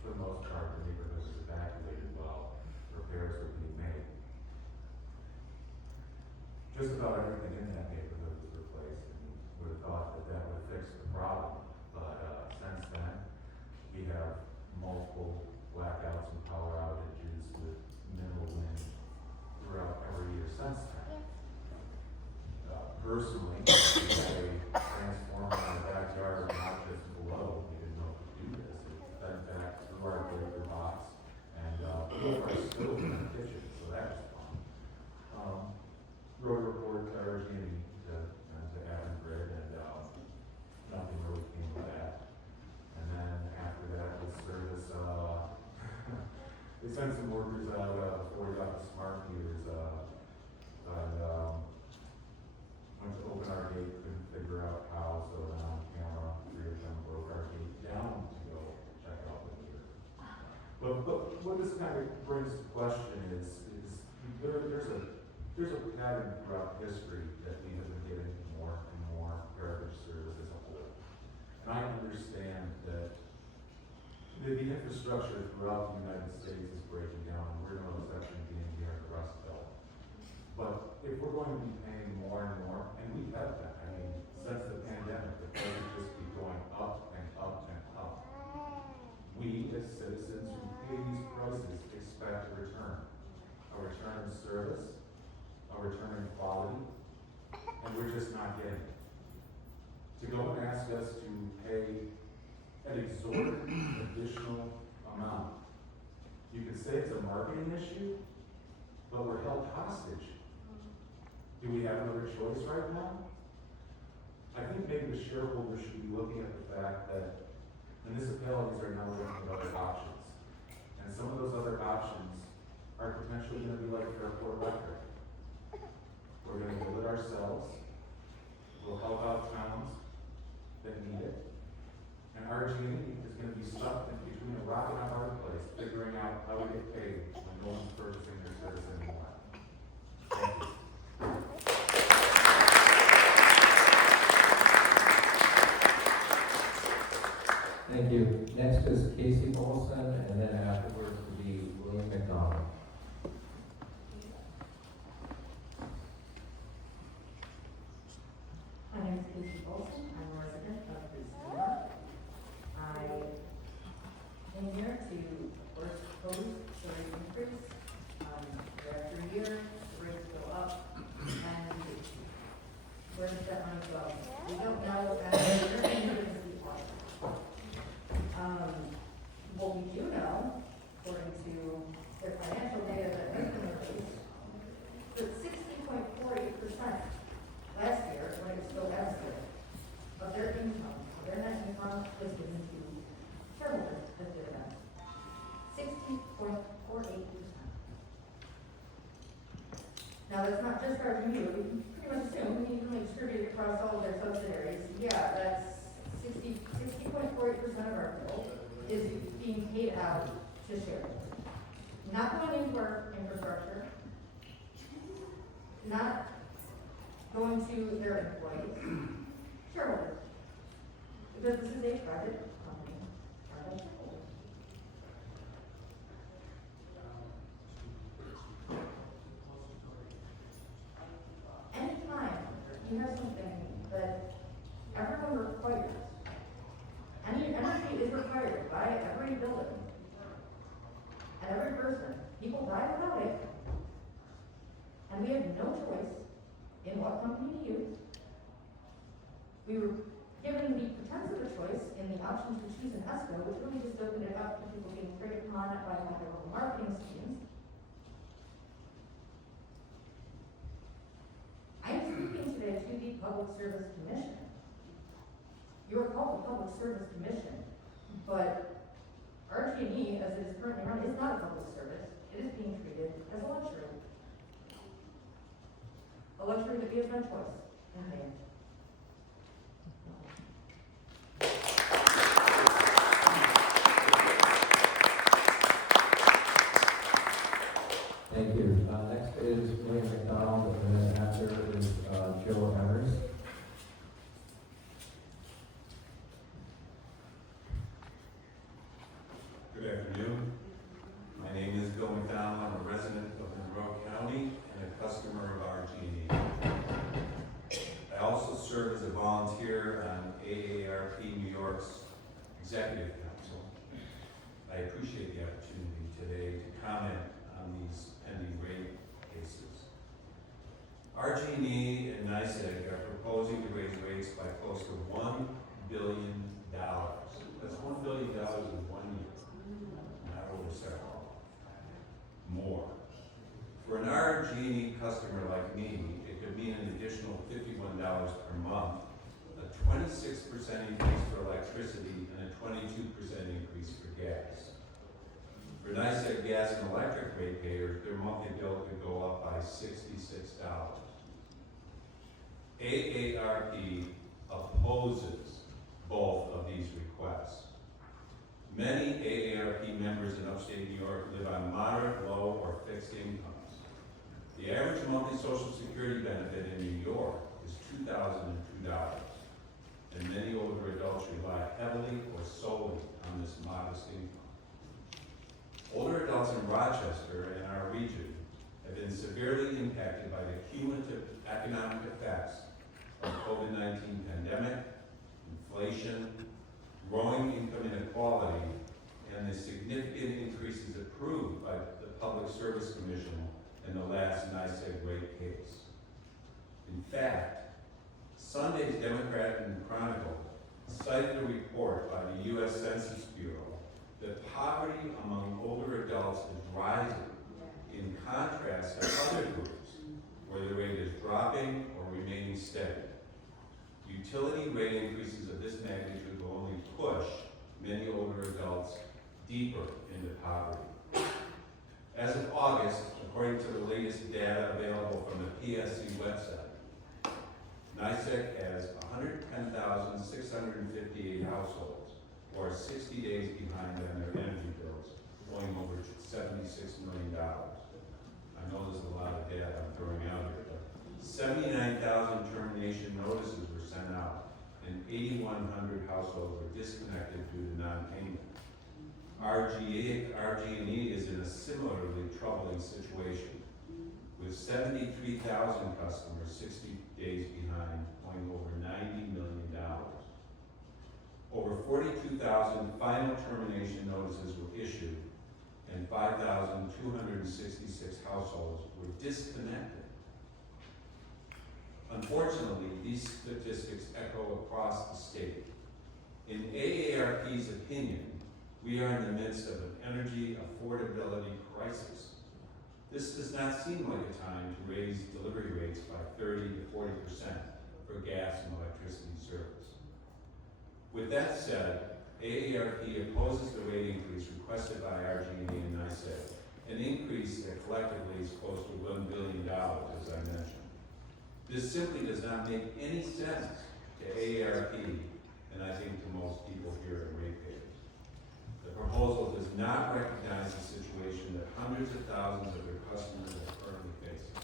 for the most part, the neighborhood was evacuated while repairs were being made. Just about everything in that neighborhood was replaced, and we would have thought that that would fix the problem. But since then, we have multiple blackouts and power outages with minimal wind throughout every year since then. Personally, we had a transformer in our backyard, not just below. We didn't know to do this. It fed back through our breaker box, and we have our stove in the kitchen, so that was fun. Wrote a report to RG&E to Avon Grid, and nothing really came of that. And then sent some workers out before we got the smart meters, went to open our gate, couldn't figure out how, so then on camera, 3 of them broke our gate down to go check out the meter. But what this kind of brings to question is there's a pattern throughout history that we have been getting more and more garbage service as a whole. And I understand that the infrastructure throughout the United States is breaking down, and we're no exception being here in the Rust Belt. But if we're going to be paying more and more, and we have been, I mean, since the pandemic, the prices just keep going up and up and up. We, as citizens who pay these prices, expect a return in service, a return in quality, and we're just not getting it. To go and ask us to pay an exorbitant additional amount, you could say it's a marketing issue, but we're held hostage. Do we have another choice right now? I think maybe the shareholders should be looking at the fact that municipalities are now looking at other options. And some of those other options are potentially going to be like Airport Electric. We're going to build it ourselves. We'll help out towns that need it. And RG&E is going to be stuck in between a rock and a hard place, figuring out how we get paid when no one's purchasing their service anymore. Thank you. Thank you. Next is Casey Olson, and then afterwards will be William McDonald. My name is Casey Olson. I'm a resident of Rochester. I came here to first propose the rate increase. Year after year, the rates go up, and where does that money go? We don't know, and we're going to use the audit. What we do know, according to the financial data that has been released, that 60.48% last year, when it was still deficit, of their income, their net income was given to shareholders as dividends. 60.48%. Now, that's not just our review. We can pretty much assume we evenly distribute across all of their subsidiaries. Yeah, that's 60.48% of our bill is being paid out to shareholders. Not going into our infrastructure, not going to their employees, shareholders. Because this is a private company, private shareholders. Anytime you have something that everyone requires, any energy is required by every building and every person. People die without it, and we have no choice in what company to use. We were given the pretense of a choice in the option to choose an ESCO, which really just opened it up to people getting preyed upon by their local marketing schemes. I'm speaking today to the Public Service Commission. You are called the Public Service Commission, but RG&E, as it is currently run, is not a public service. It is being treated as a luxury. A luxury that we have no choice in paying. Thank you. Next is William McDonald, and then after is Joe Evers. Good afternoon. My name is Bill McDonald. I'm a resident of Monroe County and a customer of RG&E. I also serve as a volunteer on AARP New York's Executive Council. I appreciate the opportunity today to comment on these pending rate cases. RG&E and NYSEG are proposing to raise rates by close to $1 billion. That's $1 billion in 1 year. Not over several. More. For an RG&E customer like me, it could mean an additional $51 per month, a 26% increase for electricity, and a 22% increase for gas. For NYSEG gas and electric ratepayers, their monthly bill could go up by $66. AARP opposes both of these requests. Many AARP members in upstate New York live on moderate, low, or fixed incomes. The average monthly Social Security benefit in New York is $2,002, and many older adults rely heavily or solely on this modest income. Older adults in Rochester and our region have been severely impacted by the cumulative economic effects of COVID-19 pandemic, inflation, growing income inequality, and the significant increases approved by the Public Service Commission in the last NYSEG rate case. In fact, Sunday's Democrat and Chronicle cited a report by the U.S. Census Bureau that poverty among older adults is rising, in contrast to other groups where the rate is dropping or remaining steady. Utility rate increases of this magnitude will only push many older adults deeper into poverty. As of August, according to the latest data available from the PSC website, NYSEG has 110,658 households who are 60 days behind on their energy bills, going over $76 million. I know there's a lot of data I'm throwing out here, but 79,000 termination notices were sent out, and 8,100 households were disconnected due to non-payment. RG&E is in a similarly troubling situation, with 73,000 customers 60 days behind, owing over $90 million. Over 42,000 final termination notices were issued, and 5,266 households were disconnected. Unfortunately, these statistics echo across the state. In AARP's opinion, we are in the midst of an energy affordability crisis. This does not seem like a time to raise delivery rates by 30 to 40% for gas and electricity service. With that said, AARP opposes the rate increase requested by RG&E and NYSEG, an increase that collectively is close to $1 billion, as I mentioned. This simply does not make any sense to AARP, and I think to most people here at ratepayers. The proposal does not recognize the situation that hundreds of thousands of their customers are currently facing.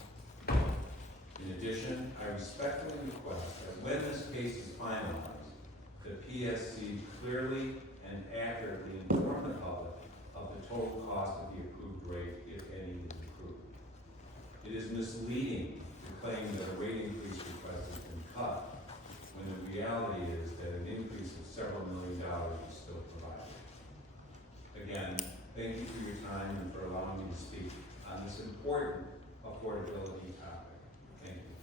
In addition, I respectfully request that when this case is finalized, the PSC clearly and accurately inform the public of the total cost of the approved rate, if any is approved. It is misleading to claim that a rate increase request has been cut, when the reality is that an increase of several $million is still provided. Again, thank you for your time and for allowing me to speak on this important affordability topic. Thank you.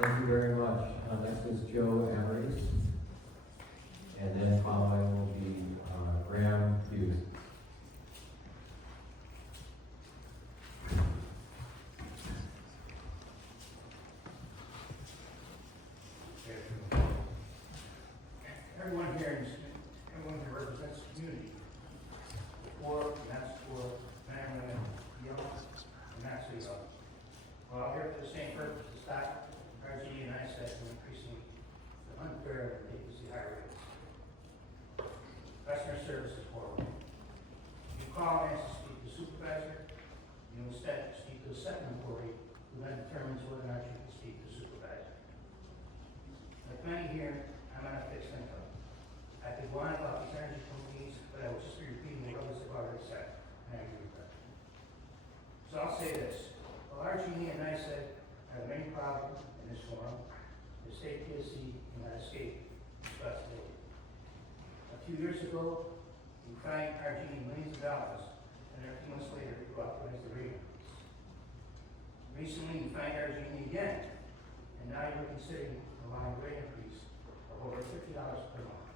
Thank you very much. Next is Joe Emery, and then following will be Graham Hughes. Everyone here, everyone here represents the community. For, and that's for family, young, and that's the young. Well, here for the same purpose, to stop RG&E and NYSEG from increasing the unfair and ridiculously high rates. Customer service is horrible. You call and ask to speak to the supervisor, you instead speak to a second employee who then determines whether or not you can speak to the supervisor. Like many here, I'm on a fixed income. I could go on about these energy companies, but I would just be repeating what others have already said, and I agree with that. So I'll say this. While RG&E and NYSEG have a main problem in this forum, the state PSC cannot escape responsibility. A few years ago, we fined RG&E millions of dollars, and then a few months later, we authorized the rate increase. Recently, we fined RG&E again, and now you're considering allowing a rate increase of over $50 per month.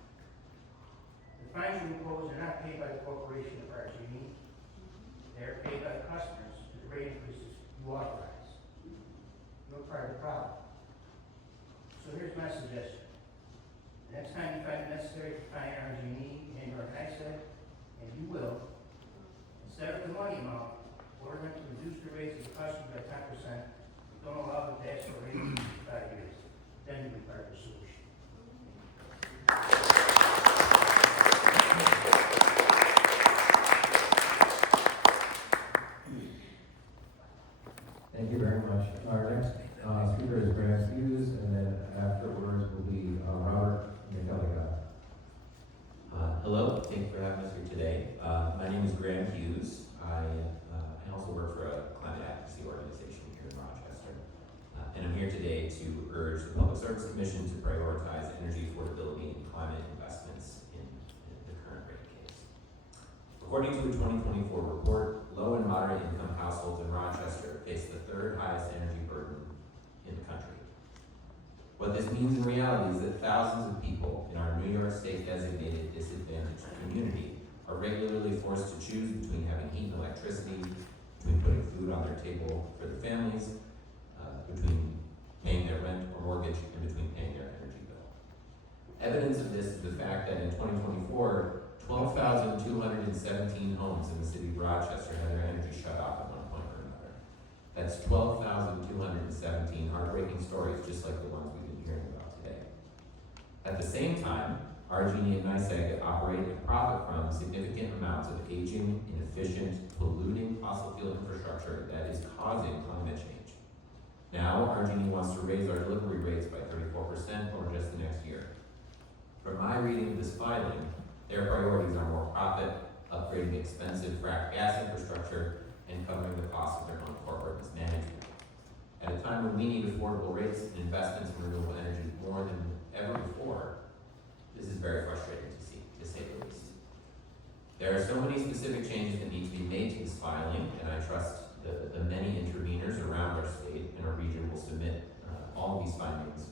The fines you impose are not paid by the corporation of RG&E. They are paid by the customers through the rate increases you authorize. Your private property. So here's my suggestion. The next time you find it necessary to find RG&E and your NYSEG, and you will, instead of the money amount, order them to reduce the rates of the customer by 10%, don't allow them to ask for raises for 5 years. Then you'll be part of the solution. Thank you very much. Our next speaker is Grant Hughes, and then afterwards will be Robert McElligott. Hello, thank you for having us here today. My name is Graham Hughes. I also work for a climate advocacy organization here in Rochester. And I'm here today to urge the Public Service Commission to prioritize energy affordability and climate investments in the current rate case. According to a 2024 report, low and moderate income households in Rochester face the third highest energy burden in the country. What this means in reality is that thousands of people in our New York State designated disadvantaged community are regularly forced to choose between having heat and electricity, between putting food on their table for their families, between paying their rent or mortgage, and between paying their energy bill. Evidence of this is the fact that in 2024, 12,217 homes in the city of Rochester had their energy shut off at one point or another. That's 12,217 heartbreaking stories, just like the ones we've been hearing about today. At the same time, RG&E and NYSEG operate and profit from significant amounts of aging, inefficient, polluting fossil fuel infrastructure that is causing climate change. Now, RG&E wants to raise our delivery rates by 34% over just the next year. From my reading of this filing, their priorities are more profit, upgrading expensive fracked gas infrastructure, and covering the costs of their own corporate mismanagement. At a time when we need affordable rates and investments in renewable energy more than ever before, this is very frustrating to see, to say the least. There are so many specific changes that need to be made to this filing, and I trust the many interveners around our state and our region will submit all these findings,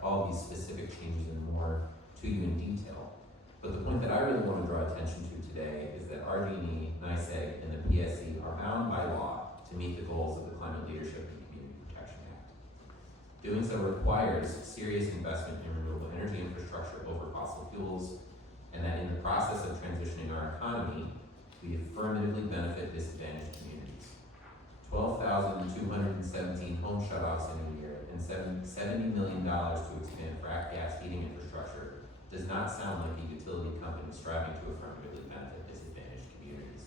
all these specific changes and more to you in detail. But the point that I really want to draw attention to today is that RG&E, NYSEG, and the PSC are bound by law to meet the goals of the Climate Leadership and Community Protection Act. Doing so requires serious investment in renewable energy infrastructure over fossil fuels, and that in the process of transitioning our economy, we affirmatively benefit disadvantaged communities. 12,217 home shutoffs in a year and $70 million to expand fracked gas heating infrastructure does not sound like a utility company striving to affirmatively benefit disadvantaged communities.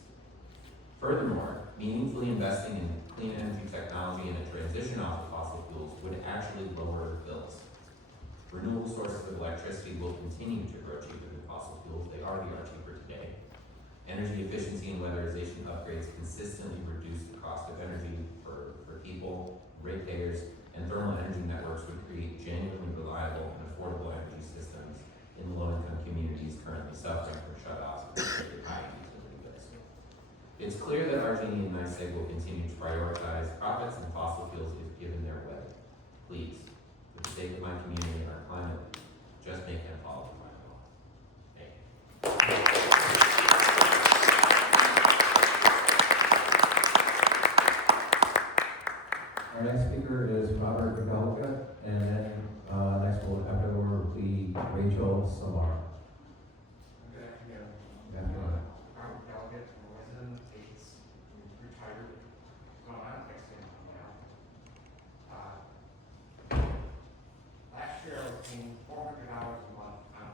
Furthermore, meaningfully investing in clean energy technology and a transition off of fossil fuels would actually lower bills. Renewable sources of electricity will continue to grow cheaper than fossil fuels. They already are cheaper today. Energy efficiency and weatherization upgrades consistently reduce the cost of energy for people, ratepayers, and thermal energy networks would create genuinely reliable and affordable energy systems in low-income communities currently suffering from shutoffs and high utility bills. It's clear that RG&E and NYSEG will continue to prioritize profits and fossil fuels if given their way. Please, for the sake of my community and our climate, just make them follow the climate law. Thank you. Our next speaker is Robert McElligott, and then next will afterward be Rachel Samar. Good afternoon. Good afternoon. I'm Delegate, I'm a resident of Bates, retired, well, I'm fixing now. Last year I was paying $400 a month on a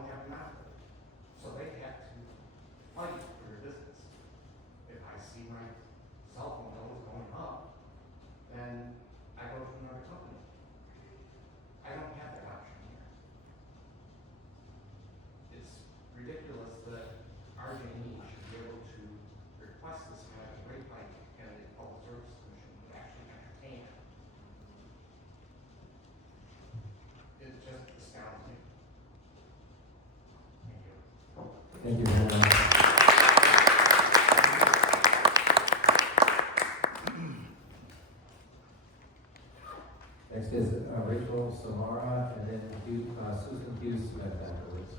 don't have an outlet. So they have to fight for their business. If I see my cell phone bill is going up, then I go to another company. I don't have that option here. It's ridiculous that RG&E should be able to request this kind of rate hike and the Public Service Commission would actually entertain it. It just astounds me. Thank you. Thank you very much. Next is Rachel Samara, and then Susan Hughes Smith afterwards.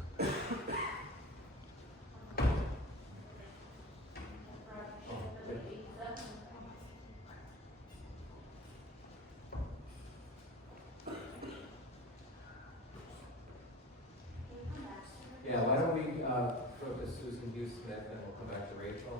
Yeah, why don't we go to Susan Hughes Smith and we'll come back to Rachel.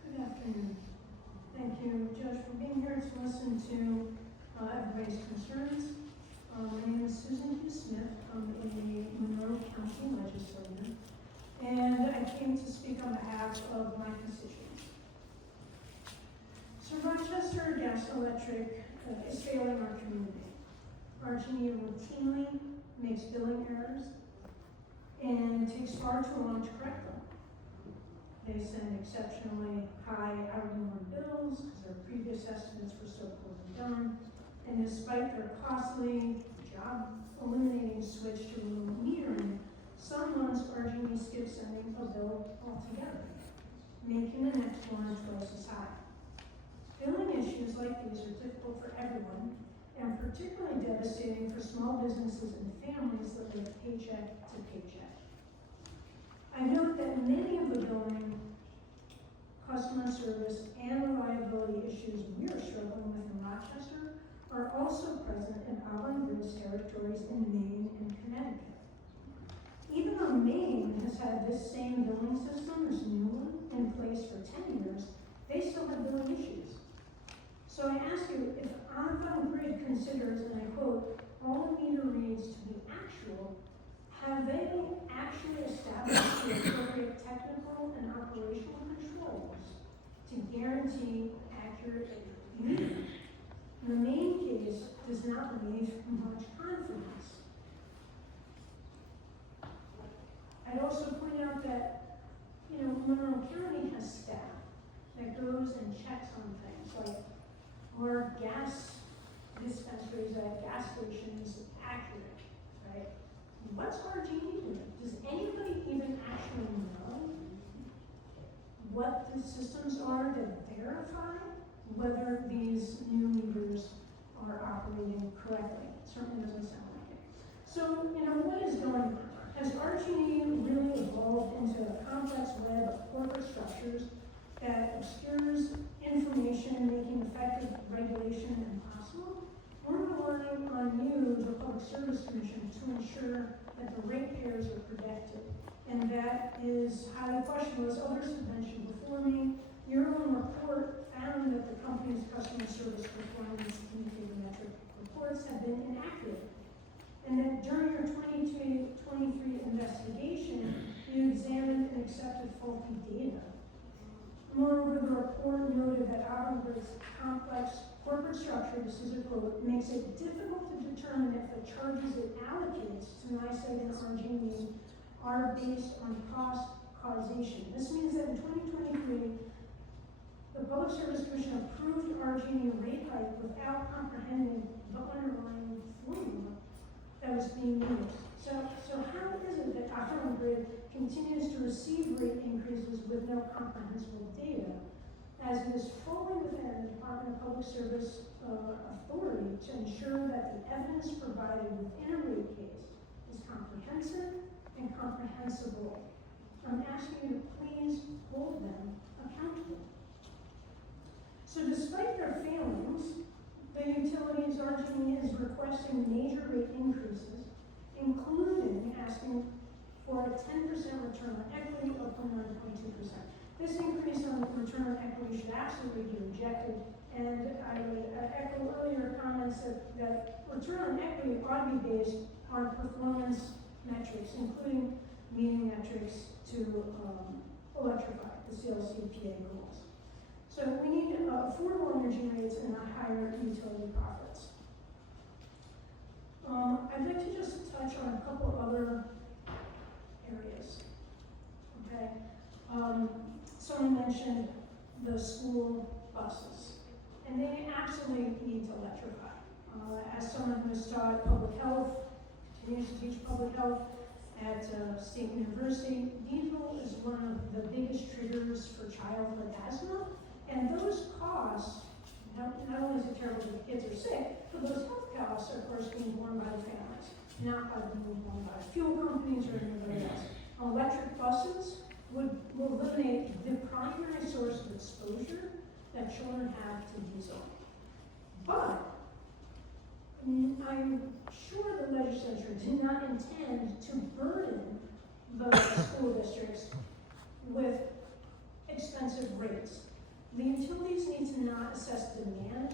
Good afternoon. Thank you, Judge, for being here to listen to everybody's concerns. My name is Susan Hughes Smith. I'm a Monroe County legislator, and I came to speak on behalf of my constituents. So Rochester Gas Electric is failing our community. RG&E routinely makes billing errors and takes far too long to correct them. They send exceptionally high hourly bills because their previous estimates were so poorly done. And despite their costly, job-eliminating switch to remote metering, some months RG&E skips sending a bill altogether, making the next one twice as high. Billing issues like these are difficult for everyone, and particularly devastating for small businesses and families that live paycheck to paycheck. I note that many of the billing, customer service, and reliability issues we are struggling with in Rochester are also present in Avangrid's territories in Maine and Connecticut. Even though Maine has had this same billing system, this new one, in place for 10 years, they still have billing issues. So I ask you, if Avangrid considers, and I quote, all meter reads to be actual, have they actually established the appropriate technical and operational controls to guarantee accurate metering? The main case does not leave much confidence. I'd also point out that, Monroe County has staff that goes and checks on things like, are gas dispensaries at gas stations accurate, right? What's RG&E doing? Does anybody even actually know what the systems are that verify whether these new meters are operating correctly? It certainly doesn't sound like it. So, what is going on? Has RG&E really evolved into a complex web of corporate structures that obscures information, making effective regulation impossible? We're relying on you, the Public Service Commission, to ensure that the ratepayers are protected. And that is highly questionable, as others have mentioned before me. Your own report found that the company's customer service performance indicator metric reports have been inaccurate. And that during your 23 investigation, you examined and accepted faulty data. Moreover, the report noted that Avangrid's complex corporate structure, this is a quote, makes it difficult to determine if the charges it allocates to NYSEG and RG&E are based on cost causation. This means that in 2023, the Public Service Commission approved RG&E rate hike without comprehending the underlying formula that was being used. So how is it that Avangrid continues to receive rate increases with no comprehensible data, as it is fully within the Department of Public Service authority to ensure that the evidence provided within a rate case is comprehensive and comprehensible? I'm asking you to please hold them accountable. So despite their failings, the utilities RG&E is requesting major rate increases, including asking for a 10% return on equity of 1.2%. This increase on return on equity should absolutely be rejected, and I would echo earlier comments that return on equity ought to be based on performance metrics, including meeting metrics to electrify the CLCPA goals. So we need affordable energy rates and not higher utility profits. I'd like to just touch on a couple other areas. Okay. Someone mentioned the school buses, and they absolutely need to electrify. As someone who has taught public health, continues to teach public health at State University, diesel is one of the biggest triggers for childhood asthma, and those costs, not only is it terrible that the kids are sick, but those health costs are, of course, being borne by the families, not by being borne by fuel companies or anybody else. Electric buses will eliminate the primary source of exposure that children have to diesel. But I'm sure the legislature did not intend to burden the school districts with expensive rates. The utilities need to not assess demand,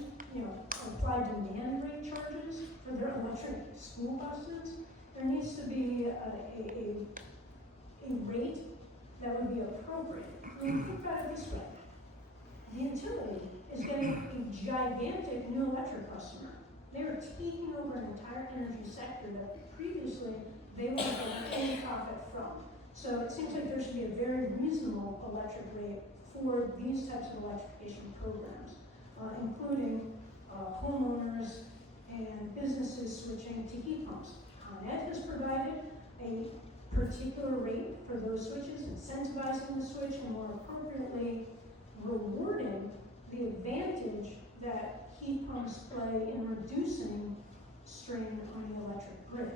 apply demand rate charges for their electric school buses. There needs to be a rate that would be appropriate. I mean, think about it this way. The utility is getting a gigantic new electric customer. They are taking over an entire energy sector that previously they were getting any profit from. So it seems like there should be a very reasonable electric rate for these types of electrification programs, including homeowners and businesses switching to heat pumps. Con Ed has provided a particular rate for those switches, incentivizing the switch and more appropriately rewarding the advantage that heat pumps play in reducing strain on the electric grid.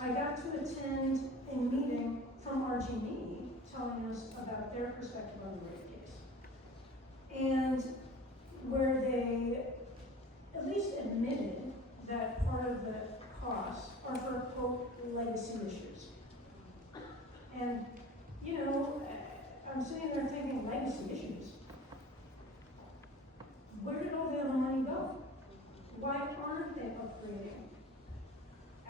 I got to attend a meeting from RG&E telling us about their perspective on the rate case, and where they at least admitted that part of the costs are for, quote, legacy issues. And, I'm sitting there thinking, legacy issues? Where did all the other money go? Why aren't they upgrading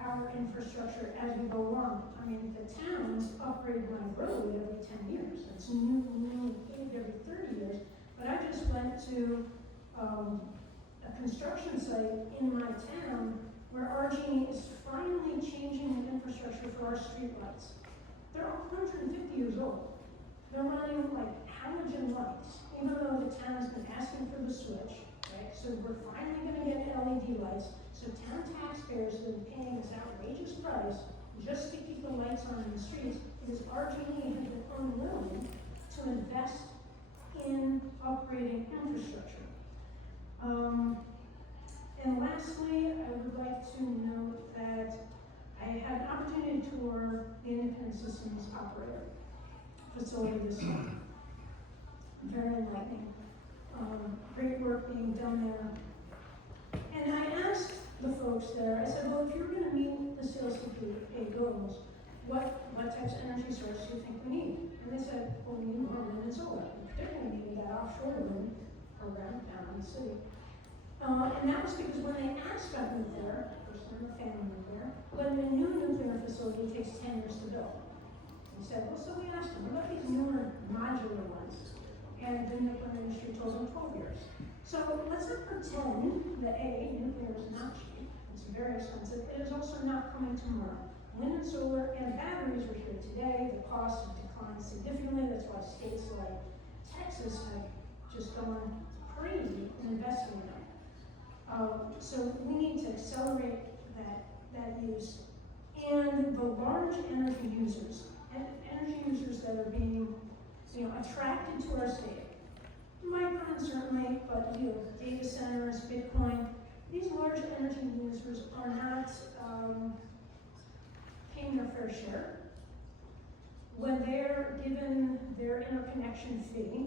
our infrastructure as we go along? I mean, the towns upgrade my road every 10 years. It's new paved every 30 years. But I just went to a construction site in my town where RG&E is finally changing the infrastructure for our streetlights. They're 150 years old. They're running like halogen lights, even though the town's been asking for the switch, right? So we're finally gonna get LED lights. So town taxpayers have been paying this outrageous price just to keep the lights on in the streets because RG&E has been unwilling to invest in upgrading infrastructure. And lastly, I would like to note that I had an opportunity to tour the Independent Systems Operator facility this summer. Very enlightening. Great work being done there. And I asked the folks there, I said, well, if you're going to meet the CLCPA goals, what types of energy sources do you think we need? And they said, well, we need more wind and solar. Particularly needed that offshore wind program down in the city. And that was because when they asked about nuclear, of course, I'm a fan of nuclear, but a new nuclear facility takes 10 years to build. We said, well, so we asked them, what about these newer modular ones? And the nuclear industry told them 12 years. So let's not pretend that nuclear is not cheap. It's very expensive. It is also not coming tomorrow. Wind and solar and batteries are here today. The costs have declined significantly. That's why states like Texas have just gone crazy in investing in them. So we need to accelerate that use. And the large energy users, that are being attracted to our state. Micron certainly, but data centers, Bitcoin, these large energy users are not paying their fair share. When they're given their interconnection fee,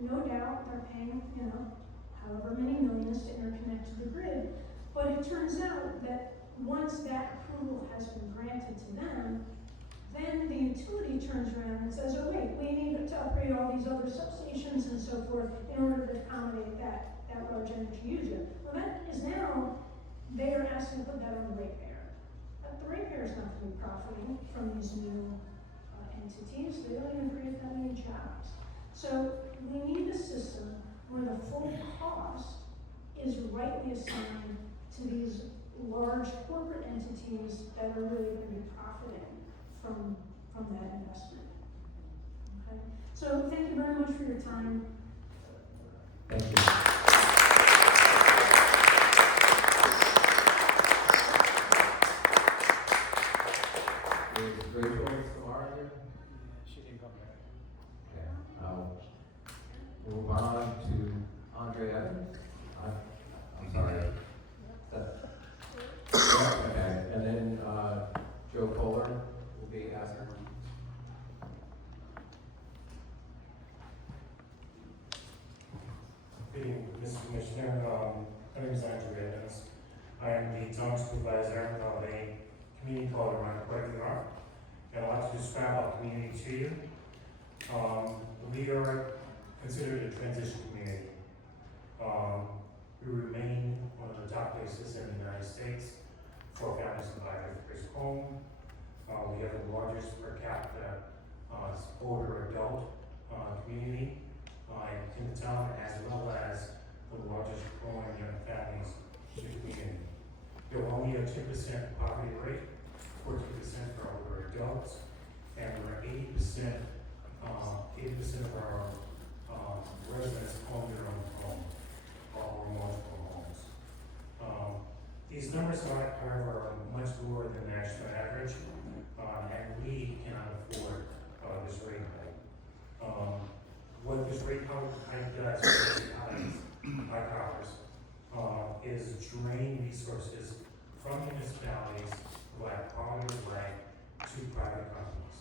no doubt they're paying, however many millions to interconnect to the grid. But it turns out that once that approval has been granted to them, then the utility turns around and says, oh wait, we need to upgrade all these other substations and so forth in order to accommodate that large energy user. Well, that is now, they are asking to put that on the ratepayer. But the ratepayer is not going to be profiting from these new entities. They don't even create that many jobs. So we need a system where the full cost is rightly assigned to these large corporate entities that are really going to be profiting from that investment. Okay? So thank you very much for your time. Thank you. Is Rachel Samara here? She didn't come back. Okay, we'll move on to Andre Evans. I'm sorry. Okay, and then Joe Kohler will be asking. Good evening, Mr. Commissioner. My name is Andrew Evans. I am the town supervisor of a community called Rochester, and I'd like to describe our community to you. We are considered a transition community. We remain one of the top places in the United States for families to buy their first home. We have the largest per capita older adult community in the town, as well as the largest growing young families in the community. There are only a 2% poverty rate, 14% for older adults, and we're 80% of our residents own their own home or multiple homes. These numbers are, however, much lower than the national average, and we cannot afford this rate hike. What this rate hike does for municipalities like ours is drain resources from municipalities like quality of life to private companies.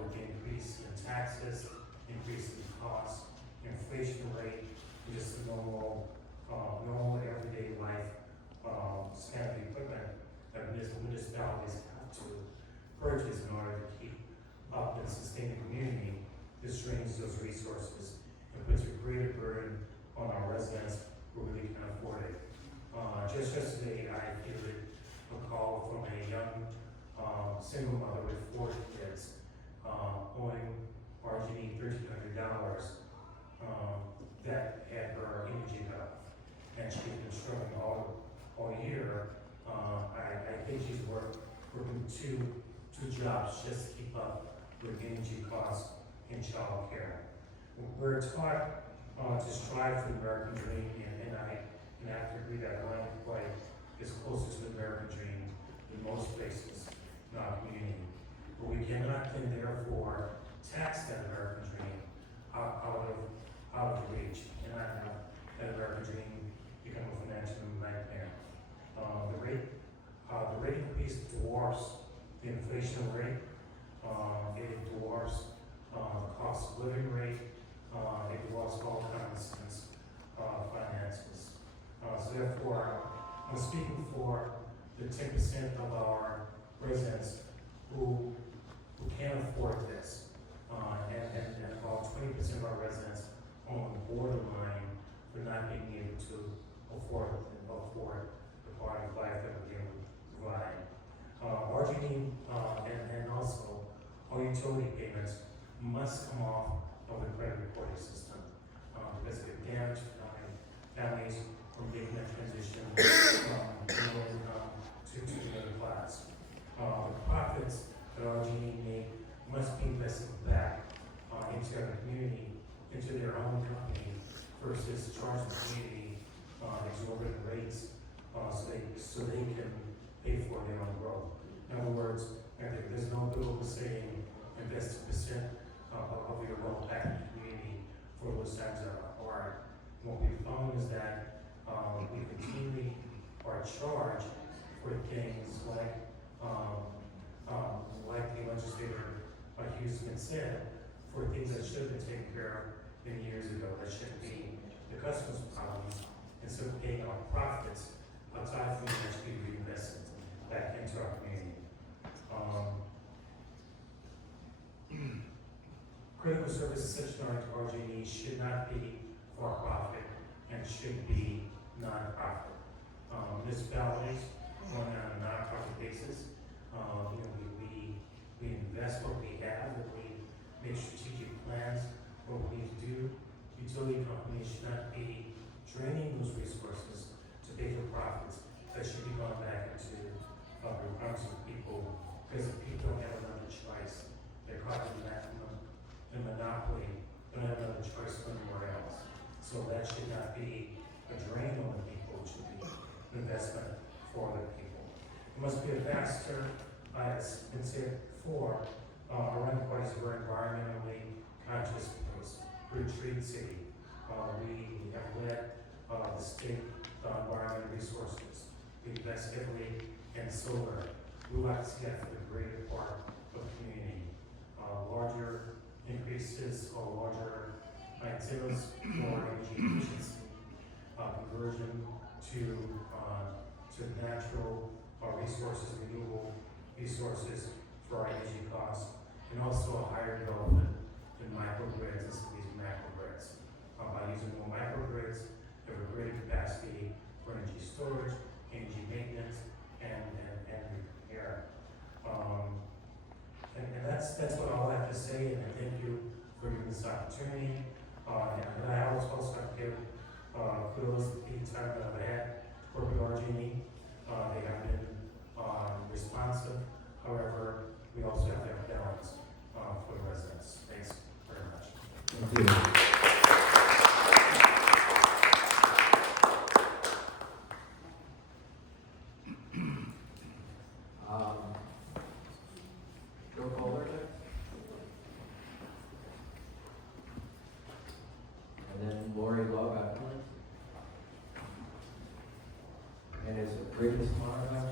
With the increase in taxes, increase in costs, inflation rate, just normal everyday life standard equipment that municipalities have to purchase in order to keep up and sustain the community. This drains those resources and puts a greater burden on our residents who really can afford it. Just yesterday, I fielded a call from a young single mother with 4 kids owing RG&E $1,300 that had her energy cut, and she's been struggling all year. I think she's working two jobs just to keep up with energy costs and child care. We're taught to strive for the American dream, and I have to agree that Life is closest to the American dream in most places in our community. But we cannot and therefore tax that American dream out of reach, and not have that American dream become a financial nightmare. The rate increase dwarfs the inflation rate. It dwarfs the cost of living rate. It dwarfs all kinds of finances. So therefore, I'm speaking for the 10% of our residents who can't afford this, and about 20% of our residents on the borderline for not being able to afford the quality of life that we're able to provide. RG&E and also all utility payments must come off of the credit reporting system because it can damage families from making that transition from low income to the middle class. The profits that RG&E make must be invested back into the community, into their own company, versus charging the community exorbitant rates so they can pay for their own growth. In other words, there's no bill saying invest 2% of your wealth back in the community for those times that are hard. What we found is that we continually are charged for things like the legislator Hughes said, for things that should have been taken care of many years ago, that shouldn't be the customer's problems, instead of paying our profits outside from that should be reinvested. critical services such like RG&E should not be for-profit and should be non-profit. Municipalities run on a non-profit basis. We invest what we have, and we make strategic plans for what we need to do. Utility companies should not be draining those resources to pay for profits. That should be going back into requirements of people, because if people don't have another choice, they're caught in the monopoly, don't have another choice anywhere else. So that should not be a drain on the people, it should be an investment for the people. It must be a faster, as been said before, our running parties are environmentally conscious place. We're a treat city. We have led the state environmental resources. We invest heavily in solar. We like to see that for the greater part of the community. Larger increases or larger incentives for energy efficiency, conversion to natural resources, renewable resources for our energy costs, and also a higher development in microgrids and some of these macrogrids. By using more microgrids, we have a greater capacity for energy storage, energy maintenance, and repair. And that's what I'll have to say, and I thank you for giving this opportunity. And I also like to give kudos to the time that I've had working with RG&E. They have been responsive. However, we also have to have balance for the residents. Thanks very much. Thank you. Joe Kohler, and then Lori Love afterwards. And is it Brady tomorrow now?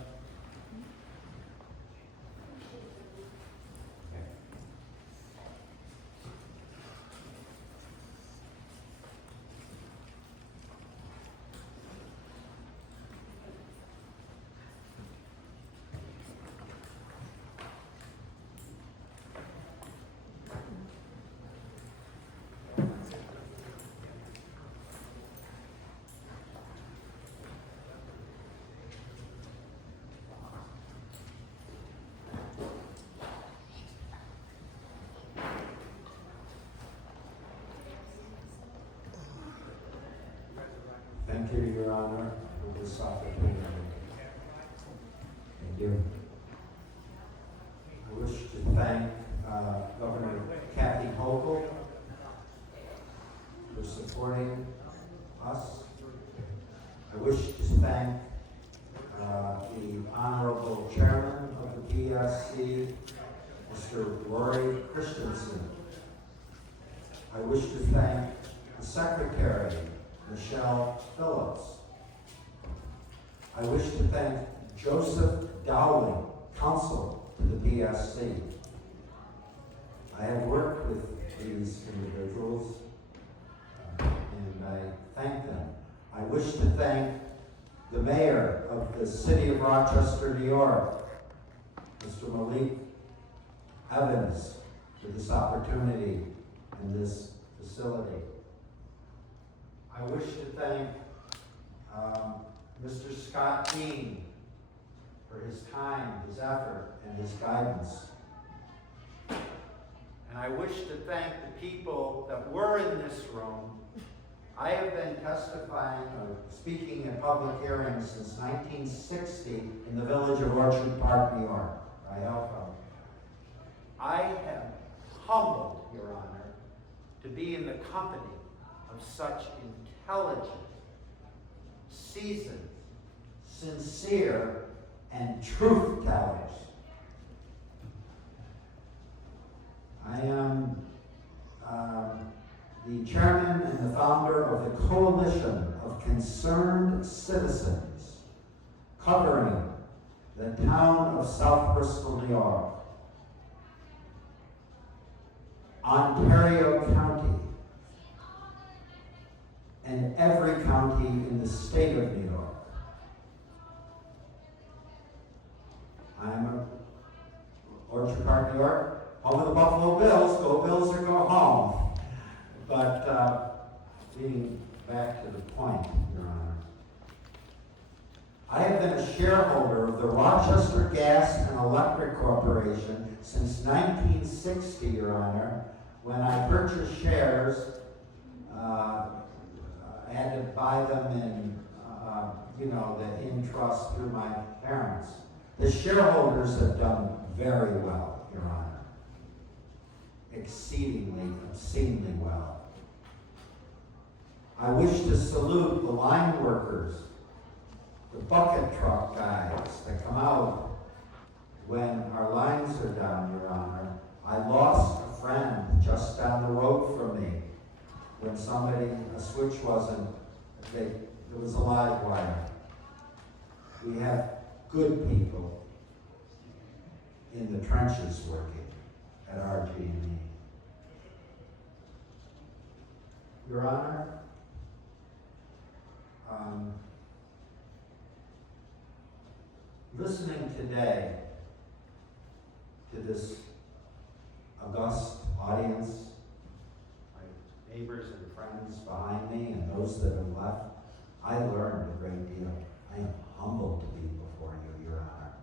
Thank you, Your Honor, for this opportunity. Thank you. I wish to thank Governor Kathy Hochul for supporting us. I wish to thank the Honorable Chairman of the PSC, Mr. Rory Christensen. I wish to thank the Secretary, Michelle Phillips. I wish to thank Joseph Dowling, Counsel to the PSC. I have worked with these individuals and I thank them. I wish to thank the Mayor of the City of Rochester, New York, Mr. Malik Evans, for this opportunity and this facility. I wish to thank Mr. Scott Dean for his time, his effort, and his guidance. And I wish to thank the people that were in this room. I have been testifying or speaking in public hearings since 1960 in the village of Orchard Park, New York, where I hail from. I am humbled, Your Honor, to be in the company of such intelligent, seasoned, sincere, and truth-tellers. I am the chairman and the founder of the Coalition of Concerned Citizens covering the town of South Bristol, New York, Ontario County, and every county in the state of New York. I'm Orchard Park, New York. home of the Buffalo Bills, go Bills or go home. But, getting back to the point, Your Honor. I have been a shareholder of the Rochester Gas and Electric Corporation since 1960, Your Honor, when I purchased shares. I had to buy them in, in trust through my parents. The shareholders have done very well, Your Honor. Exceedingly, obscenely well. I wish to salute the line workers, the bucket truck guys that come out when our lines are down, Your Honor. I lost a friend just down the road from me when a switch wasn't, it was a live wire. We have good people in the trenches working at RG&E. Your Honor, listening today to this august audience, my neighbors and friends behind me and those that have left, I learned a great deal. I am humbled to be before you, Your Honor.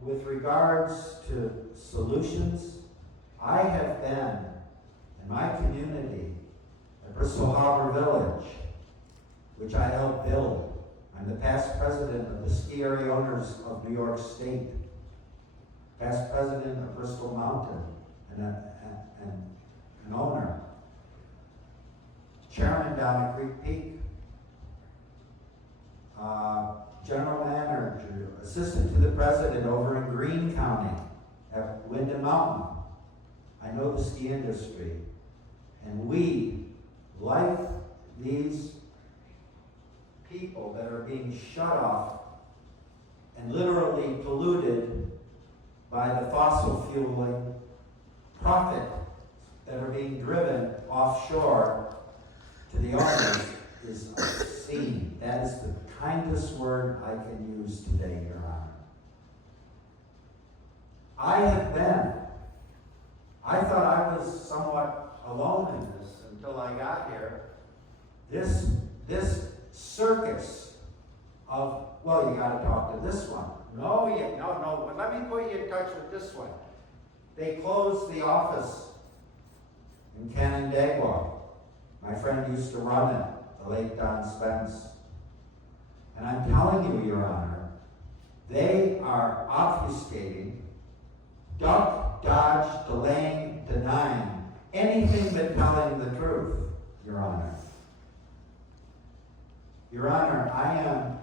With regards to solutions, I have been, in my community, at Bristol Harbor Village, which I helped build. I'm the past president of the Ski Area Owners of New York State, past president of Bristol Mountain, and an owner, chairman down at Creek Peak, general manager, assistant to the president over in Greene County at Wyndham Mountain. I know the ski industry, and we, like these people that are being shut off and literally polluted by the fossil fueling profit that are being driven offshore to the owners is obscene. That is the kindest word I can use today, Your Honor. I thought I was somewhat alone in this until I got here. This circus of, well, you gotta talk to this one. No, let me put you in touch with this one. They closed the office in Canandaigua. My friend used to run it, the late Don Spence. And I'm telling you, Your Honor, they are obfuscating, duck, dodge, delaying, denying anything but telling the truth, Your Honor. Your Honor, I am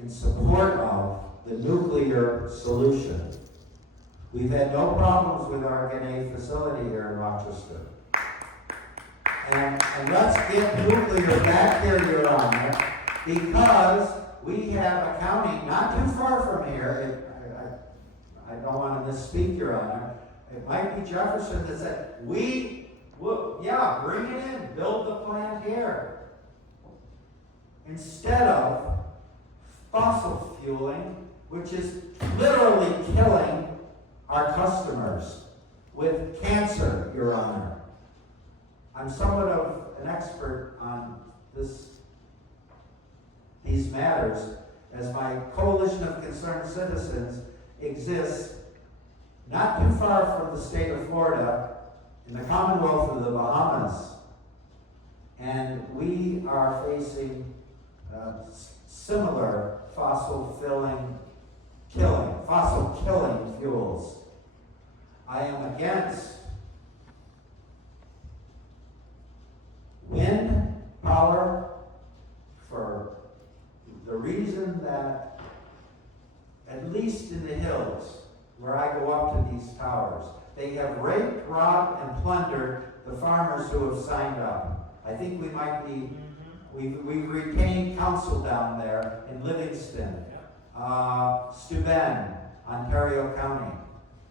in support of the nuclear solution. We've had no problems with our RG&E facility here in Rochester. And let's get nuclear back here, Your Honor, because we have a county not too far from here. I don't want to misspeak, Your Honor. It might be Jefferson that said, bring it in, build the plant here. Instead of fossil fueling, which is literally killing our customers with cancer, Your Honor. I'm somewhat of an expert on these matters, as my coalition of concerned citizens exists not too far from the state of Florida in the Commonwealth of the Bahamas. And we are facing similar fossil killing fuels. I am against wind power for the reason that, at least in the hills, where I go up to these towers, they have raped, robbed, and plundered the farmers who have signed up. I think we might be, we've retained council down there in Livingston, Steuben, Ontario County.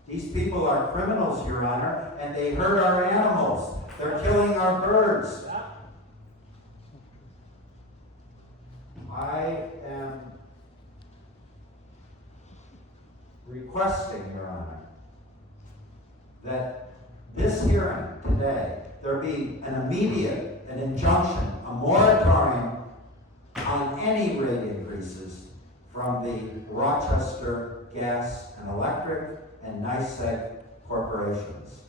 These people are criminals, Your Honor, and they hurt our animals. They're killing our birds. I am requesting, Your Honor, that this hearing today, there be an immediate, an injunction, a moratorium on any rate increases from the Rochester Gas and Electric and NYSEG corporations.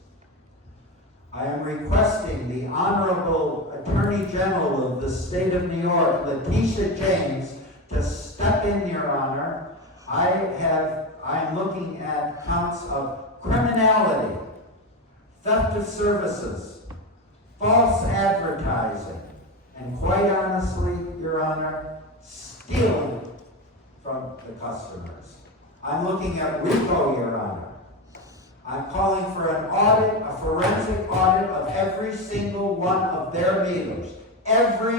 I am requesting the Honorable Attorney General of the State of New York, Letitia James, to step in, Your Honor. I'm looking at counts of criminality, theft of services, false advertising, and quite honestly, Your Honor, stealing from the customers. I'm looking at RICO, Your Honor. I'm calling for an audit, a forensic audit of every single one of their meters. Every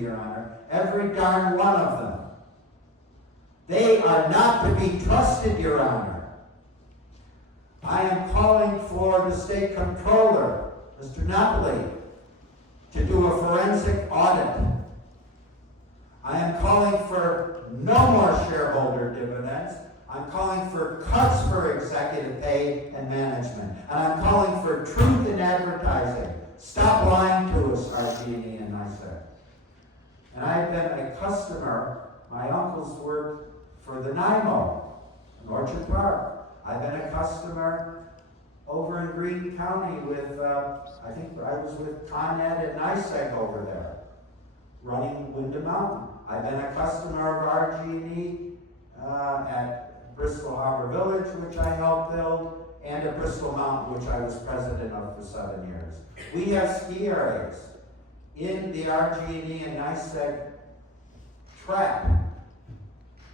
Your Honor, every darn one of them. They are not to be trusted, Your Honor. I am calling for the State Comptroller, Mr. Napoli, to do a forensic audit. I am calling for no more shareholder dividends. I'm calling for cuts for executive pay and management. And I'm calling for truth in advertising. Stop lying to us, RG&E and NYSEG. And I've been a customer. My uncles worked for the NYMO in Orchard Park. I've been a customer over in Greene County with, I think I was with Con Ed and NYSEG over there, running Wyndham Mountain. I've been a customer of RG&E at Bristol Harbor Village, which I helped build, and at Bristol Mountain, which I was president of for 7 years. We have ski areas in the RG&E and NYSEG trap.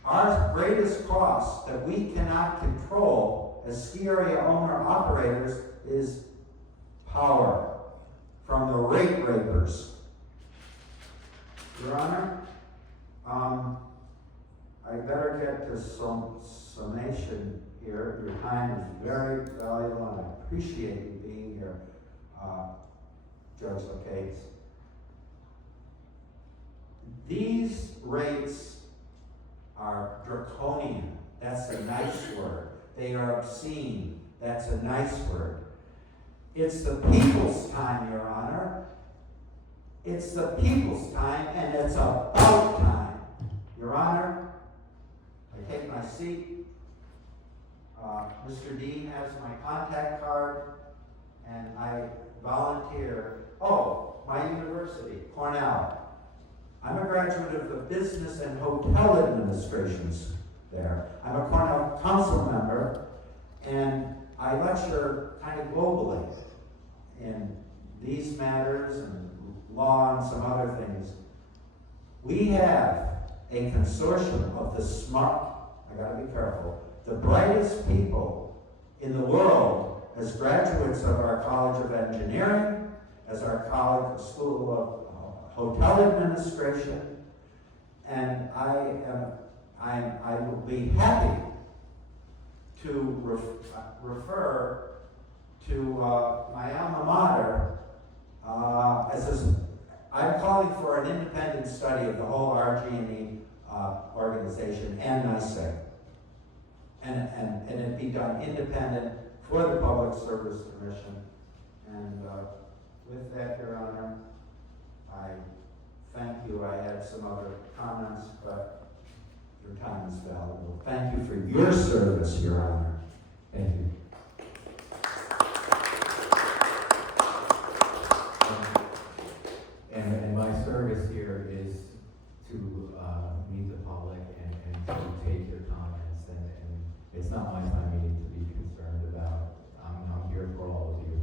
Our greatest cost that we cannot control as ski area owner-operators is power from the rate rapers. Your Honor, I better get to some summation here. Your time is very valuable, and I appreciate you being here, Judge Lacates. These rates are draconian. That's a nice word. They are obscene. That's a nice word. It's the people's time, Your Honor. It's the people's time, and it's about time. Your Honor, I take my seat. Mr. Dean has my contact card, and I volunteer. Oh, my university, Cornell. I'm a graduate of the Business and Hotel Administrations there. I'm a Cornell Council member, and I lecture kind of globally in these matters and law and some other things. We have a consortium of the smart, I gotta be careful, the brightest people in the world as graduates of our College of Engineering, as our College of School of Hotel Administration, and I will be happy to refer to my alma mater I'm calling for an independent study of the whole RG&E organization and NYSEG. And it be done independent for the Public Service Commission. And with that, Your Honor, I thank you. I had some other comments, but your time is valuable. Thank you for your service, Your Honor. Thank you. And my service here is to meet the public and to take your comments. And it's not my time you need to be concerned about. I'm here for all of you.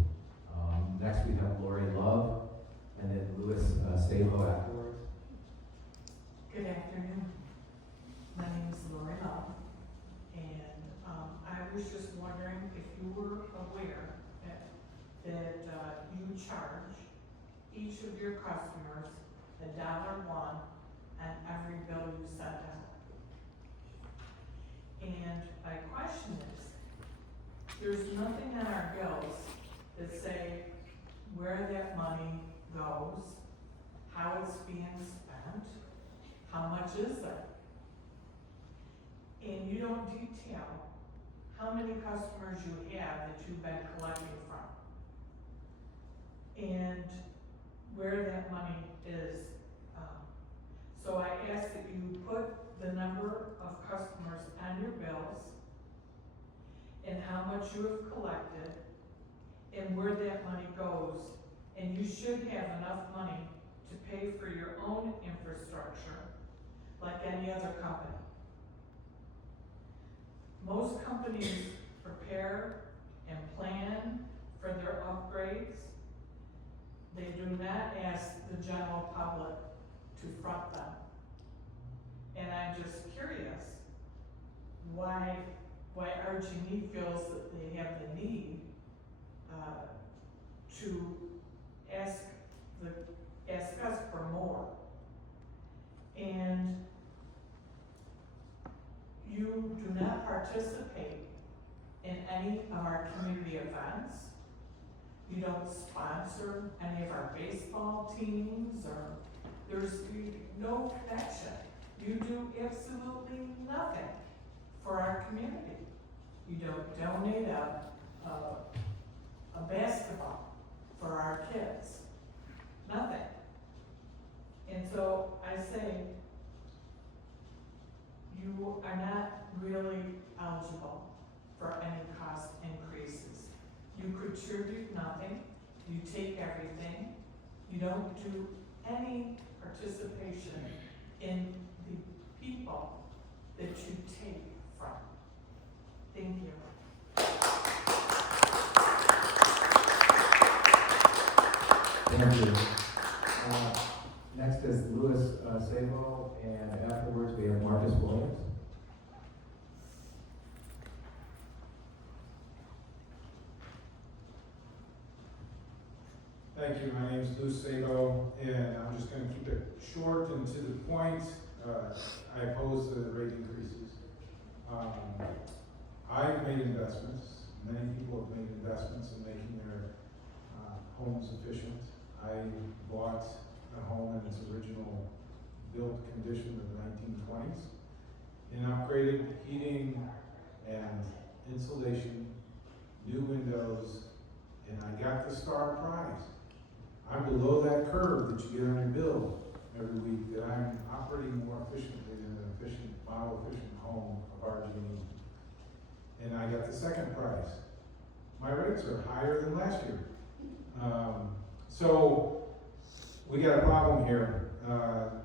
Next we have Lori Love, and then Louis Sabo afterwards. Good afternoon. My name is Lori Love, and I was just wondering if you were aware that you charge each of your customers $1 on every bill you send out. And my question is, there's nothing on our bills that say where that money goes, how it's being spent, how much is there? and you don't detail how many customers you have that you've been collecting from, and where that money is. So I ask that you put the number of customers on your bills, and how much you have collected, and where that money goes. And you should have enough money to pay for your own infrastructure like any other company. Most companies prepare and plan for their upgrades. They do not ask the general public to front them. And I'm just curious why RG&E feels that they have the need to ask us for more. And you do not participate in any of our community events. You don't sponsor any of our baseball teams, or there's no connection. You do absolutely nothing for our community. You don't donate a basketball for our kids. Nothing. And so I say, you are not really eligible for any cost increases. You contribute nothing, you take everything, you don't do any participation in the people that you take from. Thank you. Thank you. Next is Louis Sabo, and afterwards we have Marcus Williams. Thank you. My name is Lou Sabo, and I'm just going to keep it short and to the point. I oppose the rate increases. I've made investments. Many people have made investments in making their homes efficient. I bought a home in its original built condition of the 1920s and upgraded heating and insulation, new windows, and I got the star prize. I'm below that curve that you get on your bill every week, that I'm operating more efficiently than an efficient, model-efficient home of RG&E. And I got the second prize. My rates are higher than last year. So we got a problem here.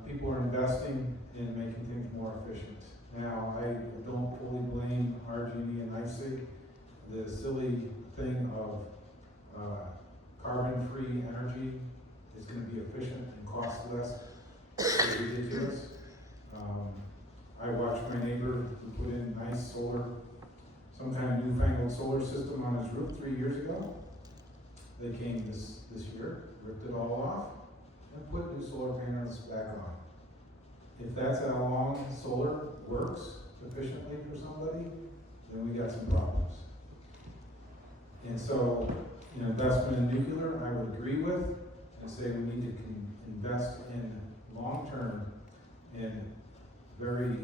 People are investing in making things more efficient. Now, I don't fully blame RG&E and NYSEG. The silly thing of carbon-free energy is going to be efficient and cost less. It's ridiculous. I watched my neighbor who put in nice solar, some kind of newfangled solar system on his roof 3 years ago. They came this year, ripped it all off, and put new solar panels back on. If that's how long solar works efficiently for somebody, then we got some problems. And so, investment in nuclear, I would agree with, and say we need to invest in long-term and very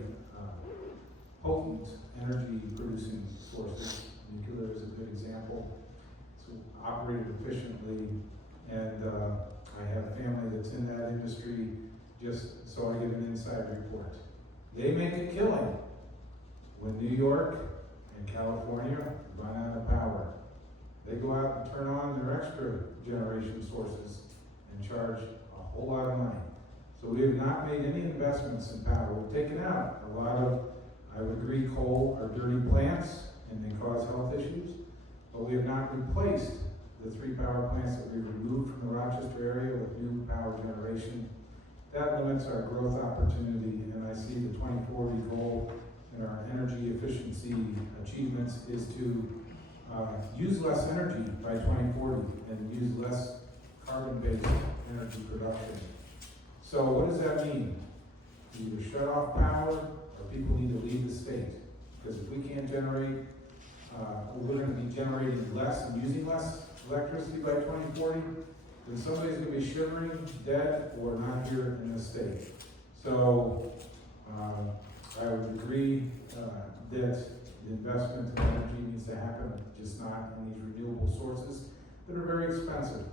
potent energy-producing sources. Nuclear is a good example. It's operated efficiently, and I have family that's in that industry, just so I give an inside report. They make a killing when New York and California run out of power. They go out and turn on their extra generation sources and charge a whole lot of money. So we have not made any investments in power. We've taken out a lot of, I would agree, coal are dirty plants and they cause health issues, but we have not replaced the 3 power plants that we removed from the Rochester area with new power generation. That limits our growth opportunity, and I see the 2040 goal in our energy efficiency achievements is to use less energy by 2040 and use less carbon-based energy production. So what does that mean? Either shut off power or people need to leave the state. Because if we can't generate, we're going to be generating less and using less electricity by 2040, then somebody's going to be shivering, dead, or not here in this state. So I would agree that the investment in energy needs to happen, just not in these renewable sources that are very expensive.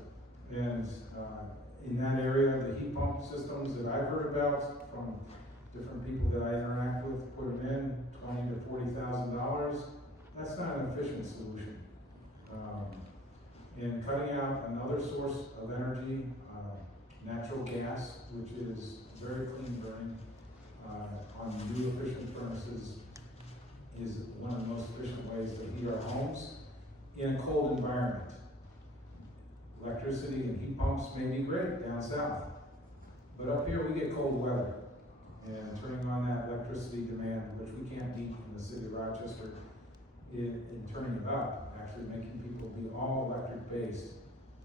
And in that area, the heat pump systems that I've heard about from different people that I interact with, put them in $20,000 to $40,000. That's not an efficient solution. And cutting out another source of energy, natural gas, which is very clean burning, on new efficient furnaces is one of the most efficient ways to heat our homes in a cold environment. Electricity and heat pumps may be great down south, but up here we get cold weather. And turning on that electricity demand, which we can't meet in the city of Rochester, in turning it up, actually making people be all electric based,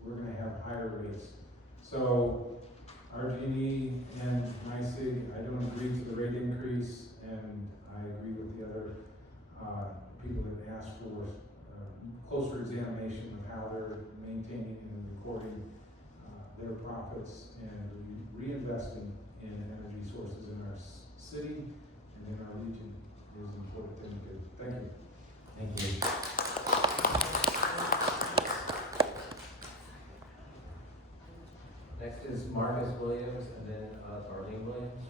we're gonna have higher rates. So RG&E and NYSEG, I don't agree to the rate increase, and I agree with the other people that asked for closer examination of how they're maintaining and recording their profits and reinvesting in energy sources in our city and in our region is an important thing to do. Thank you. Thank you. Next is Marcus Williams and then Darlene Williams.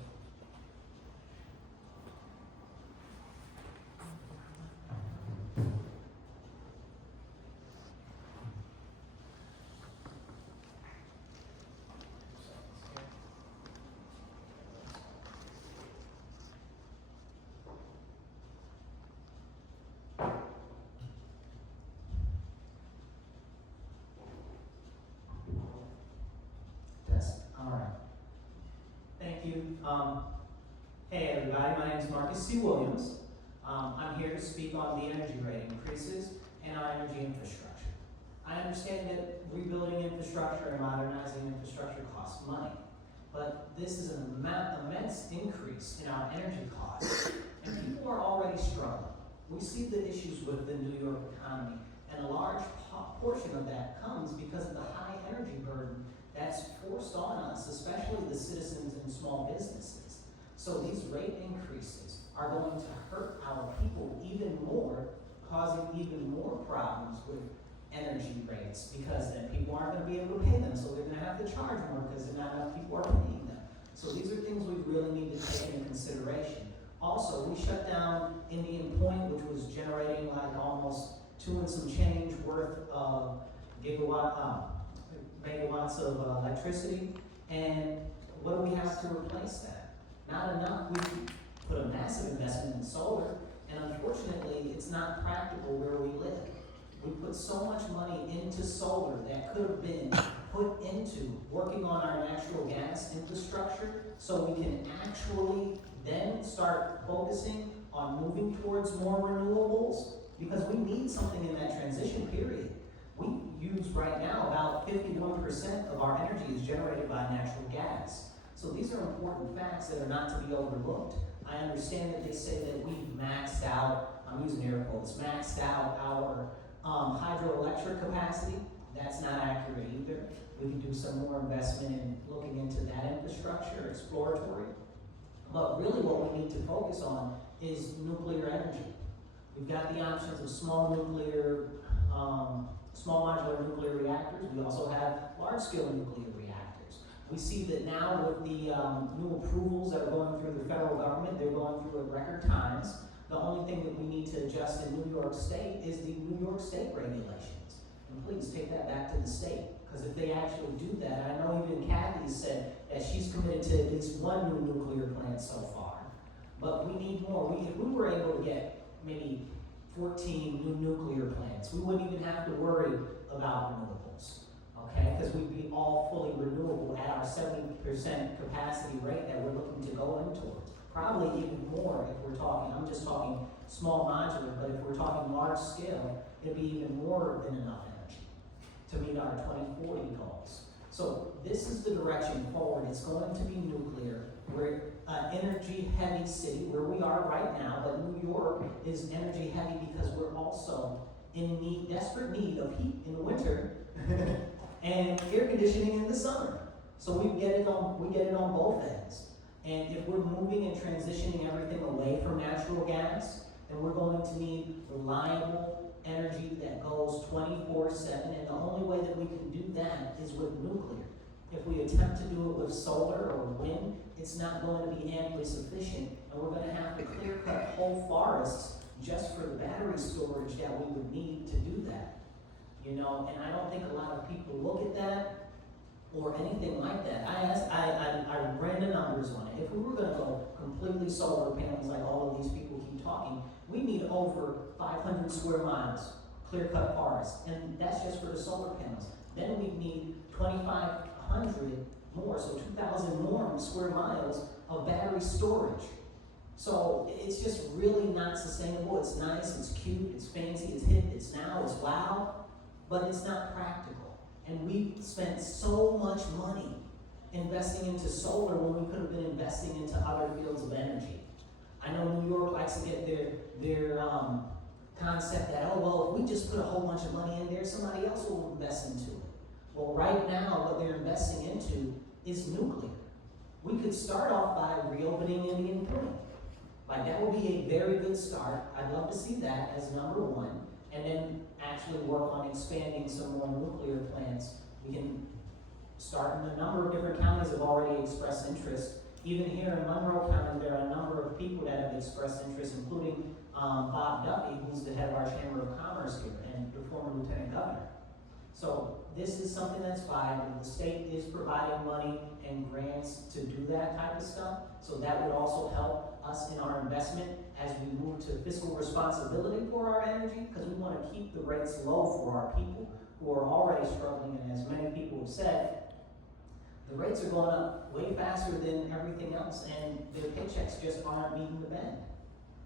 All right. Thank you. Hey everybody, my name is Marcus C. Williams. I'm here to speak on the energy rate increases and our energy infrastructure. I understand that rebuilding infrastructure and modernizing infrastructure costs money, but this is an immense increase in our energy costs, and people are already struggling. We see the issues with the New York economy, and a large portion of that comes because of the high energy burden that's forced on us, especially the citizens and small businesses. So these rate increases are going to hurt our people even more, causing even more problems with energy rates, because then people aren't going to be able to pay them, so they're going to have to charge more because not enough people are paying them. So these are things we really need to take into consideration. Also, we shut down Indian Point, which was generating like almost 2 and some change worth of megawatts of electricity, and what do we have to replace that? Not enough. We put a massive investment in solar, and unfortunately, it's not practical where we live. We put so much money into solar that could have been put into working on our natural gas infrastructure, so we can actually then start focusing on moving towards more renewables, because we need something in that transition period. We use right now about 51% of our energy is generated by natural gas. So these are important facts that are not to be overlooked. I understand that they say that we've maxed out, I'm using air quotes, maxed out our hydroelectric capacity. That's not accurate either. We can do some more investment in looking into that infrastructure, exploratory. But really what we need to focus on is nuclear energy. We've got the options of small modular nuclear reactors. We also have large-scale nuclear reactors. We see that now with the new approvals that are going through the federal government, they're going through at record times. The only thing that we need to adjust in New York State is the New York State regulations. And please take that back to the state, because if they actually do that, I know even Kathy said that she's committed to at least one new nuclear plant so far. But we need more. If we were able to get maybe 14 new nuclear plants, we wouldn't even have to worry about renewables, okay? Because we'd be all fully renewable at our 70% capacity rate that we're looking to go in towards. Probably even more if we're talking, I'm just talking small modular, but if we're talking large scale, it'd be even more than enough energy to meet our 2040 goals. So this is the direction forward. It's going to be nuclear. We're an energy heavy city where we are right now, but New York is energy heavy because we're also in desperate need of heat in the winter and air conditioning in the summer. So we get it on both ends. And if we're moving and transitioning everything away from natural gas, then we're going to need reliable energy that goes 24/7, and the only way that we can do that is with nuclear. If we attempt to do it with solar or wind, it's not going to be amply sufficient, and we're going to have to clear cut whole forests just for the battery storage that we would need to do that. You know, and I don't think a lot of people look at that or anything like that. I ran the numbers on it. If we were gonna go completely solar panels like all of these people keep talking, we need over 500 square miles clear-cut forest, and that's just for the solar panels. Then we need 2,500 more, so 2,000 more square miles of battery storage. So it's just really not sustainable. It's nice, it's cute, it's fancy, it's hip, it's now, it's wow, but it's not practical. And we spent so much money investing into solar when we could have been investing into other fields of energy. I know New York likes to get their concept that, oh, well, if we just put a whole bunch of money in there, somebody else will invest into it. Well, right now, what they're investing into is nuclear. We could start off by reopening Indian Point. Like, that would be a very good start. I'd love to see that as number one. And then actually work on expanding some more nuclear plants. We can start in a number of different counties have already expressed interest. Even here in Monroe County, there are a number of people that have expressed interest, including Bob Duffy, who's the head of our Chamber of Commerce here, and the former Lieutenant Governor. So this is something that's viable. The state is providing money and grants to do that type of stuff. So that would also help us in our investment as we move to fiscal responsibility for our energy, because we want to keep the rates low for our people who are already struggling. And as many people have said, the rates are going up way faster than everything else, and their paychecks just aren't meeting the bend.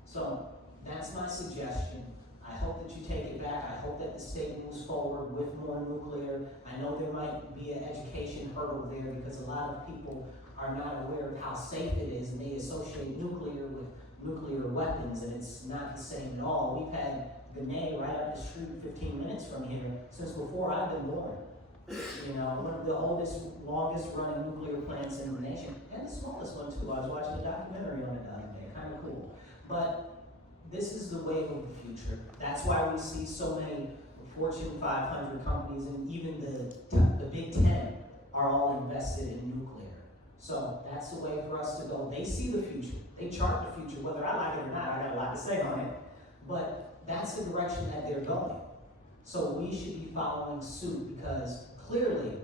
So that's my suggestion. I hope that you take it back. I hope that the state moves forward with more nuclear. I know there might be an education hurdle there because a lot of people are not aware of how safe it is, and they associate nuclear with nuclear weapons, and it's not the same at all. We've had Grenade right up the street 15 minutes from here since before I've been born. You know, one of the oldest, longest running nuclear plants in the nation, and the smallest one too. I was watching a documentary on it the other day, kind of cool. But this is the wave of the future. That's why we see so many Fortune 500 companies, and even the Big 10 are all invested in nuclear. So that's the way for us to go. They see the future. They chart the future. Whether I like it or not, I got a lot to say on it. But that's the direction that they're going. So we should be following suit, because clearly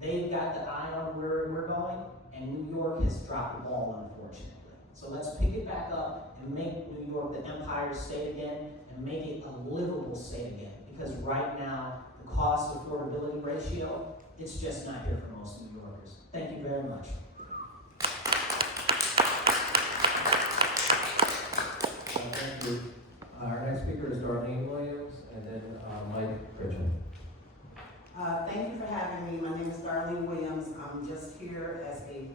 they've got the eye on where we're going, and New York has dropped the ball, unfortunately. So let's pick it back up and make New York the Empire State again, and make it a livable state again. Because right now, the cost affordability ratio, it's just not here for most New Yorkers. Thank you very much. Thank you. Our next speaker is Darlene Williams, and then Mike Pritchett. Thank you for having me. My name is Darlene Williams. I'm just here as a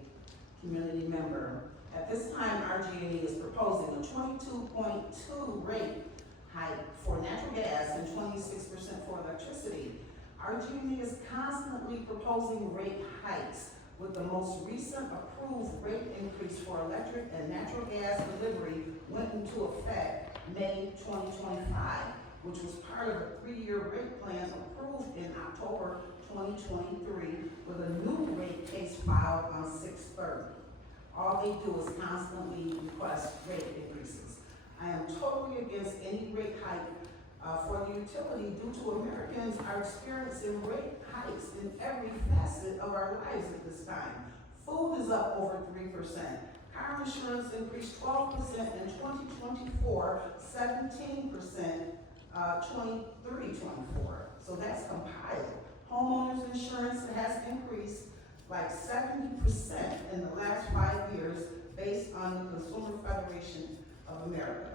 community member. At this time, RG&E is proposing a 22.2 rate hike for natural gas and 26% for electricity. RG&E is constantly proposing rate hikes, with the most recent approved rate increase for electric and natural gas delivery went into effect May 2025, which was part of a 3-year rate plan approved in October 2023, with a new rate case filed on 6/30. All they do is constantly request rate increases. I am totally against any rate hike for the utility due to Americans are experiencing rate hikes in every facet of our lives at this time. Food is up over 3%. Car insurance increased 12% in 2024, 17% 23-24. So that's compiled. Homeowners insurance has increased like 70% in the last 5 years based on the Consumer Federation of America.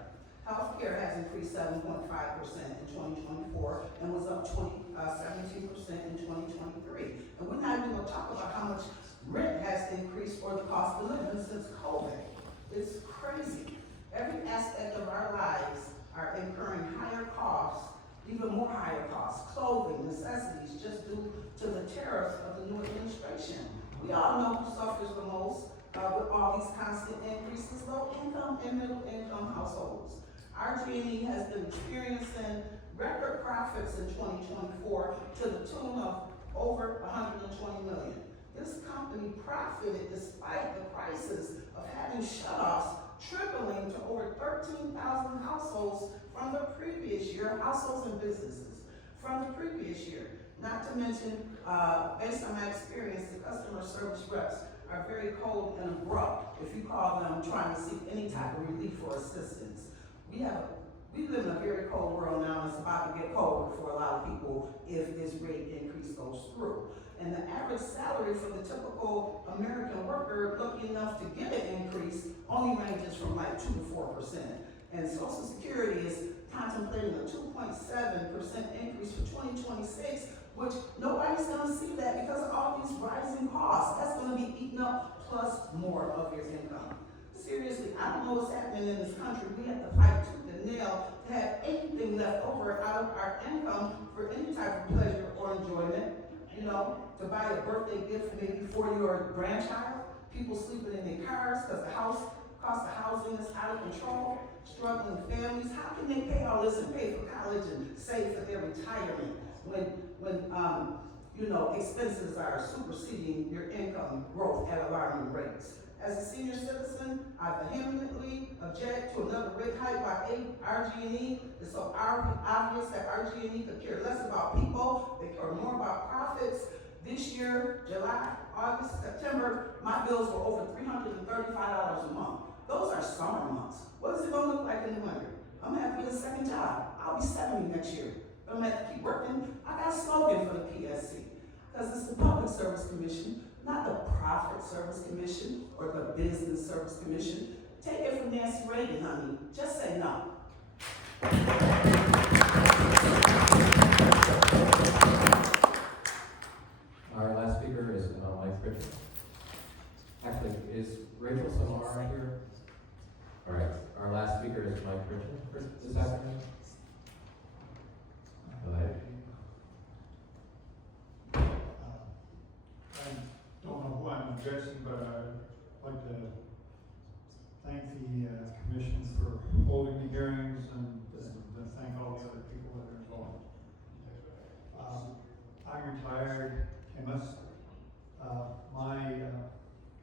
Healthcare has increased 7.5% in 2024 and was up 17% in 2023. And we're not even going to talk about how much rent has increased or the cost of living since COVID. It's crazy. Every aspect of our lives are incurring higher costs, even more higher costs, clothing, necessities, just due to the tariffs of the new administration. We all know who suffers the most with all these constant increases low-income and middle-income households. RG&E has been experiencing record profits in 2024 to the tune of over $120 million. This company profited despite the crisis of having shutoffs, tripling to over 13,000 households from the previous year, households and businesses from the previous year. Not to mention, based on my experience, the customer service reps are very cold and abrupt if you call them trying to seek any type of relief or assistance. We live in a very cold world now, and it's about to get colder for a lot of people if this rate increase goes through. And the average salary for the typical American worker lucky enough to get an increase only ranges from like 2 to 4%. And Social Security is contemplating a 2.7% increase for 2026, which nobody's gonna see that because of all these rising costs. That's gonna be eaten up plus more of your income. Seriously, I don't know what's happening in this country. We have to fight tooth and nail to have anything left over out of our income for any type of pleasure or enjoyment. You know, to buy a birthday gift maybe for your grandchild. People sleeping in their cars because the cost of housing is out of control. Struggling families, how can they pay all this and pay for college and save for their retirement when expenses are superseding your income growth at alarming rates? As a senior citizen, I vehemently object to another rate hike by RG&E. It's so obvious that RG&E could care less about people, they care more about profits. This year, July, August, September, my bills were over $335 a month. Those are summer months. What is it gonna look like in the winter? I'm gonna have to get a second job. I'll be 70 next year. I'm gonna have to keep working. I got a slogan for the PSC, because it's the Public Service Commission, not the Profit Service Commission or the Business Service Commission. Take it from Nancy Reagan, honey. Just say no. Our last speaker is Mike Pritchett. Actually, is Rachel Samara here? All right, our last speaker is Mike Pritchett this afternoon. Go ahead. I don't know who I'm addressing, but I'd like to thank the commission for holding the hearings and thank all the other people that are involved. I'm retired chemist. My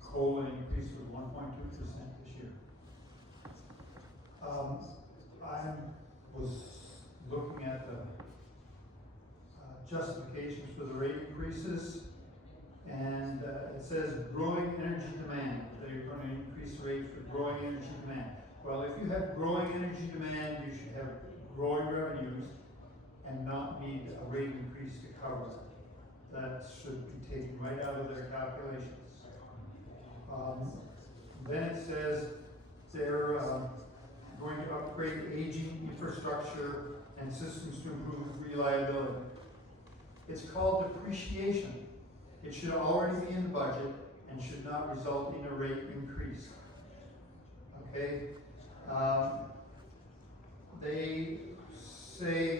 COLA increase was 1.2% this year. I was looking at the justifications for the rate increases, and it says growing energy demand. They're going to increase the rate for growing energy demand. Well, if you have growing energy demand, you should have growing revenues and not need a rate increase to cover it. That should be taken right out of their calculations. Then it says they're going to upgrade aging infrastructure and systems to improve reliability. It's called depreciation. It should already be in the budget and should not result in a rate increase. Okay? They say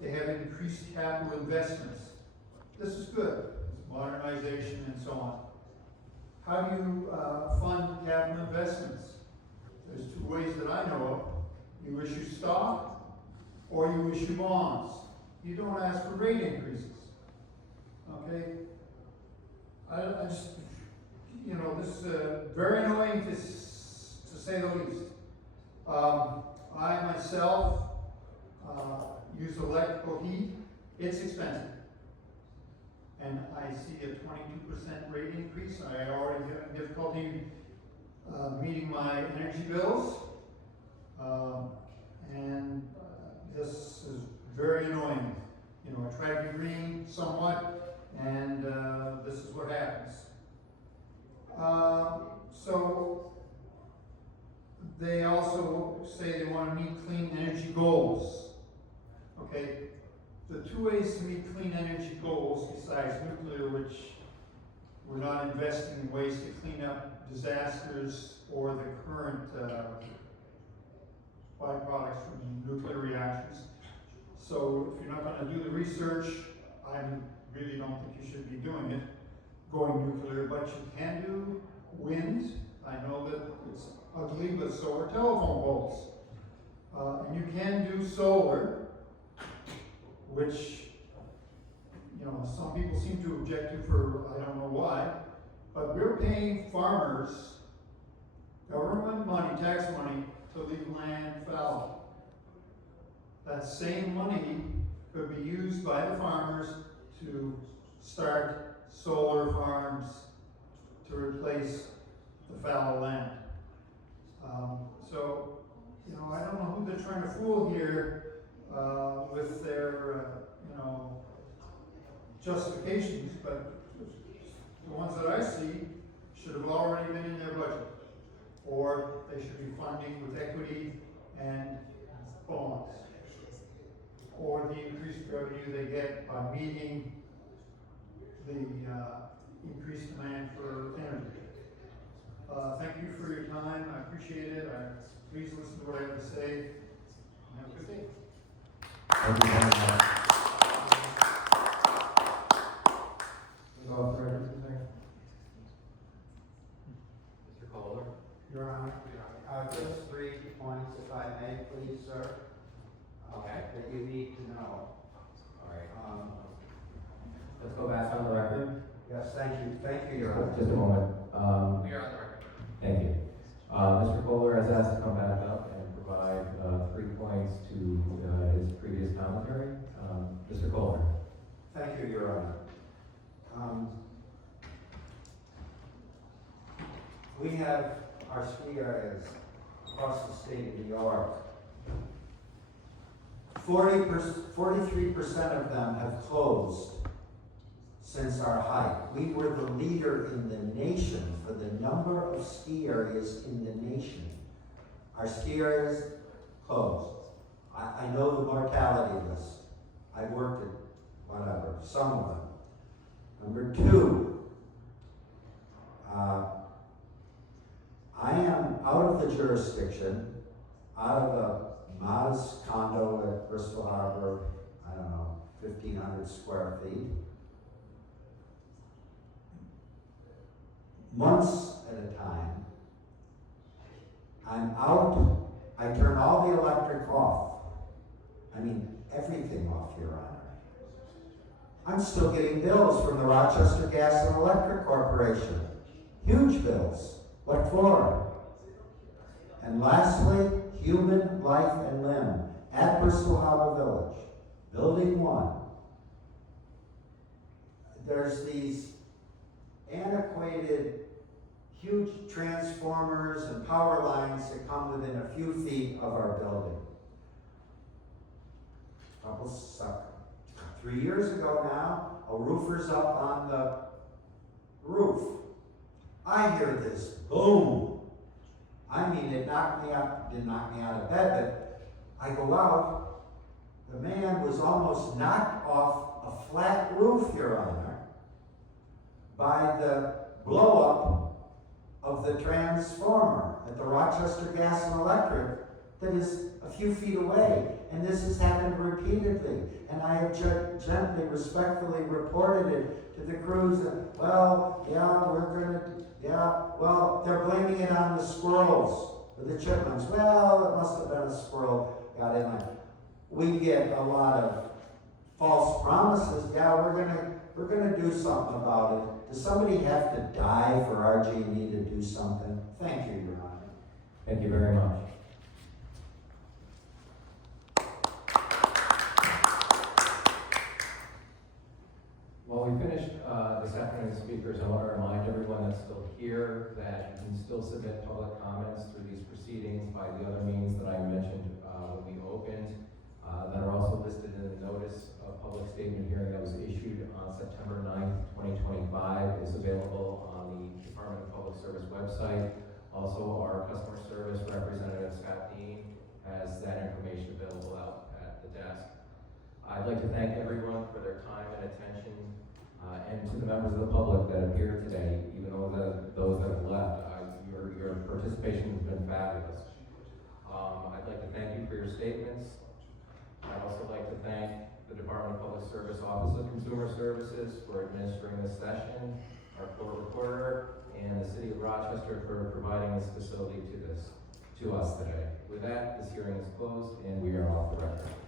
they have increased capital investments. This is good. It's modernization and so on. How do you fund capital investments? There's two ways that I know of. You issue stock or you issue bonds. You don't ask for rate increases. Okay? I just, this is very annoying to say the least. I myself use electrical heat. It's expensive. And I see a 22% rate increase. I already have difficulty meeting my energy bills. And this is very annoying. I try to be green somewhat, and this is what happens. So they also say they want to meet clean energy goals. Okay, the two ways to meet clean energy goals, besides nuclear, which we're not investing in ways to clean up disasters or the current byproducts from nuclear reactions. So if you're not going to do the research, I really don't think you should be doing it, going nuclear, but you can do wind, I know that it's ugly, but so are telephone poles. And you can do solar, which, you know, some people seem to object to for, I don't know why, but we're paying farmers government money, tax money, to leave land fallow. That same money could be used by the farmers to start solar farms to replace the fallow land. So, you know, I don't know who they're trying to fool here with their, you know, justifications, but the ones that I see should have already been in their budget. Or they should be funding with equity and bonds. Or the increased revenue they get by meeting the increased demand for energy. Thank you for your time. I appreciate it. Please listen to what I have to say. And have a good day. Thank you very much. Go for everything. Mr. Kohler? Your Honor, just 3 points, if I may, please, sir. Okay. That you need to know. All right. Let's go back on the record. Yes, thank you. Thank you, Your Honor. Just a moment. We are on the record. Thank you. Mr. Kohler has asked to come back up and provide 3 points to his previous commentary. Mr. Kohler. Thank you, Your Honor. We have our ski areas across the state of New York. 43% of them have closed since our hike. We were the leader in the nation for the number of ski areas in the nation. Our ski areas closed. I know the mortality list. I worked at whatever, some of them. Number 2, I am out of the jurisdiction, out of a modest condo at Bristol Harbor, I don't know, 1,500 square feet. Months at a time. I'm out, I turn all the electric off. I mean, everything off, Your Honor. I'm still getting bills from the Rochester Gas and Electric Corporation. Huge bills. What for? And lastly, human life and limb at Bristol Harbor Village, Building 1. There's these antiquated, huge transformers and power lines that come within a few feet of our building. 3 years ago now, a roofer's up on the roof. I hear this boom. I mean, it knocked me up, didn't knock me out of bed, but I go out. The man was almost knocked off a flat roof, Your Honor, by the blow up of the transformer at the Rochester Gas and Electric that is a few feet away. And this has happened repeatedly. And I have gently, respectfully reported it to the crews. Well, they're blaming it on the squirrels or the chipmunks. Well, it must have been a squirrel got in there. We get a lot of false promises. Yeah, we're gonna do something about it. Does somebody have to die for RG&E to do something? Thank you, Your Honor. Thank you very much. While we finish this afternoon's speakers, I want to remind everyone that's still here that you can still submit public comments through these proceedings by the other means that I mentioned when we opened, that are also listed in the notice of public statement hearing that was issued on September 9th, 2025. It's available on the Department of Public Service website. Also, our customer service representative, Scott Dean, has that information available out at the desk. I'd like to thank everyone for their time and attention, and to the members of the public that appeared today, even though those that have left. Your participation has been fabulous. I'd like to thank you for your statements. I'd also like to thank the Department of Public Service Office of Consumer Services for administering this session, our court reporter, and the city of Rochester for providing this facility to us today. With that, this hearing is closed and we are off the record.